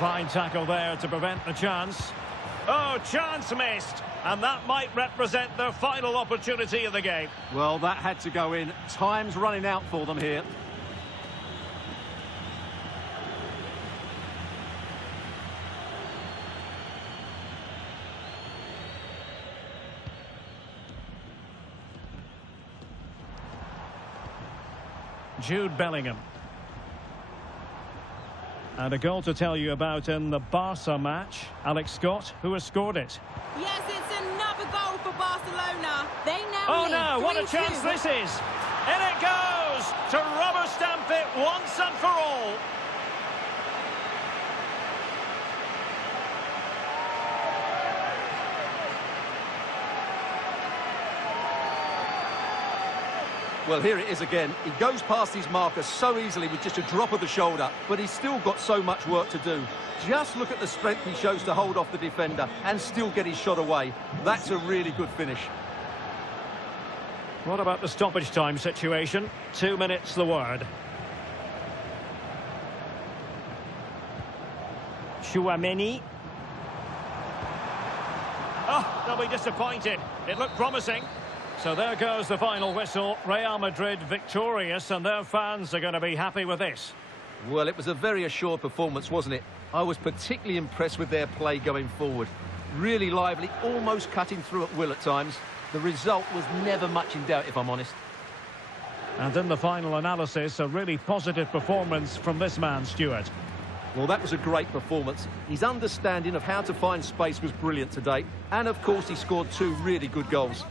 Fine tackle there to prevent the chance. Oh, chance missed. And that might represent their final opportunity of the game. Well, that had to go in. Time's running out for them here. Jude Bellingham. And a goal to tell you about in the Barca match. Alex Scott, who has scored it. Yes, it's another goal for Barcelona. They now Oh lead no, what a 3-2. chance this is! In it goes! To rubber stamp it once and for all. Well, here it is again. He goes past his marker so easily with just a drop of the shoulder, but he's still got so much work to do. Just look at the strength he shows to hold off the defender and still get his shot away. That's a really good finish. What about the stoppage time situation? 2 minutes the word. Chouameni. Oh, they'll be disappointed. It looked promising. So there goes the final whistle. Real Madrid victorious, and their fans are going to be happy with this. Well, it was a very assured performance, wasn't it? I was particularly impressed with their play going forward. Really lively, almost cutting through at will at times. The result was never much in doubt, if I'm honest. And in the final analysis, a really positive performance from this man, Stuart. Well, that was a great performance. His understanding of how to find space was brilliant today. And, of course, he scored 2 really good goals.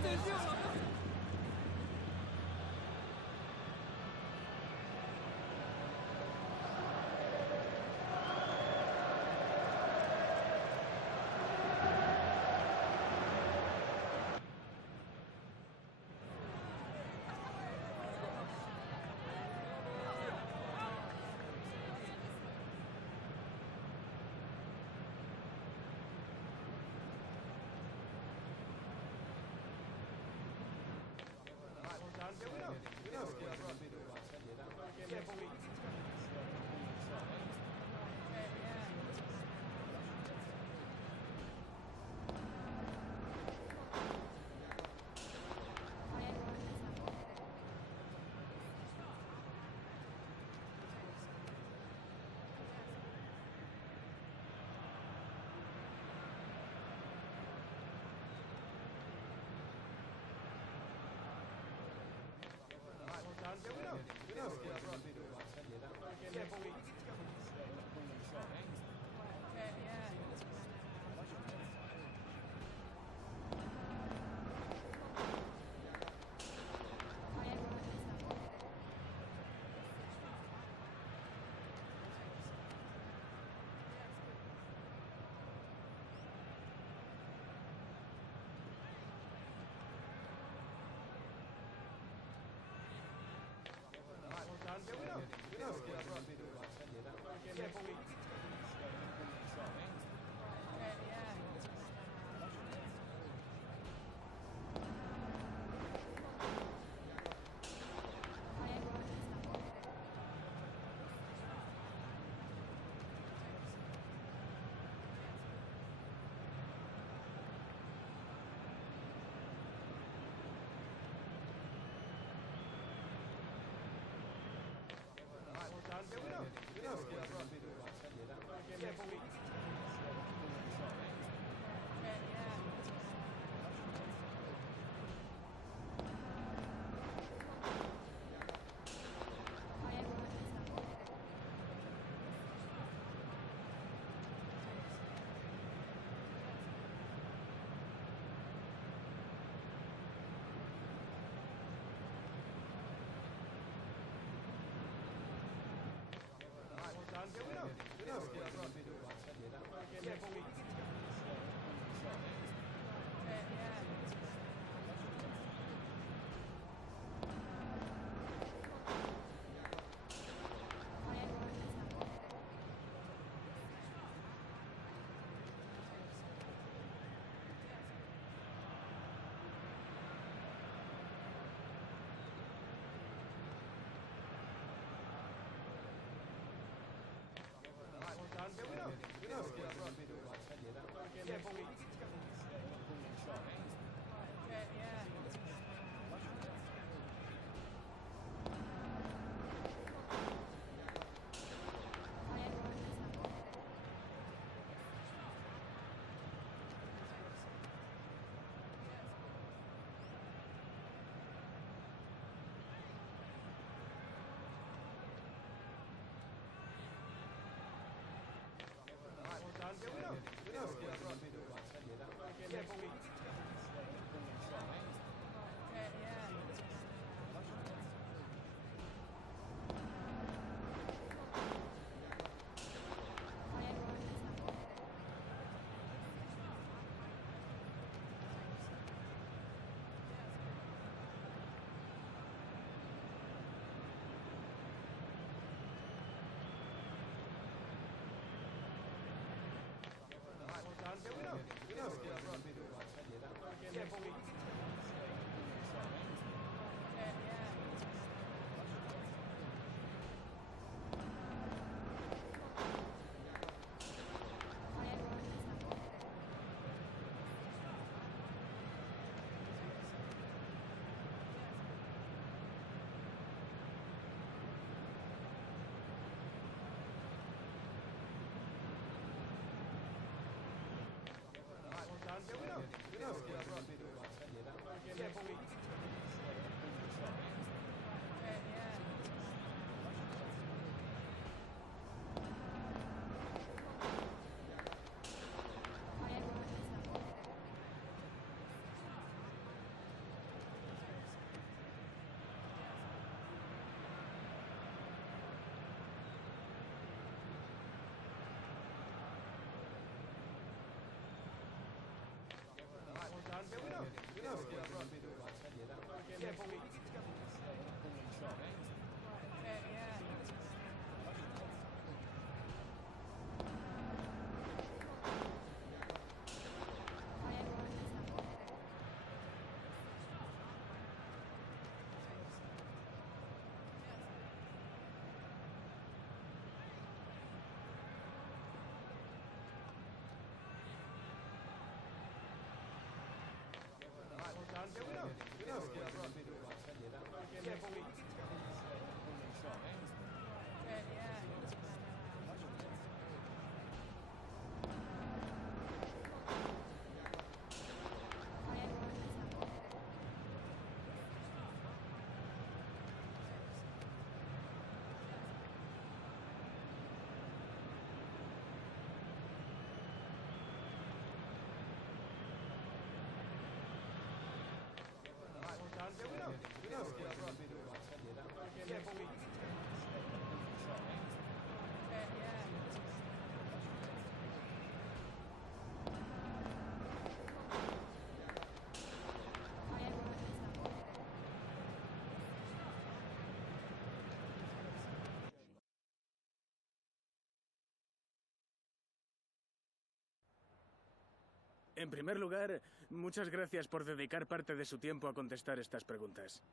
En primer lugar, muchas gracias por dedicar parte de su tiempo a contestar estas preguntas.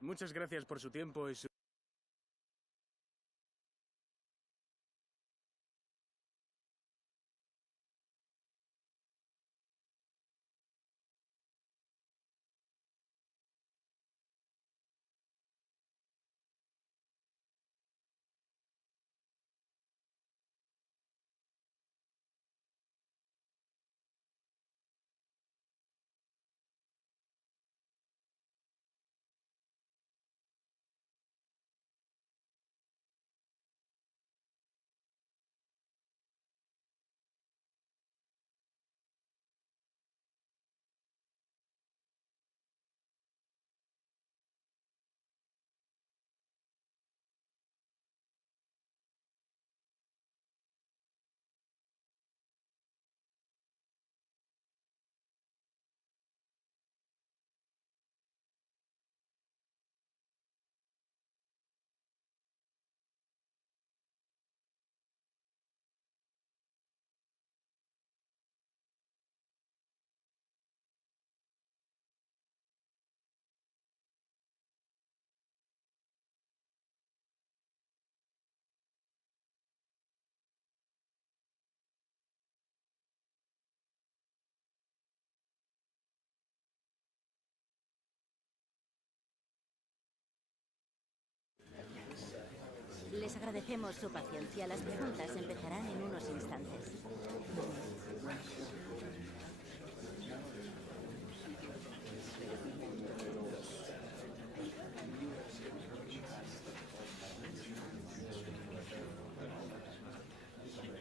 Muchas gracias por su tiempo y su... Agradecemos su paciencia. Las preguntas empezarán en unos instantes.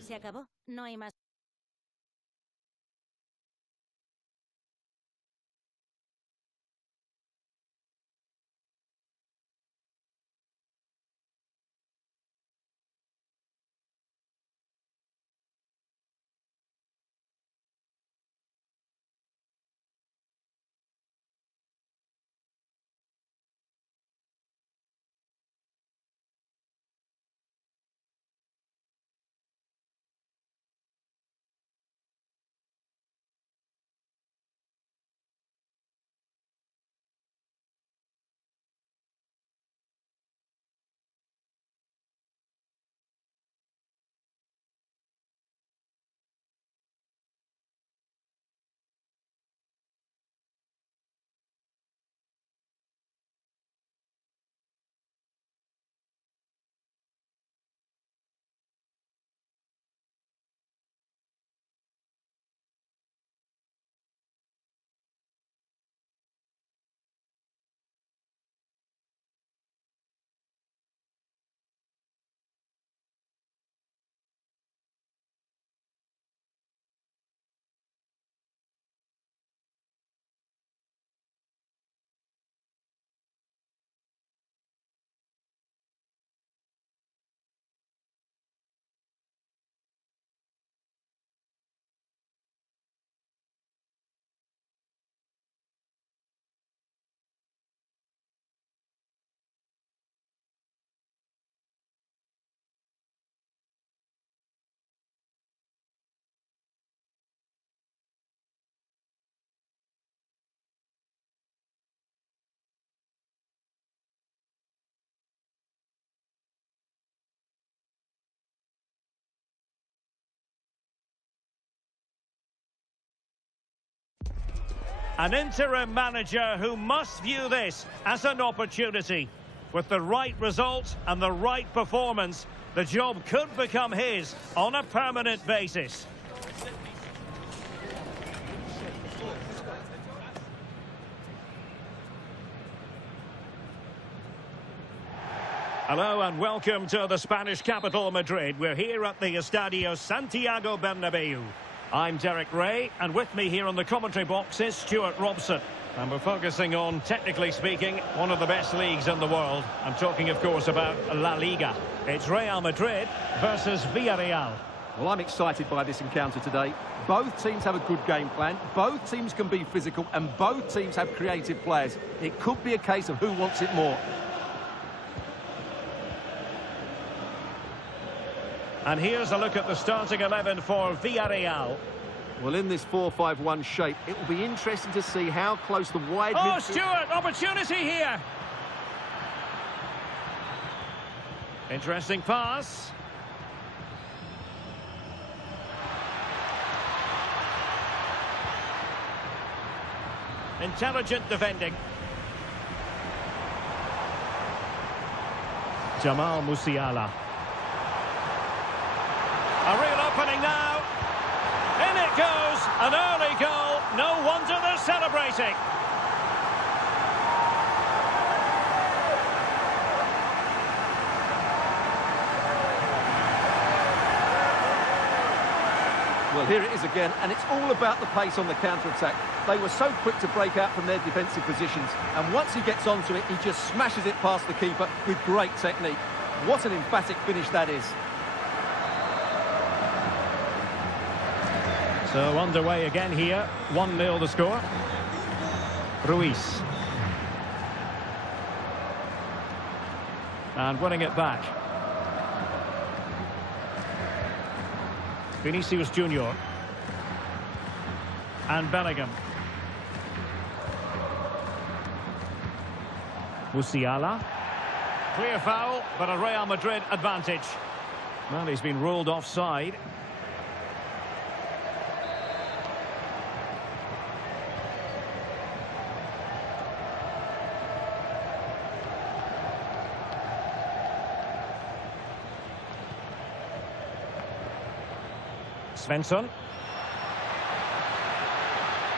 ¿Se acabó? No hay más. An interim manager who must view this as an opportunity. With the right result and the right performance, the job could become his on a permanent basis. Hello and welcome to the Spanish capital, Madrid. We're here at the Estadio Santiago Bernabeu. I'm Derek Ray, and with me here on the commentary box is Stuart Robson. And we're focusing on, technically speaking, one of the best leagues in the world. I'm talking, of course, about La-Liga. It's Real Madrid versus Villarreal. Well, I'm excited by this encounter today. Both teams have a good game plan, both teams can be physical, and both teams have creative players. It could be a case of who wants it more. And here's a look at the starting 11 for Villarreal. Well, in this 4-5-1 shape, it will be interesting to see how close the wide... Oh, Stuart, opportunity here! Interesting pass. Intelligent defending. Jamal Musiala. A real opening now. In it goes. An early goal. No wonder they're celebrating. Well, here it is again, and it's all about the pace on the counter-attack. They were so quick to break out from their defensive positions, and once he gets onto it, he just smashes it past the keeper with great technique. What an emphatic finish that is. So underway again here, 1-0 the score. Ruiz. And winning it back. Vinicius Junior. And Bellingham. Musiala. Clear foul, but a Real Madrid advantage. Well, he's been ruled offside. Svensson.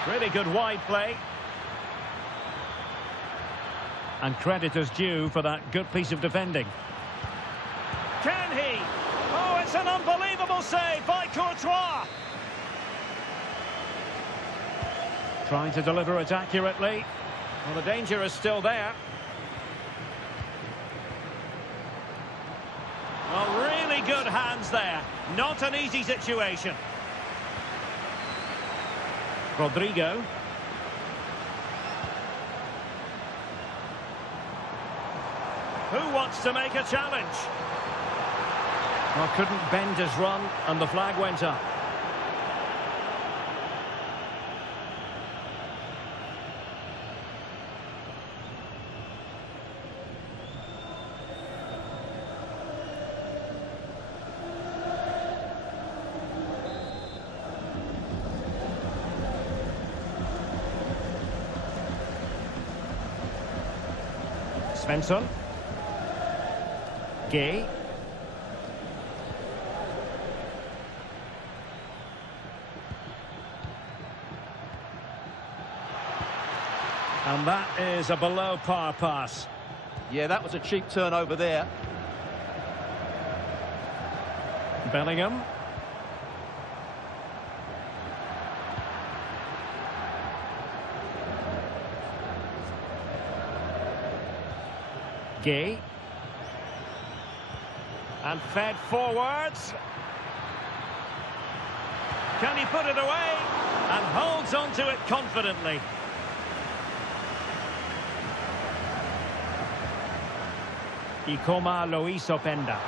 Really good wide play. And credit is due for that good piece of defending. Can he? Oh, it's an unbelievable save by Courtois. Trying to deliver it accurately. Well, the danger is still there. Well, really good hands there. Not an easy situation. Rodrigo. Who wants to make a challenge? Well, couldn't bend his run, and the flag went up. Svensson. Gay. And that is a below par pass. Yeah, that was a cheap turnover there. Bellingham. Gay. And fed forwards. Can he put it away? And holds on to it confidently. Y como lo hizo Penda.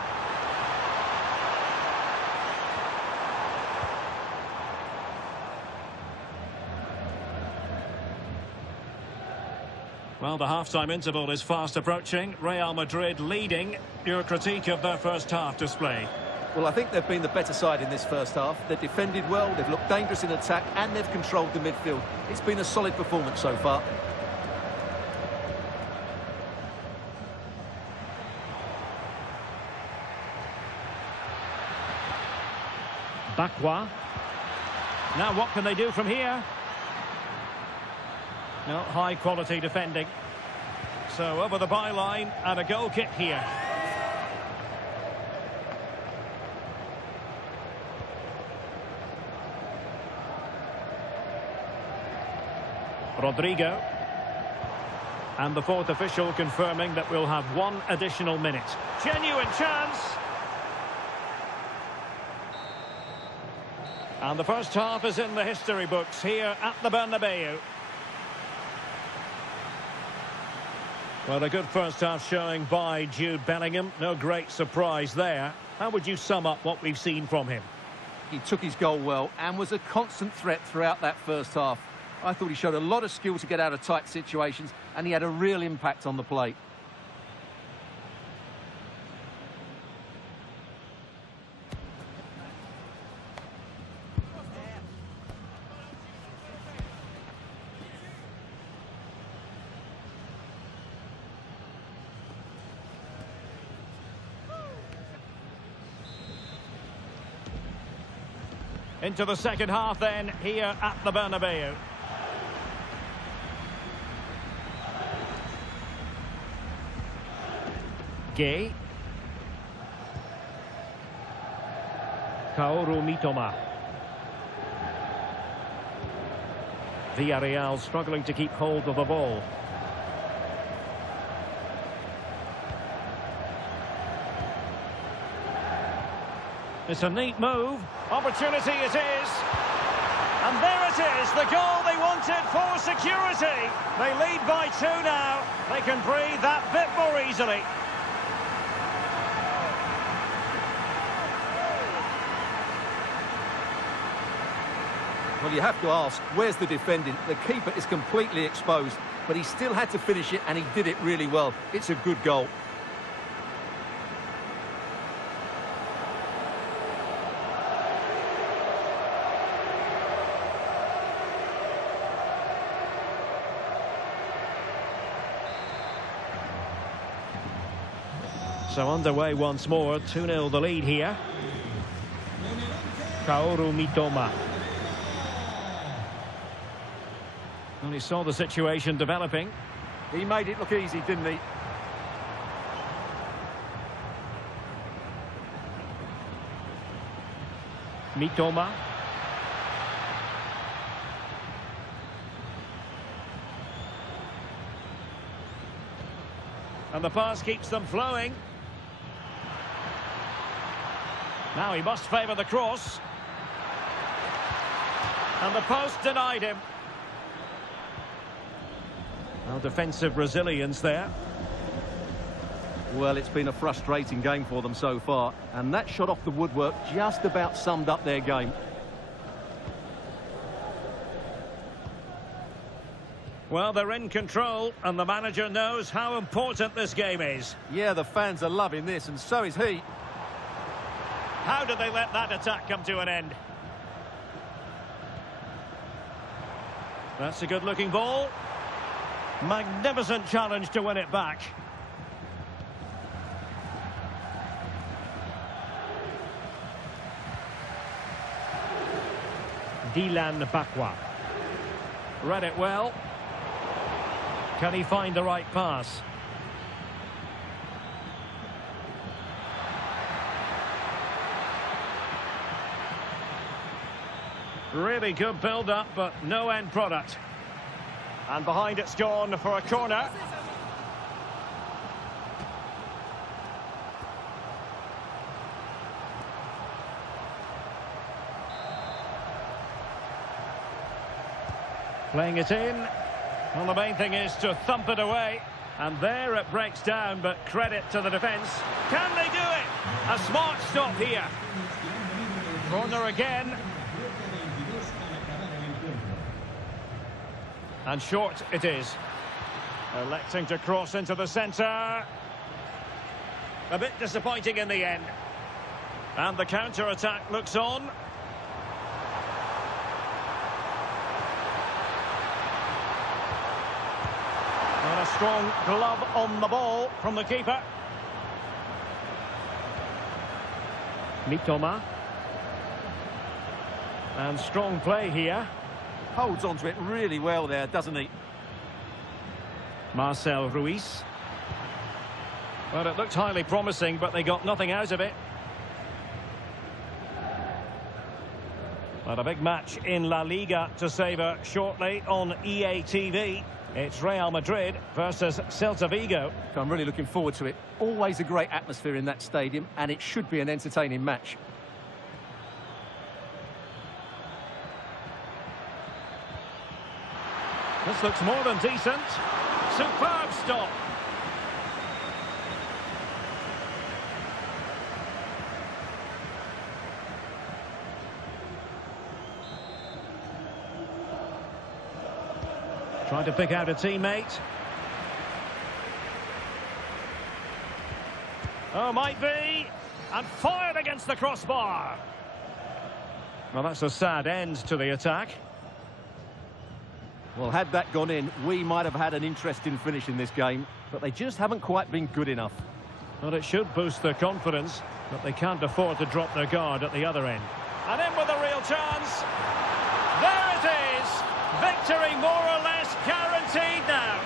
Well, the half-time interval is fast approaching. Real Madrid leading. Your critique of their first half display? Well, I think they've been the better side in this first half. They've defended well, they've looked dangerous in attack, and they've controlled the midfield. It's been a solid performance so far. Bakwa. Now what can they do from here? No, high quality defending. So over the byline and a goal kick here. Rodrigo. And the fourth official confirming that we'll have one additional minute. Genuine chance. And the first half is in the history books here at the Bernabeu. Well, a good first half showing by Jude Bellingham. No great surprise there. How would you sum up what we've seen from him? He took his goal well and was a constant threat throughout that first half. I thought he showed a lot of skill to get out of tight situations, and he had a real impact on the plate. Into the second half then, here at the Bernabeu. Gay. Kaoru Mitoma. Villarreal struggling to keep hold of the ball. It's a neat move. Opportunity it is. And there it is, the goal they wanted for security. They lead by 2 now. They can breathe that bit more easily. Well, you have to ask, where's the defending? The keeper is completely exposed, but he still had to finish it, and he did it really well. It's a good goal. So underway once more, 2-0 the lead here. Kaoru Mitoma. And he saw the situation developing. He made it look easy, didn't he? Mitoma. And the pass keeps them flowing. Now he must favour the cross. And the post denied him. Well, defensive resilience there. Well, it's been a frustrating game for them so far, and that shot off the woodwork just about summed up their game. Well, they're in control, and the manager knows how important this game is. Yeah, the fans are loving this, and so is he. How did they let that attack come to an end? That's a good-looking ball. Magnificent challenge to win it back. Dylan Bakwa. Read it well. Can he find the right pass? Really good build-up, but no end product. And behind it's gone for a corner. Playing it in. Well, the main thing is to thump it away. And there it breaks down, but credit to the defence. Can they do it? A smart stop here. Corner again. And short it is. Electing to cross into the centre. A bit disappointing in the end. And the counter-attack looks on. And a strong glove on the ball from the keeper. Mitoma. And strong play here. Holds onto it really well there, doesn't he? Marcel Ruiz. Well, it looked highly promising, but they got nothing out of it. But a big match in La Liga to savour shortly on EA TV. It's Real Madrid versus Celta Vigo. I'm really looking forward to it. Always a great atmosphere in that stadium, and it should be an entertaining match. This looks more than decent. Superb stop. Trying to pick out a teammate. Oh, might be. And fired against the crossbar. Well, that's a sad end to the attack. Well, had that gone in, we might have had an interesting finish in this game, but they just haven't quite been good enough. Well, it should boost their confidence, but they can't afford to drop their guard at the other end. And in with a real chance. There it is. Victory more or less guaranteed now.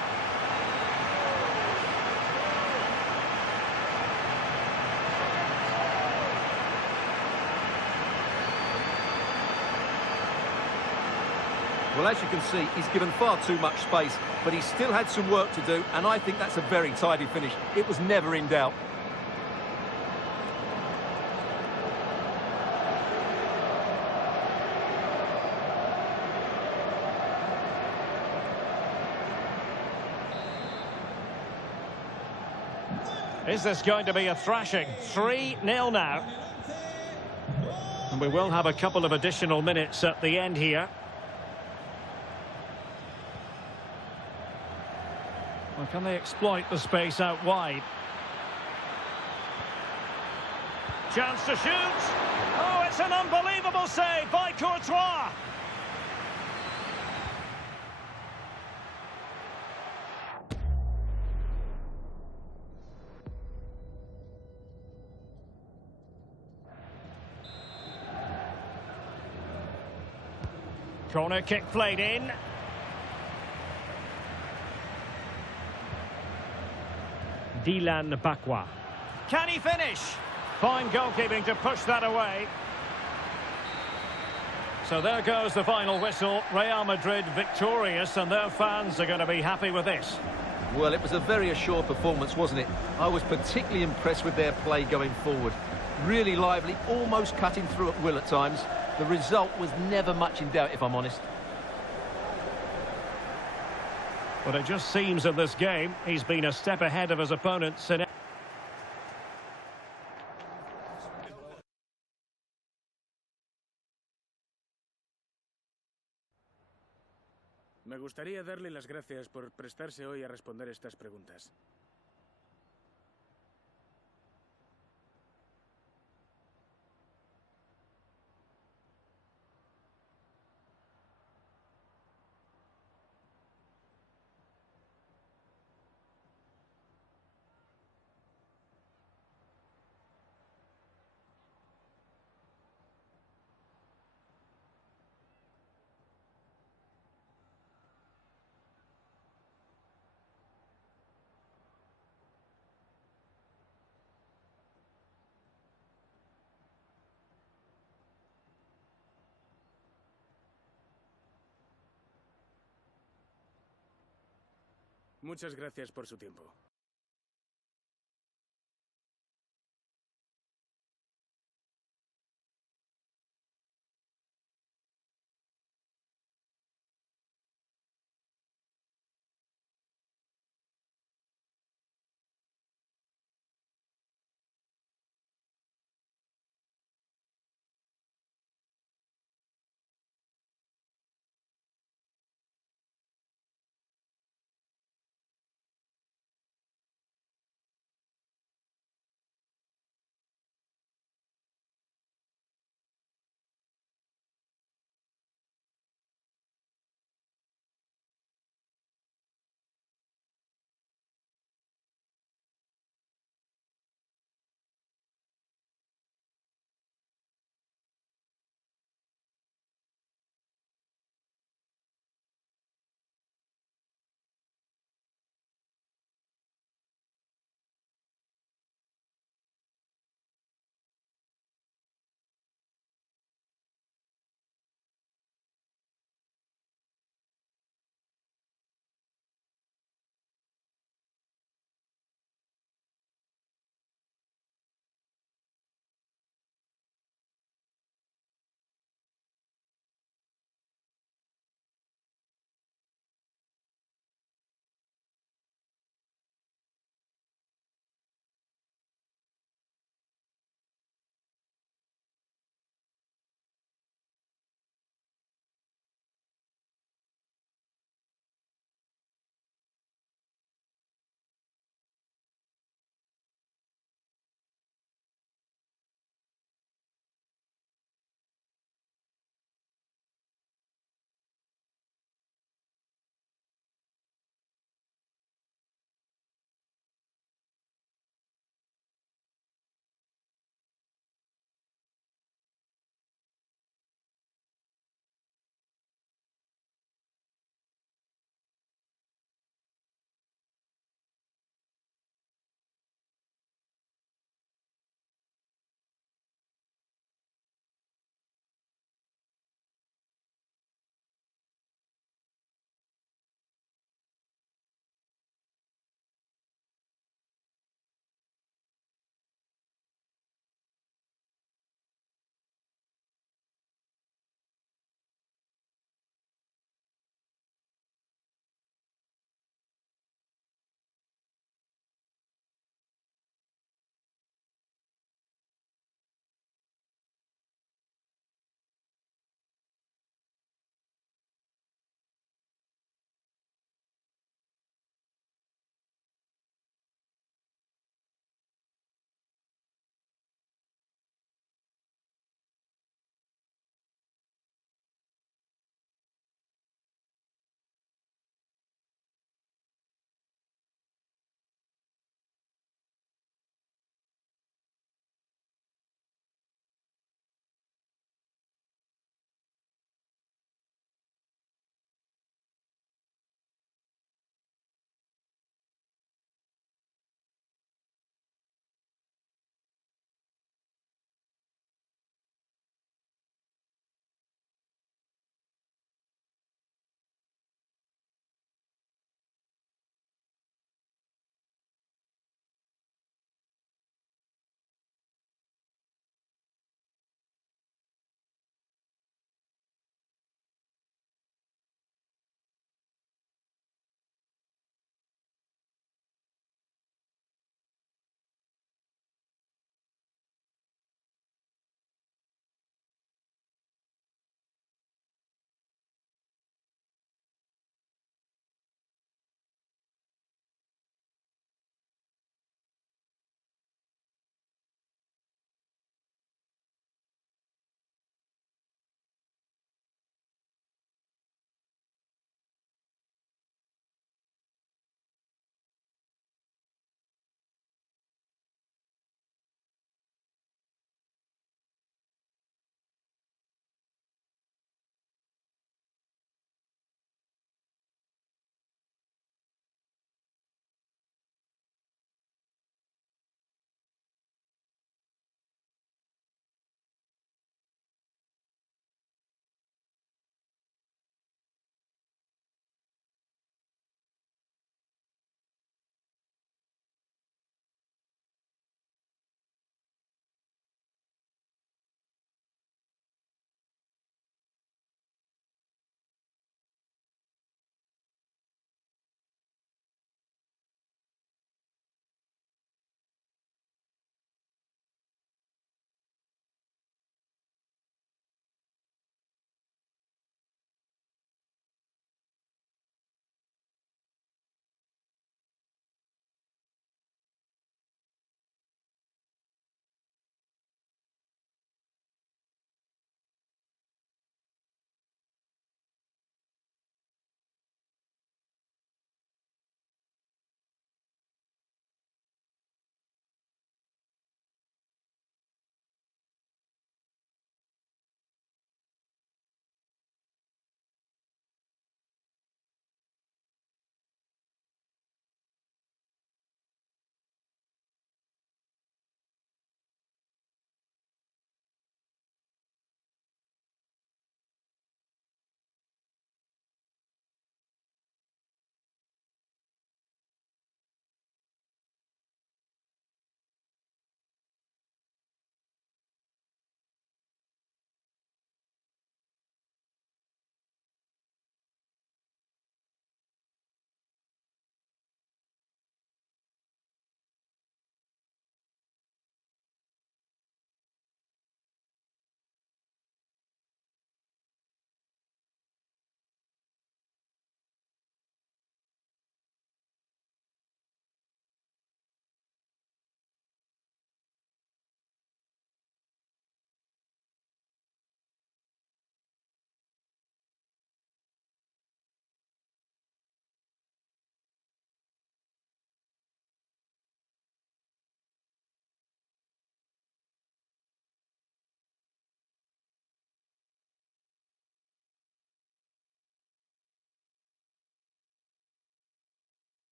Well, as you can see, he's given far too much space, but he still had some work to do, and I think that's a very tidy finish. It was never in doubt. Is this going to be a thrashing? 3-0 now. And we will have a couple of additional minutes at the end here. Well, can they exploit the space out wide? Chance to shoot. Oh, it's an unbelievable save by Courtois. Corner kick played in. Dilan Bakwa. Can he finish? Fine goalkeeping to push that away. So there goes the final whistle. Real Madrid victorious, and their fans are going to be happy with this. Well, it was a very assured performance, wasn't it? I was particularly impressed with their play going forward. Really lively, almost cutting through at will at times. The result was never much in doubt, if I'm honest. But it just seems in this game, he's been a step ahead of his opponents in Me gustaría darle las gracias por prestarse hoy a responder estas preguntas. Muchas gracias por su tiempo.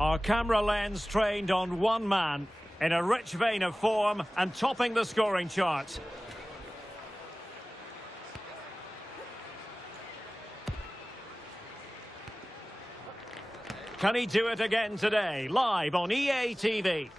Our camera lens trained on one man, in a rich vein of form and topping the scoring charts. Can he do it again today? Live on EA TV.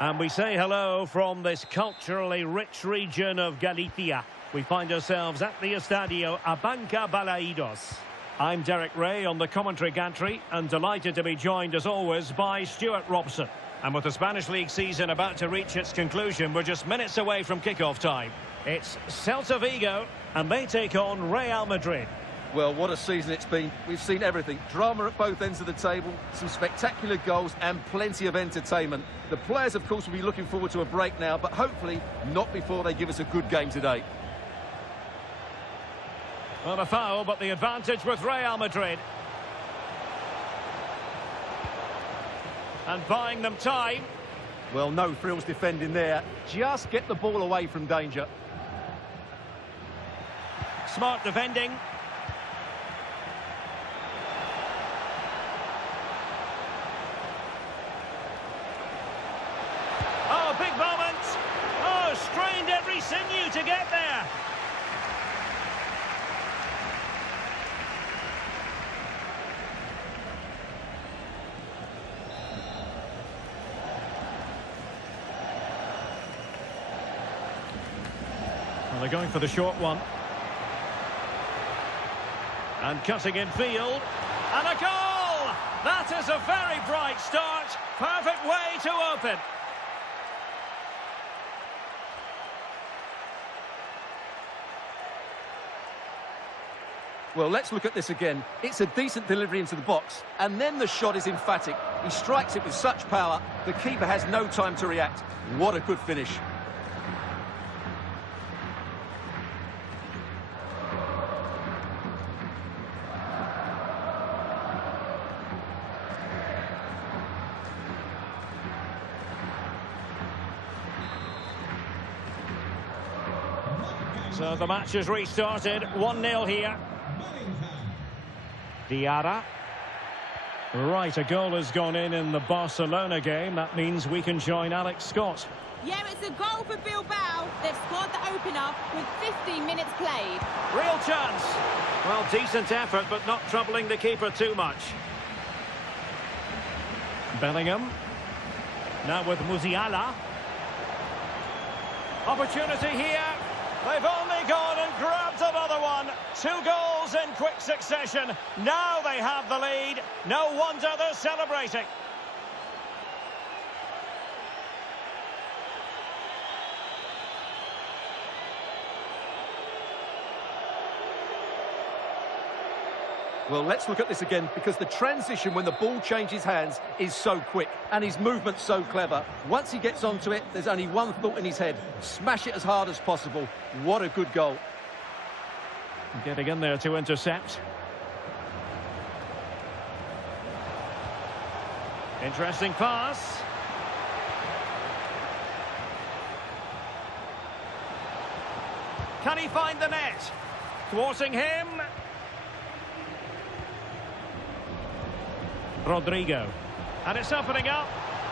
And we say hello from this culturally rich region of Galicia. We find ourselves at the Estadio Abanca Balaidos. I'm Derek Ray on the commentary gantry and delighted to be joined as always by Stuart Robson. And with the Spanish League season about to reach its conclusion, we're just minutes away from kickoff time. It's Celta Vigo and they take on Real Madrid. Well, what a season it's been. We've seen everything. Drama at both ends of the table, some spectacular goals and plenty of entertainment. The players, of course, will be looking forward to a break now, but hopefully not before they give us a good game today. Well, a foul, but the advantage with Real Madrid. And buying them time. Well, no frills defending there. Just get the ball away from danger. Smart defending. Oh, big moment. Oh, strained every sinew to get there. Well, they're going for the short one. And cutting in field. And a goal! That is a very bright start. Perfect way to open. Well, let's look at this again. It's a decent delivery into the box, and then the shot is emphatic. He strikes it with such power, the keeper has no time to react. What a good finish. So the match has restarted, 1-0 here. Diarra. Right, a goal has gone in the Barcelona game. That means we can join Alex Scott. Yeah, it's a goal for Bilbao. They've scored the opener with 15 minutes played. Real chance. Well, decent effort, but not troubling the keeper too much. Bellingham. Now with Musiala. Opportunity here. They've only gone and grabbed another one. 2 goals in quick succession. Now they have the lead. No wonder they're celebrating. Well, let's look at this again, because the transition when the ball changes hands is so quick and his movement's so clever. Once he gets onto it, there's only one thought in his head: smash it as hard as possible. What a good goal. Getting in there to intercept. Interesting pass. Can he find the net? Thwarting him. Rodrigo. And it's opening up.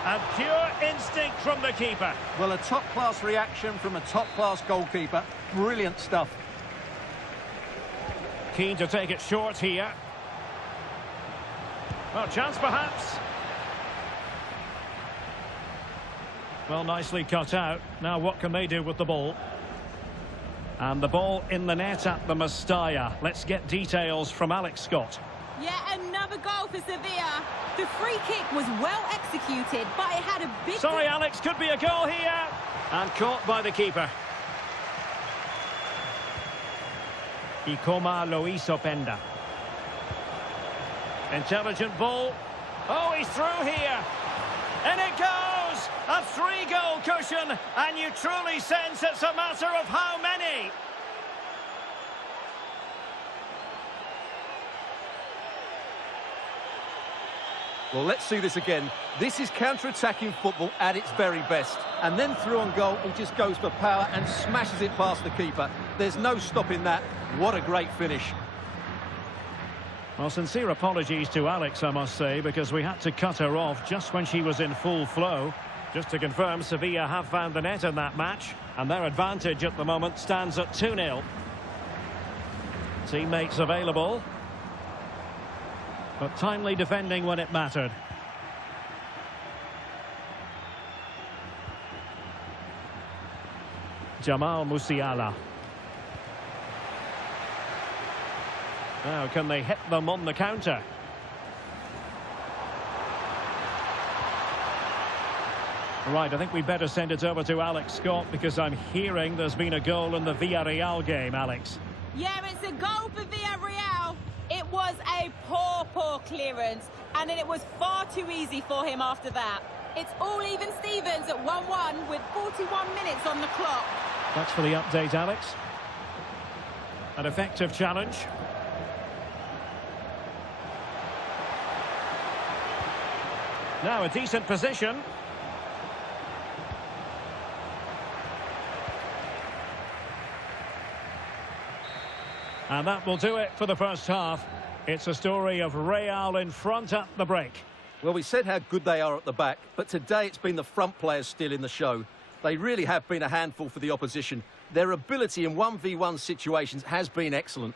And pure instinct from the keeper. Well, a top-class reaction from a top-class goalkeeper. Brilliant stuff. Keen to take it short here. Well, chance perhaps. Well, nicely cut out. Now what can they do with the ball? And the ball in the net at the Mestalla. Let's get details from Alex Scott. Yeah, another goal for Sevilla. The free kick was well executed, but it had a big... Sorry, Alex, could be a goal here. And caught by the keeper. Ikoma lo hizo Penda. Intelligent ball. Oh, he's through here. And it goes! A 3-goal cushion. And you truly sense it's a matter of how many. Well, let's see this again. This is counter-attacking football at its very best. And then through on goal, he just goes for power and smashes it past the keeper. There's no stopping that. What a great finish. Well, sincere apologies to Alex, I must say, because we had to cut her off just when she was in full flow. Just to confirm, Sevilla have found the net in that match, and their advantage at the moment stands at 2-0. Teammates available, but timely defending when it mattered. Jamal Musiala. Now, can they hit them on the counter? Right, I think we'd better send it over to Alex Scott, because I'm hearing there's been a goal in the Villarreal game, Alex. Yeah, it's a goal for Villarreal. It was a poor clearance, and it was far too easy for him after that. It's all even Stevens at 1-1 with 41 minutes on the clock. That's for the update, Alex. An effective challenge. Now a decent position. And that will do it for the first half. It's a story of Real in front at the break. Well, we said how good they are at the back, but today it's been the front players still in the show. They really have been a handful for the opposition. Their ability in 1v1 situations has been excellent.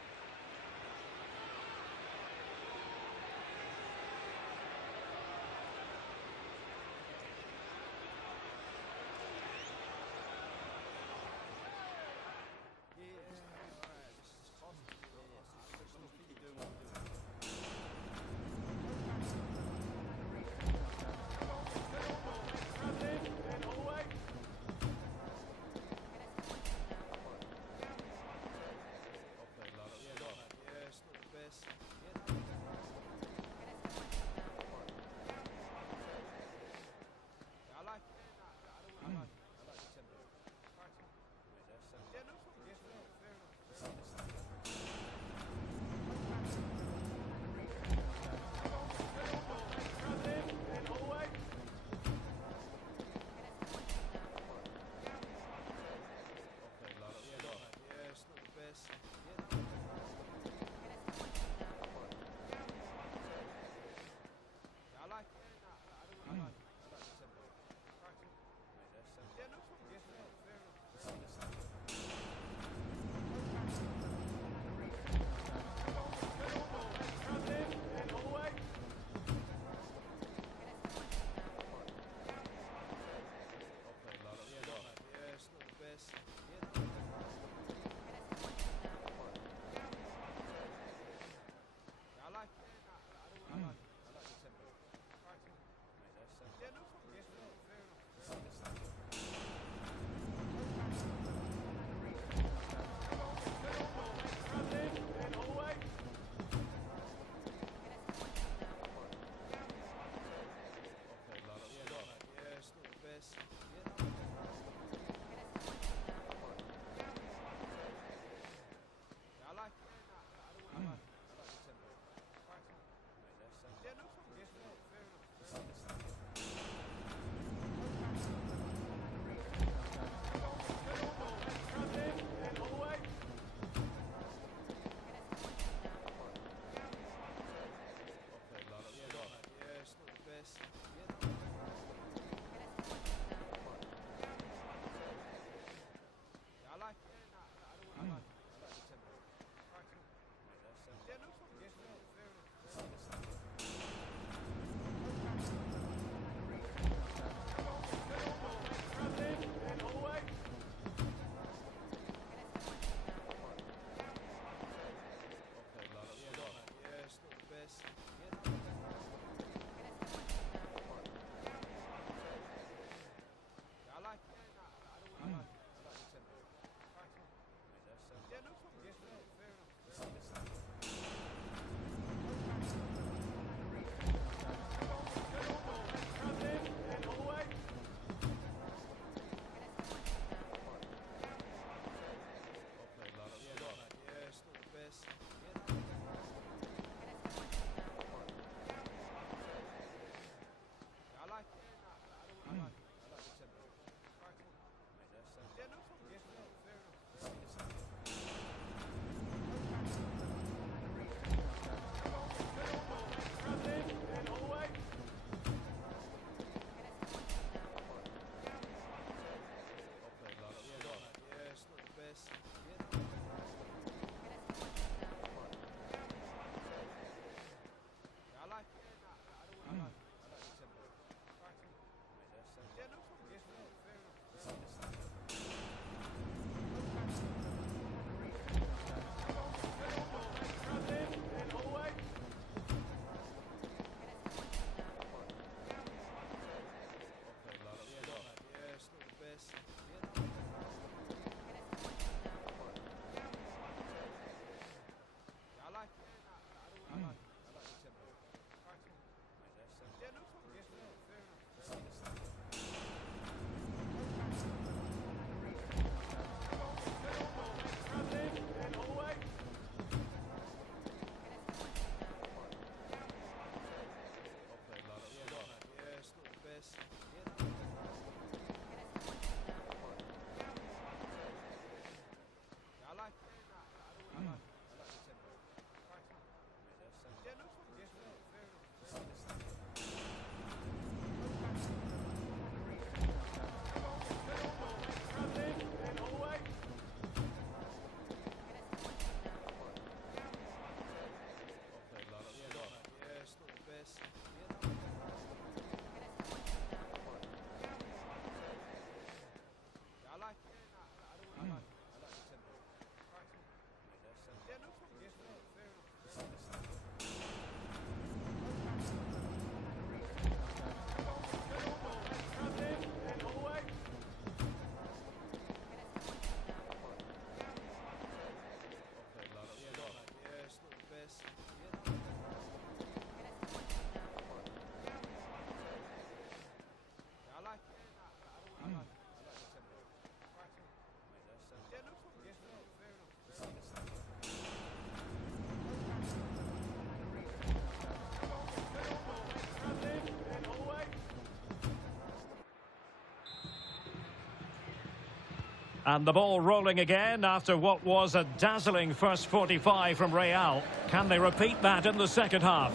And the ball rolling again after what was a dazzling first 45 from Real. Can they repeat that in the second half?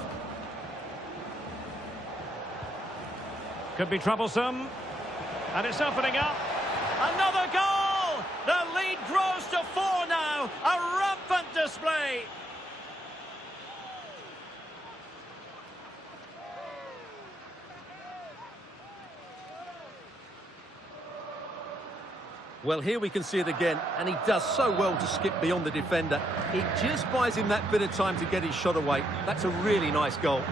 Could be troublesome. And it's opening up. Another goal! The lead grows to 4 now. A rampant display. Well, here we can see it again, and he does so well to skip beyond the defender. It just buys him that bit of time to get his shot away. That's a really nice goal.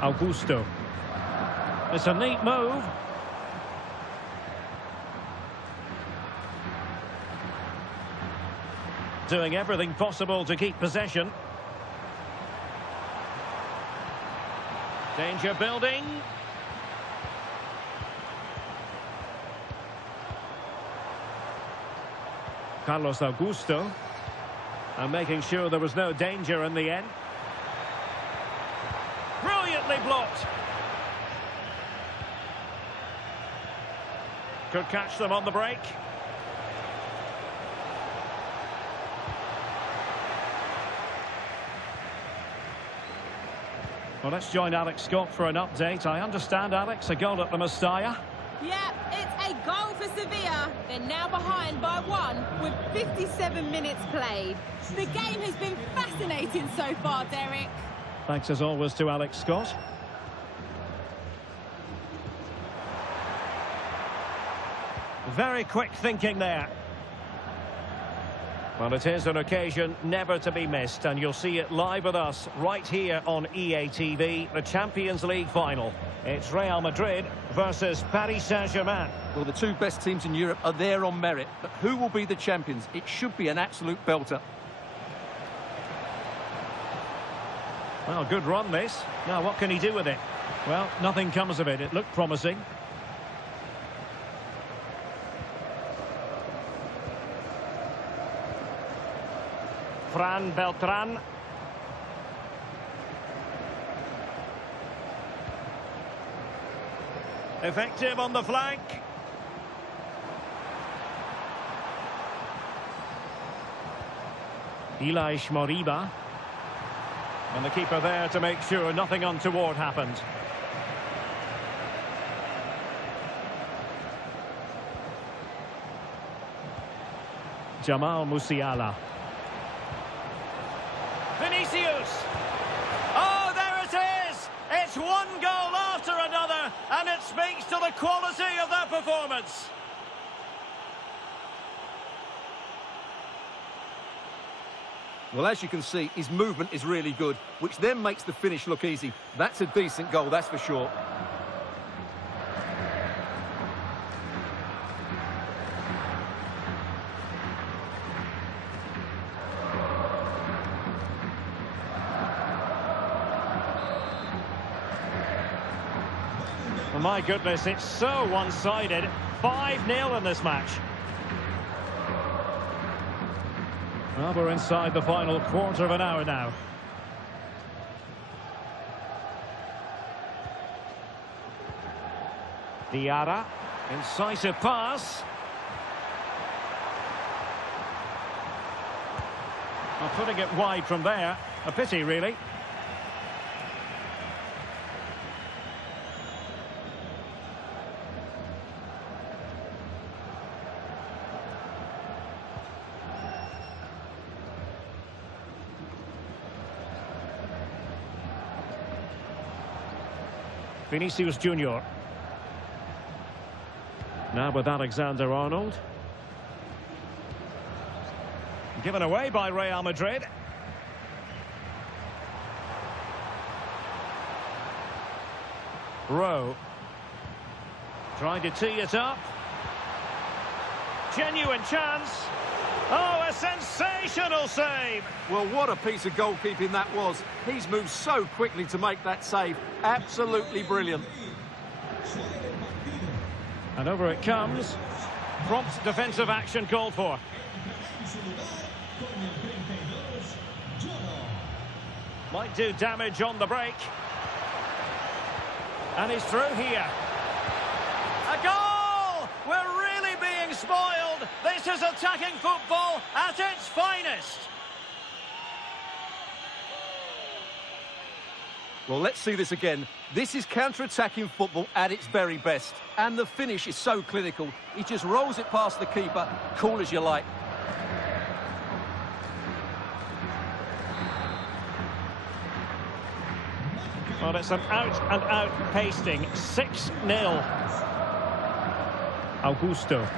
Augusto. It's a neat move. Doing everything possible to keep possession. Danger building. Carlos Augusto. And making sure there was no danger in the end. Brilliantly blocked. Could catch them on the break. Well, let's join Alex Scott for an update. I understand, Alex, a goal at the Mestalla. Yeah, it's a goal for Sevilla. They're now behind by 1 with 57 minutes played. The game has been fascinating so far, Derek. Thanks as always to Alex Scott. Very quick thinking there. Well, it is an occasion never to be missed, and you'll see it live with us right here on EA TV, the Champions League final. It's Real Madrid versus Paris Saint-Germain. Well, the two best teams in Europe are there on merit, but who will be the champions? It should be an absolute belter. Well, good run this. Now, what can he do with it? Well, nothing comes of it. It looked promising. Fran Beltran. Effective on the flank. Elias Moriba. And the keeper there to make sure nothing untoward happened. Jamal Musiala. Vinicius! Oh, there it is! It's one goal after another, and it speaks to the quality of that performance. Well, as you can see, his movement is really good, which then makes the finish look easy. That's a decent goal, that's for sure. Oh, my goodness, it's so one-sided. 5-0 in this match. Well, we're inside the final quarter of an hour now. Diarra, incisive pass. Well, putting it wide from there. A pity, really. Vinicius Junior. Now with Alexander-Arnold. Given away by Real Madrid. Rowe. Trying to tee it up. Genuine chance. Oh, a sensational save! Well, what a piece of goalkeeping that was. He's moved so quickly to make that save. Absolutely brilliant. And over it comes. Prompt defensive action called for. Might do damage on the break. And he's through here. A This is attacking football at its finest. Well, let's see this again. This is counter-attacking football at its very best. And the finish is so clinical. He just rolls it past the keeper, cool as you like. Well, it's an out-and-out pasting. 6-0. Augusto.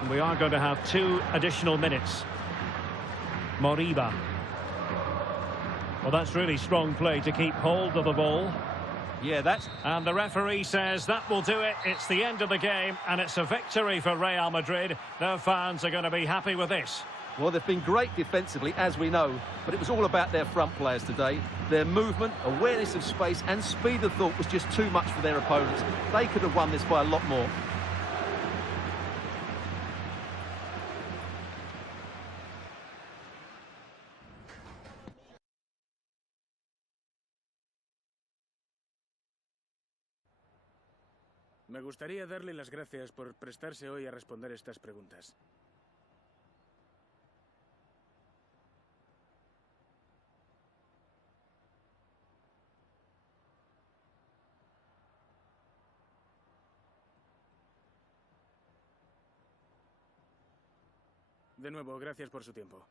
And we are going to have 2 additional minutes. Moriba. Well, that's really strong play to keep hold of the ball. Yeah, that's... And the referee says that will do it. It's the end of the game, and it's a victory for Real Madrid. Their fans are going to be happy with this. Well, they've been great defensively, as we know, but it was all about their front players today. Their movement, awareness of space and speed of thought was just too much for their opponents. They could have won this by a lot more. Me gustaría darle las gracias por prestarse hoy a responder estas preguntas. De nuevo, gracias por su tiempo.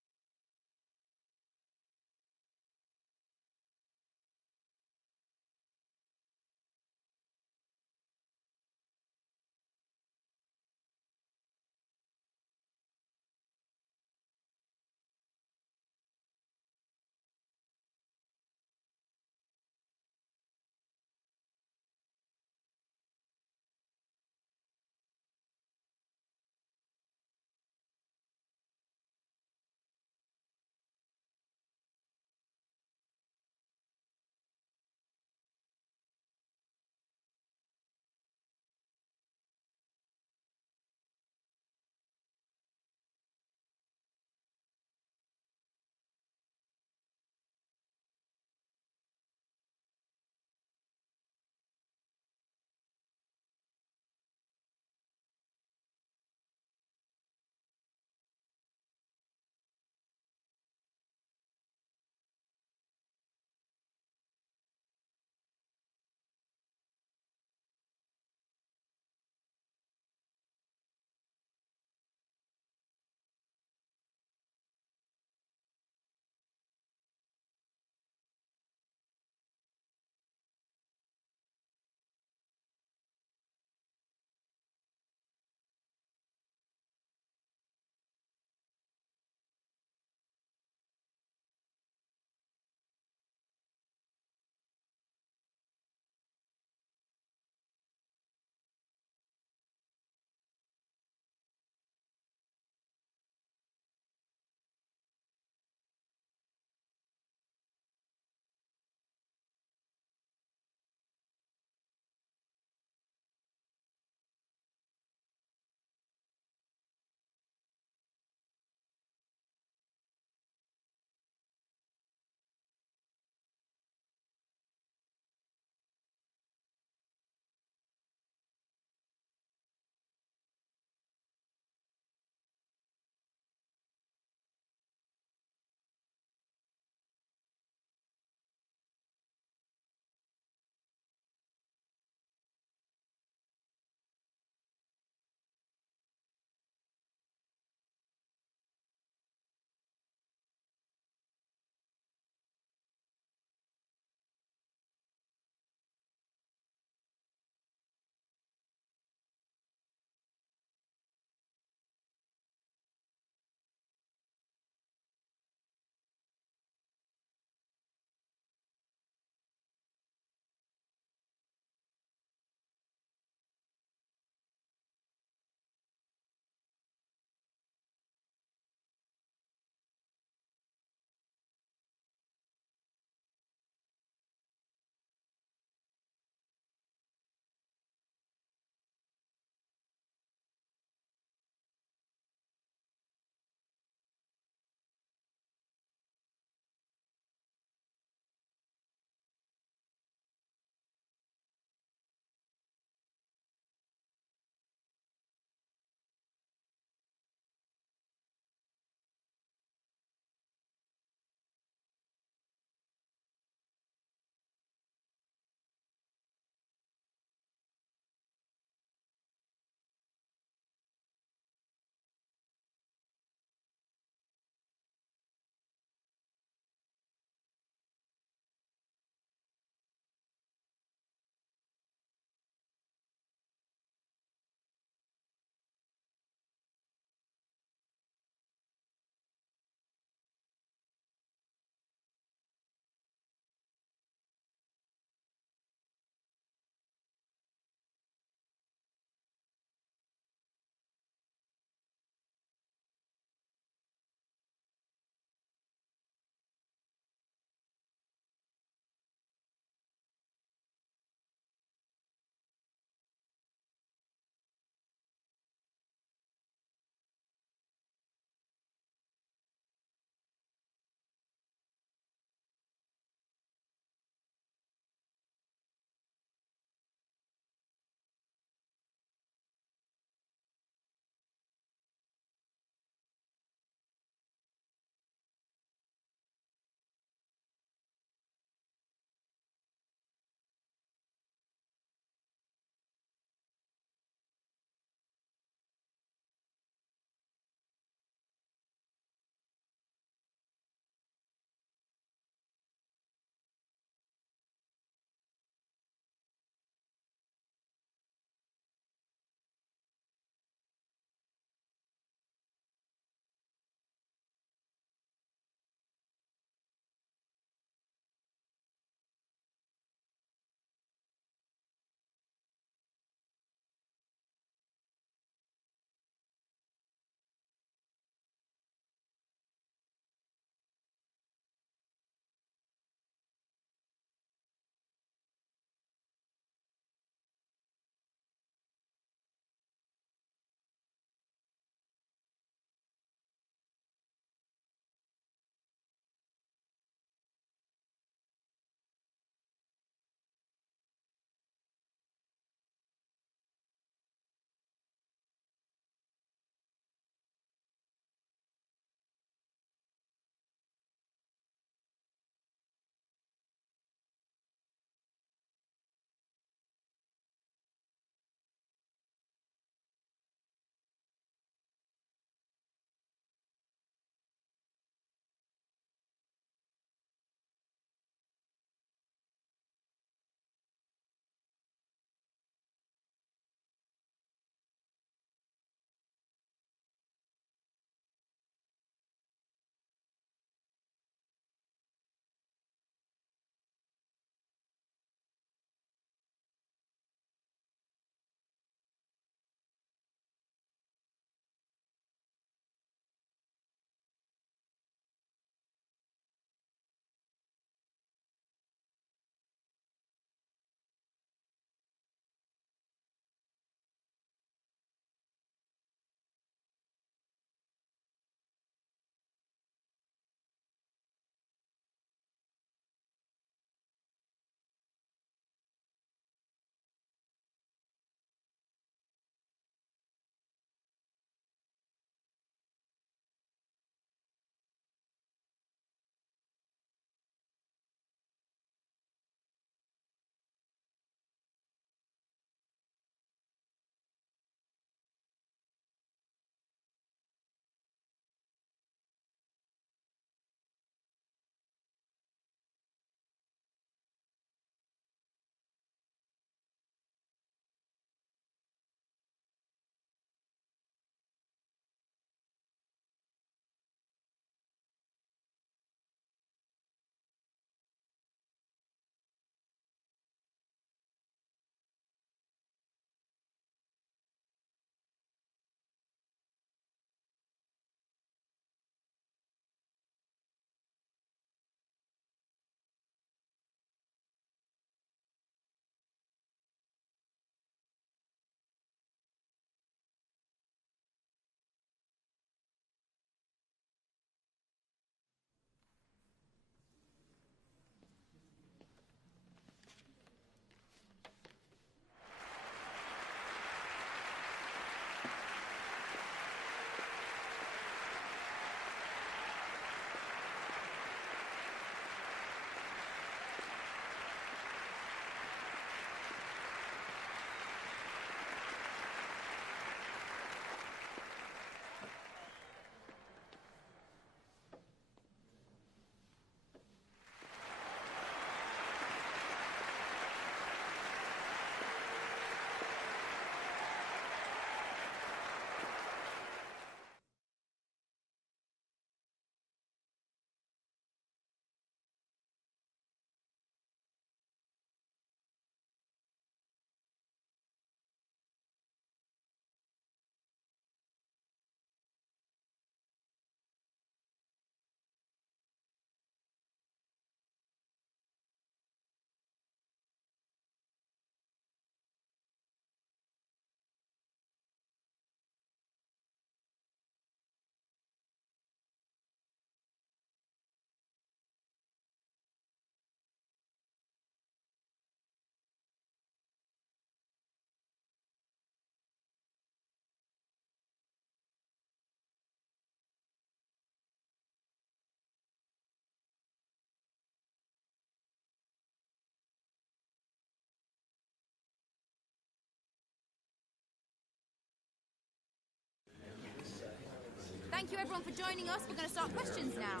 Thank you everyone for joining us. We're going to start questions now.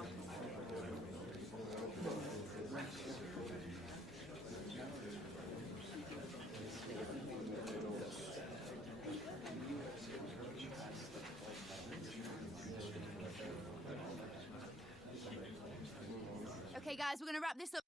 Okay guys, we're going to wrap this up.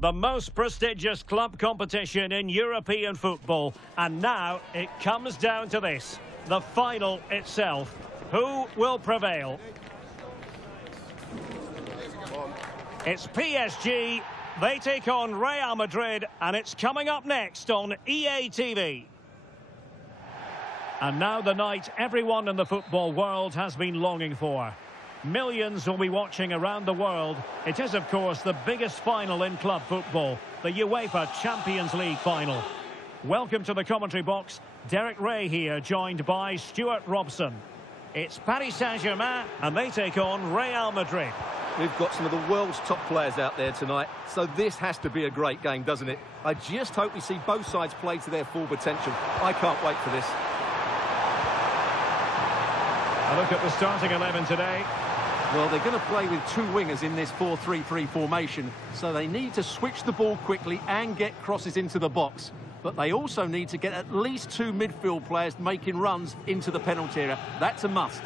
The most prestigious club competition in European football. And now it comes down to this, the final itself. Who will prevail? It's PSG. They take on Real Madrid, and it's coming up next on EA TV. And now the night everyone in the football world has been longing for. Millions will be watching around the world. It is, of course, the biggest final in club football, the UEFA Champions League final. Welcome to the commentary box. Derek Ray here, joined by Stuart Robson. It's Paris Saint-Germain, and they take on Real Madrid. We've got some of the world's top players out there tonight, so this has to be a great game, doesn't it? I just hope we see both sides play to their full potential. I can't wait for this. A look at the starting 11 today. Well, they're going to play with two wingers in this 4-3-3 formation, so they need to switch the ball quickly and get crosses into the box. But they also need to get at least two midfield players making runs into the penalty area. That's a must.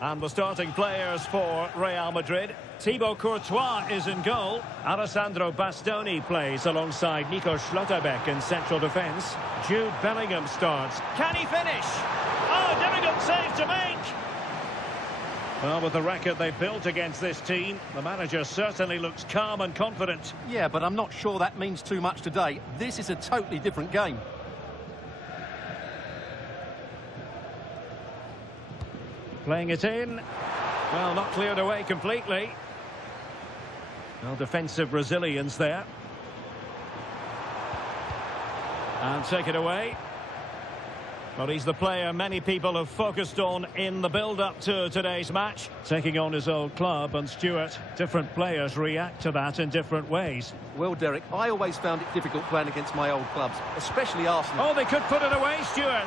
And the starting players for Real Madrid. Thibaut Courtois is in goal. Alessandro Bastoni plays alongside Nico Schlotterbeck in central defence. Jude Bellingham starts. Can he finish? Oh, difficult save to make. Well, with the record they've built against this team, the manager certainly looks calm and confident. Yeah, but I'm not sure that means too much today. This is a totally different game. Playing it in. Well, not cleared away completely. Well, defensive resilience there. And take it away. Well, he's the player many people have focused on in the build-up to today's match. Taking on his old club, and Stuart, different players react to that in different ways. Well, Derek, I always found it difficult playing against my old clubs, especially Arsenal. Oh, they could put it away, Stuart.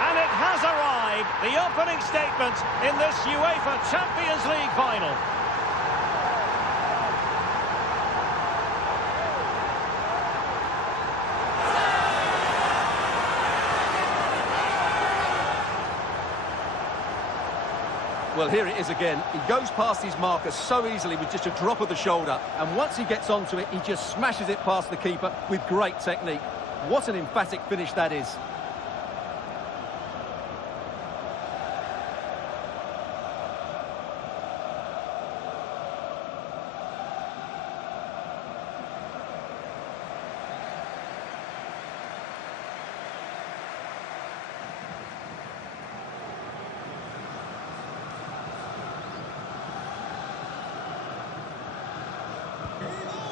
And it has arrived, the opening statement in this UEFA Champions League final. Well, here it is again. He goes past his marker so easily with just a drop of the shoulder. And once he gets onto it, he just smashes it past the keeper with great technique. What an emphatic finish that is.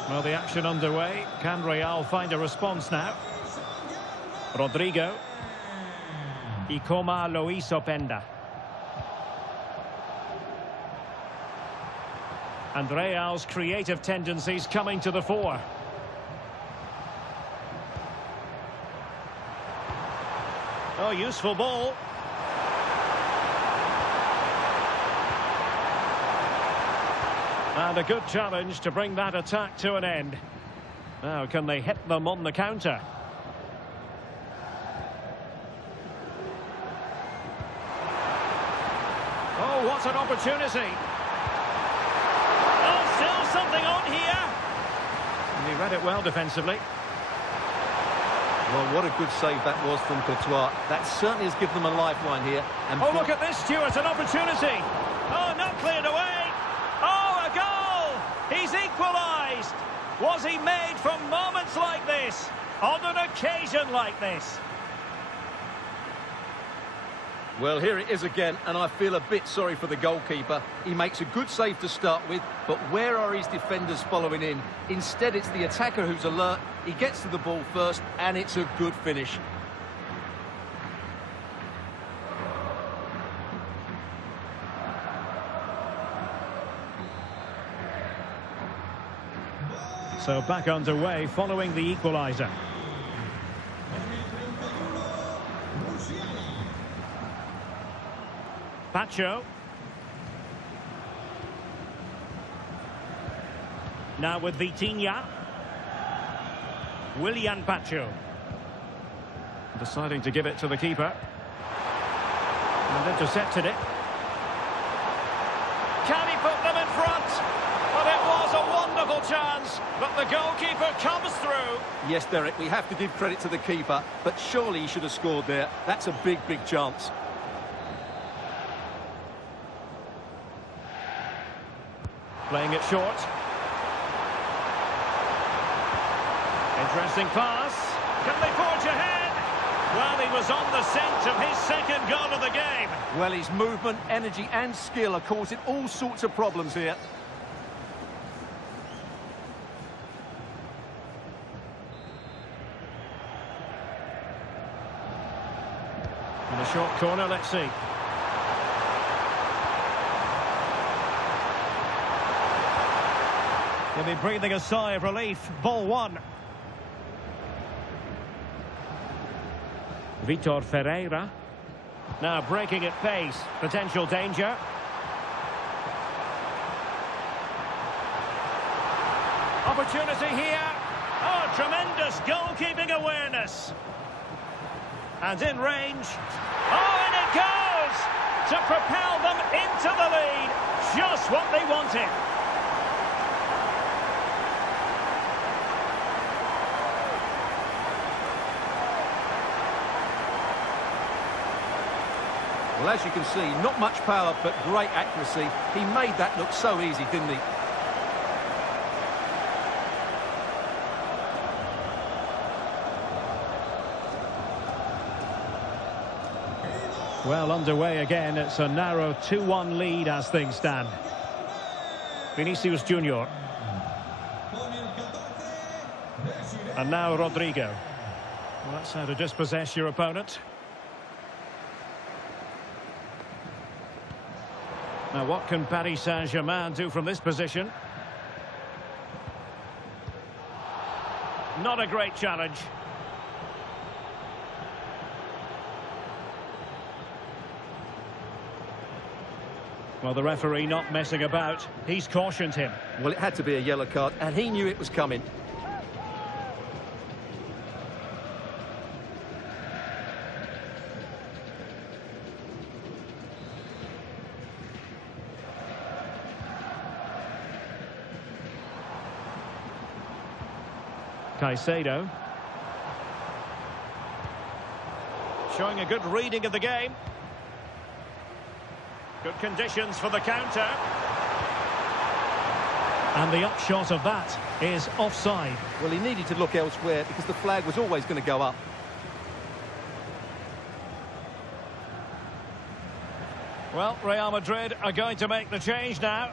Well, the action underway. Can Real find a response now? Rodrigo. Y como lo hizo Penda. And Real's creative tendencies coming to the fore. Oh, useful ball. And a good challenge to bring that attack to an end. Now, can they hit them on the counter? Oh, what an opportunity. Oh, still something on here. And he read it well defensively. Well, what a good save that was from Courtois. That certainly has given them a lifeline here. And oh, look at this, Stuart, an opportunity. Oh, not cleared away. Oh, a goal! He's equalised. Was he made from moments like this? On an occasion like this? Well, here it is again, and I feel a bit sorry for the goalkeeper. He makes a good save to start with, but where are his defenders following in? Instead, it's the attacker who's alert. He gets to the ball first, and it's a good finish. So back underway following the equaliser. Pacho. Now with Vitinha. Willian Pacho. Deciding to give it to the keeper. And intercepted it. Can he put them in front? But it was a wonderful chance, but the goalkeeper comes through. Yes, Derek, we have to give credit to the keeper, but surely he should have scored there. That's a big, big chance. Playing it short. Interesting pass. Can they forge ahead? Well, he was on the scent of his second goal of the game. Well, his movement, energy and skill are causing all sorts of problems here. In the short corner, let's see. He'll be breathing a sigh of relief. Ball one. Vitor Ferreira. Now breaking at pace. Potential danger. Opportunity here. Oh, tremendous goalkeeping awareness. And in range. Oh, and it goes! To propel them into the lead. Just what they wanted. Well, as you can see, not much power, but great accuracy. He made that look so easy, didn't he? Well, underway again. It's a narrow 2-1 lead as things stand. Vinicius Junior. And now Rodrigo. Well, that's how to dispossess your opponent. Now, what can Paris Saint-Germain do from this position? Not a great challenge. Well, the referee not messing about. He's cautioned him. Well, it had to be a yellow card, and he knew it was coming. Caicedo. Showing a good reading of the game. Good conditions for the counter. And the upshot of that is offside. Well, he needed to look elsewhere because the flag was always going to go up. Well, Real Madrid are going to make the change now.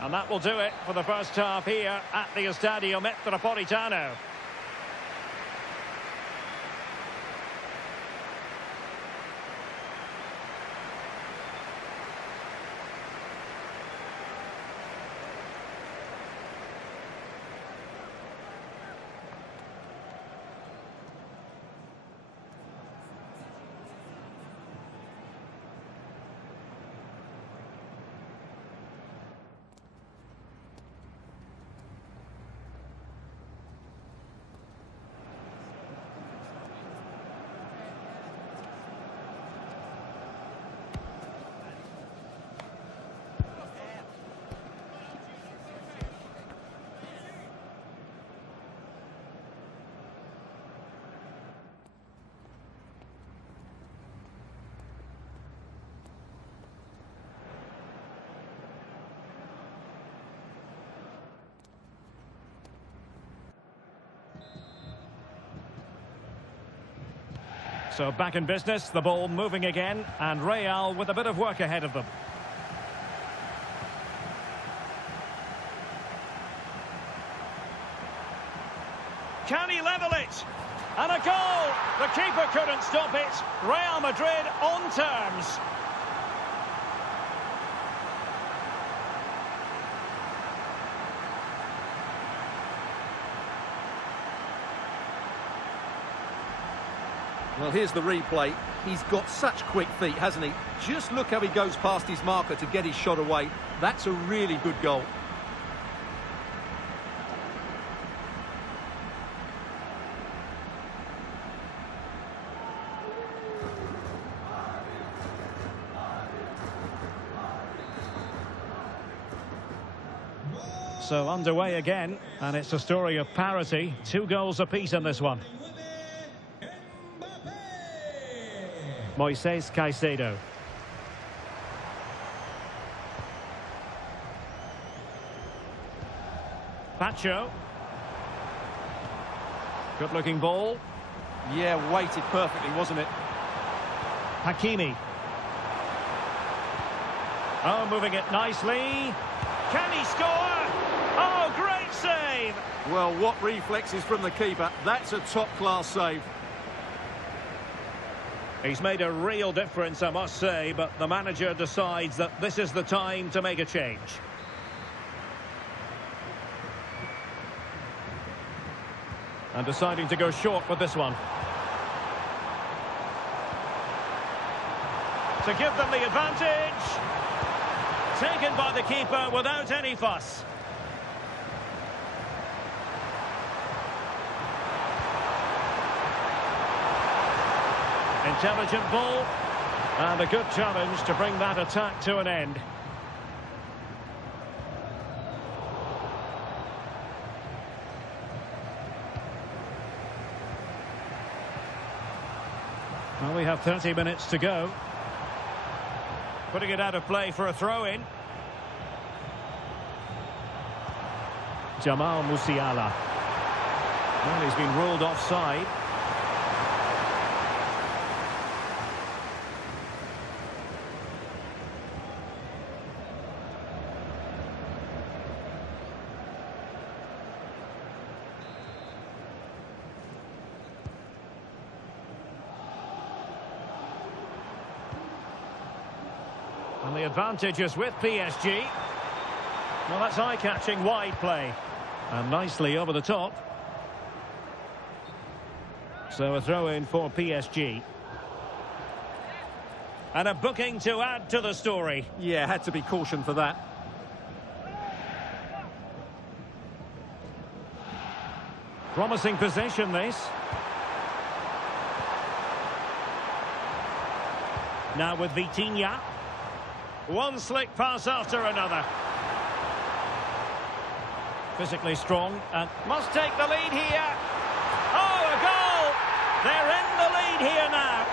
And that will do it for the first half here at the Estadio Metropolitano. So back in business, the ball moving again, and Real with a bit of work ahead of them. Can he level it? And a goal! The keeper couldn't stop it. Real Madrid on terms. Well, here's the replay. He's got such quick feet, hasn't he? Just look how he goes past his marker to get his shot away. That's a really good goal. So underway again, and it's a story of parity. 2 goals apiece in this one. Moises Caicedo. Pacho. Good-looking ball. Yeah, weighted perfectly, wasn't it? Hakimi. Oh, moving it nicely. Can he score? Oh, great save! Well, what reflexes from the keeper. That's a top-class save. He's made a real difference, I must say, but the manager decides that this is the time to make a change. And deciding to go short with this one. To give them the advantage. Taken by the keeper without any fuss. Intelligent ball. And a good challenge to bring that attack to an end. Well, we have 30 minutes to go. Putting it out of play for a throw-in. Jamal Musiala. Well, he's been ruled offside. And the advantage is with PSG. Well, that's eye-catching wide play. And nicely over the top. So a throw-in for PSG. And a booking to add to the story. Yeah, had to be cautioned for that. Promising possession, this. Now with Vitinha. One slick pass after another. Physically strong and must take the lead here. Oh, a goal! They're in the lead here now.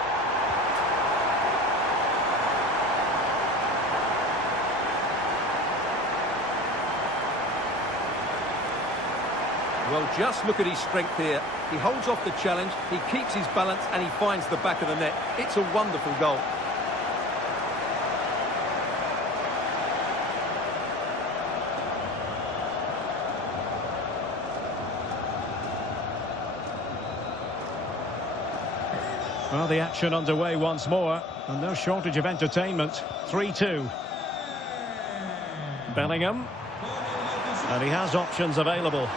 Well, just look at his strength here. He holds off the challenge, he keeps his balance, and he finds the back of the net. It's a wonderful goal. Well, the action underway once more, and no shortage of entertainment. 3-2. Bellingham. And he has options available.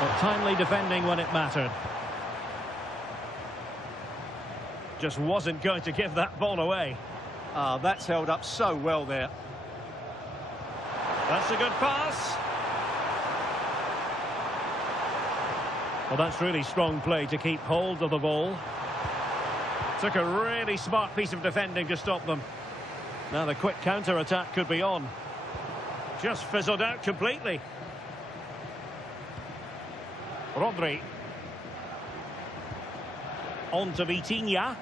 But timely defending when it mattered. Just wasn't going to give that ball away. Ah, that's held up so well there. That's a good pass. Well, that's really strong play to keep hold of the ball. Took a really smart piece of defending to stop them. Now the quick counter-attack could be on. Just fizzled out completely. Rodri. On to Vitinha.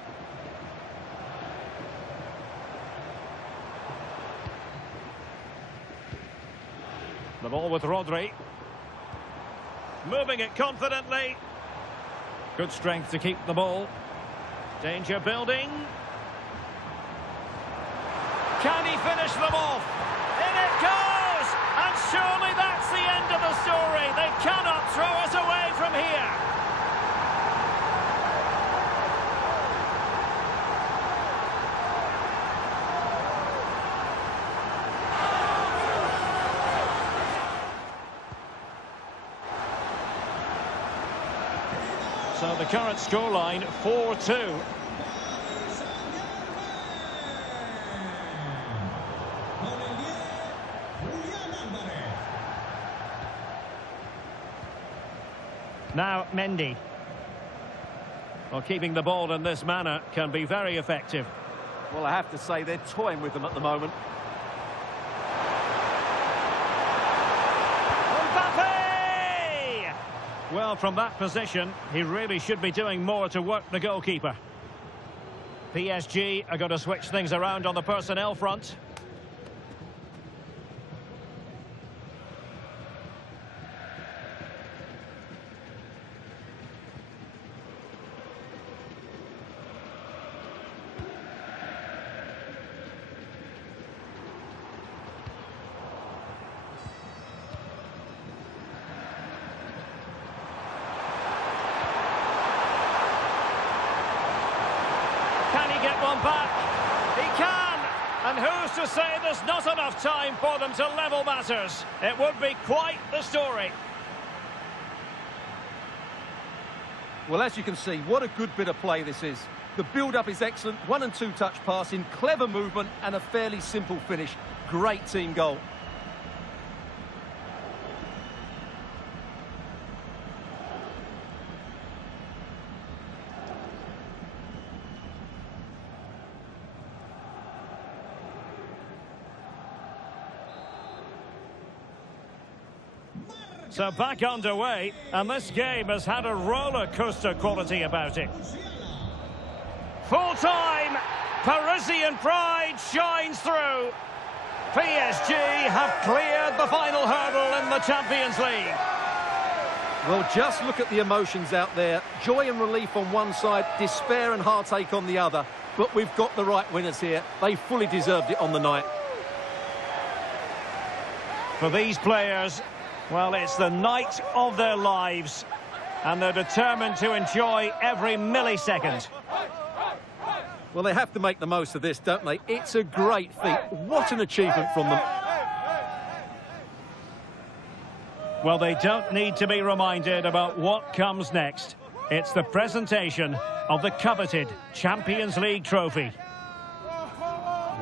The ball with Rodri. Moving it confidently. Good strength to keep the ball. Danger building. Can he finish them off? In it goes! And surely that's the end of the story. They cannot throw us away from here. So the current scoreline, 4-2. Now Mendy. Well, keeping the ball in this manner can be very effective. Well, I have to say they're toying with them at the moment. Mbappe! Well, from that position, he really should be doing more to work the goalkeeper. PSG are going to switch things around on the personnel front. Get one back. He can. And who's to say there's not enough time for them to level matters? It would be quite the story. Well, as you can see, what a good bit of play this is. The build-up is excellent. 1- and 2-touch passing, clever movement, and a fairly simple finish. Great team goal. So back underway, and this game has had a roller coaster quality about it. Full time, Parisian pride shines through. PSG have cleared the final hurdle in the Champions League. Well, just look at the emotions out there. Joy and relief on one side, despair and heartache on the other. But we've got the right winners here. They fully deserved it on the night. For these players, well, it's the night of their lives, and they're determined to enjoy every millisecond. Well, they have to make the most of this, don't they? It's a great feat. What an achievement from them. Well, they don't need to be reminded about what comes next. It's the presentation of the coveted Champions League trophy.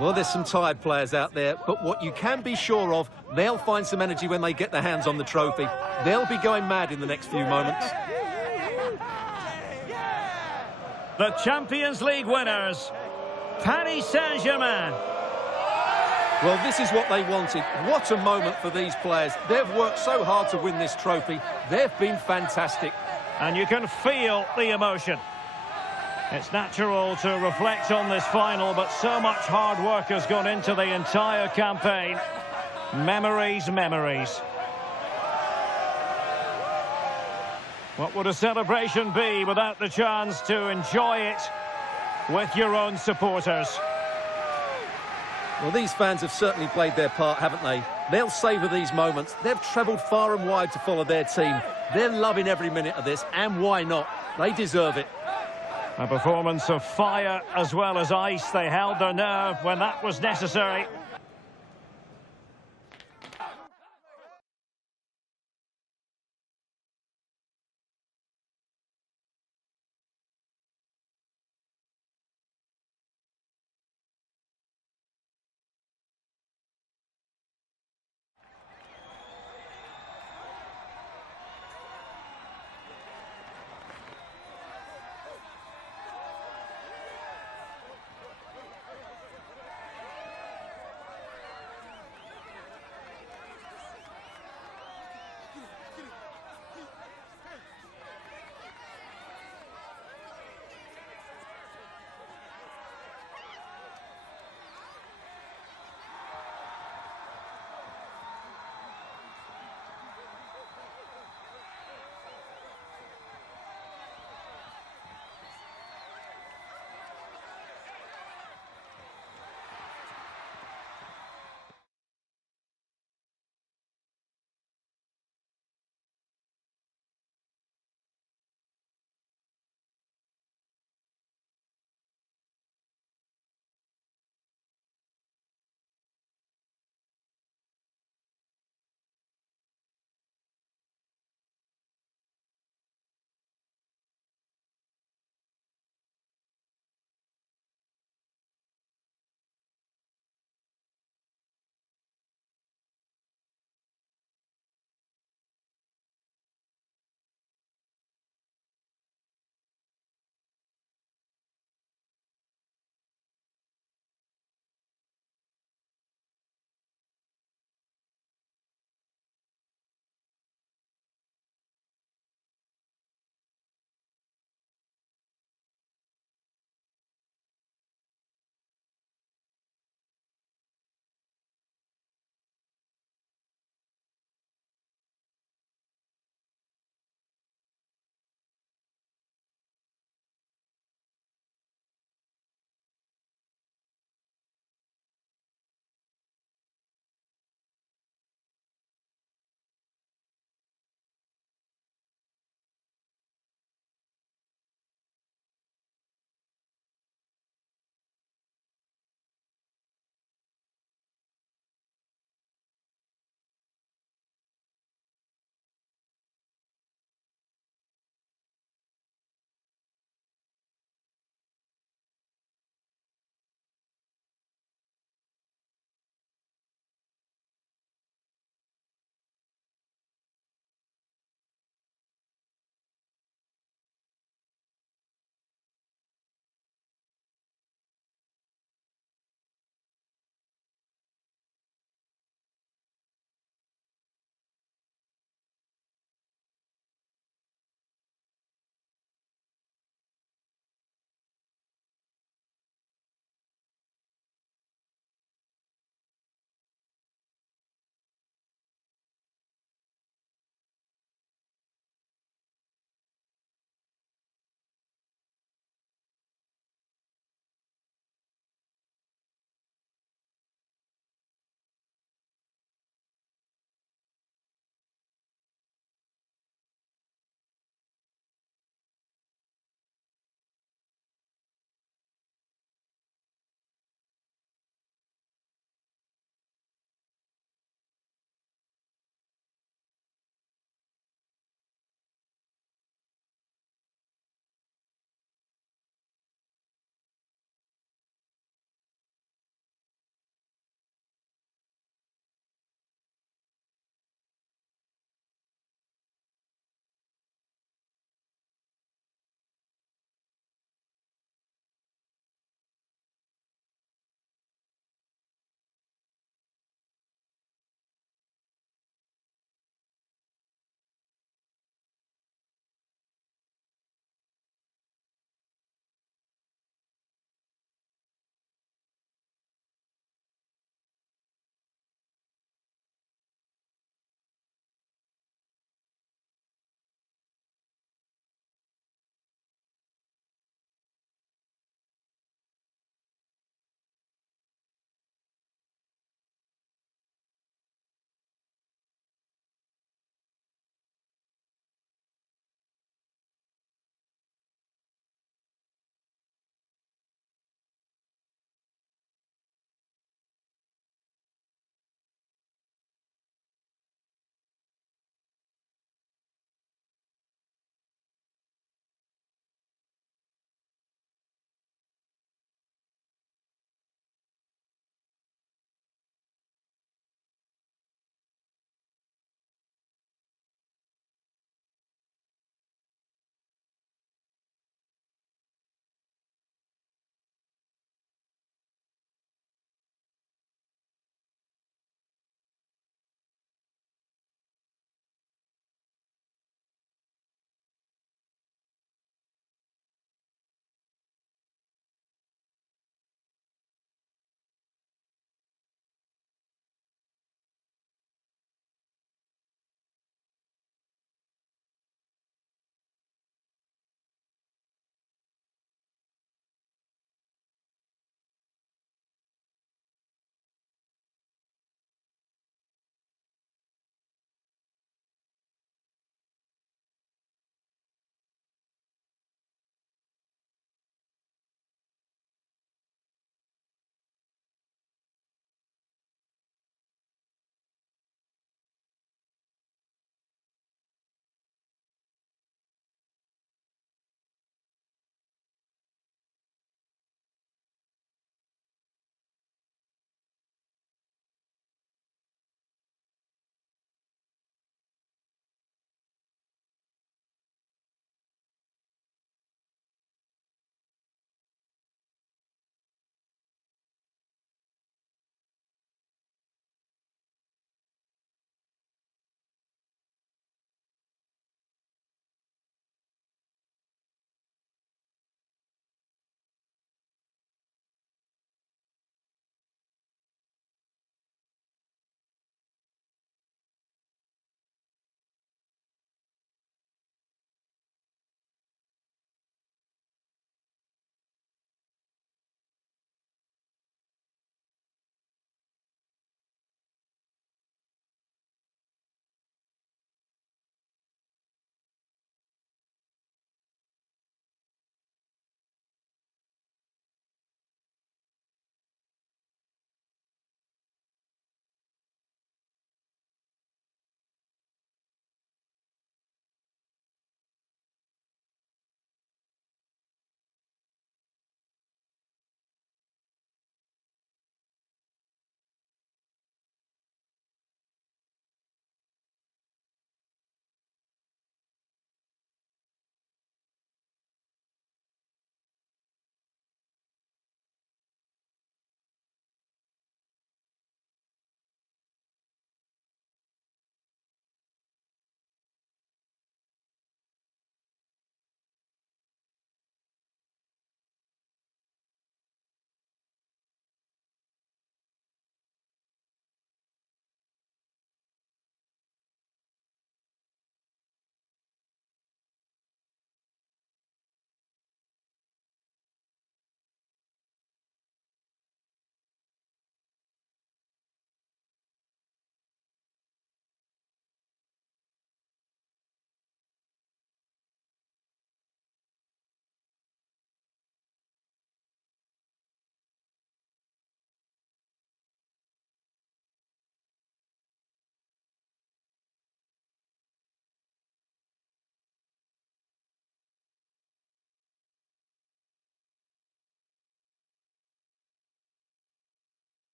Well, there's some tired players out there, but what you can be sure of, they'll find some energy when they get their hands on the trophy. They'll be going mad in the next few moments. The Champions League winners, Paris Saint-Germain. Well, this is what they wanted. What a moment for these players. They've worked so hard to win this trophy. They've been fantastic. And you can feel the emotion. It's natural to reflect on this final, but so much hard work has gone into the entire campaign. Memories, memories. What would a celebration be without the chance to enjoy it with your own supporters? Well, these fans have certainly played their part, haven't they? They'll savour these moments. They've travelled far and wide to follow their team. They're loving every minute of this, and why not? They deserve it. A performance of fire as well as ice. They held their nerve when that was necessary.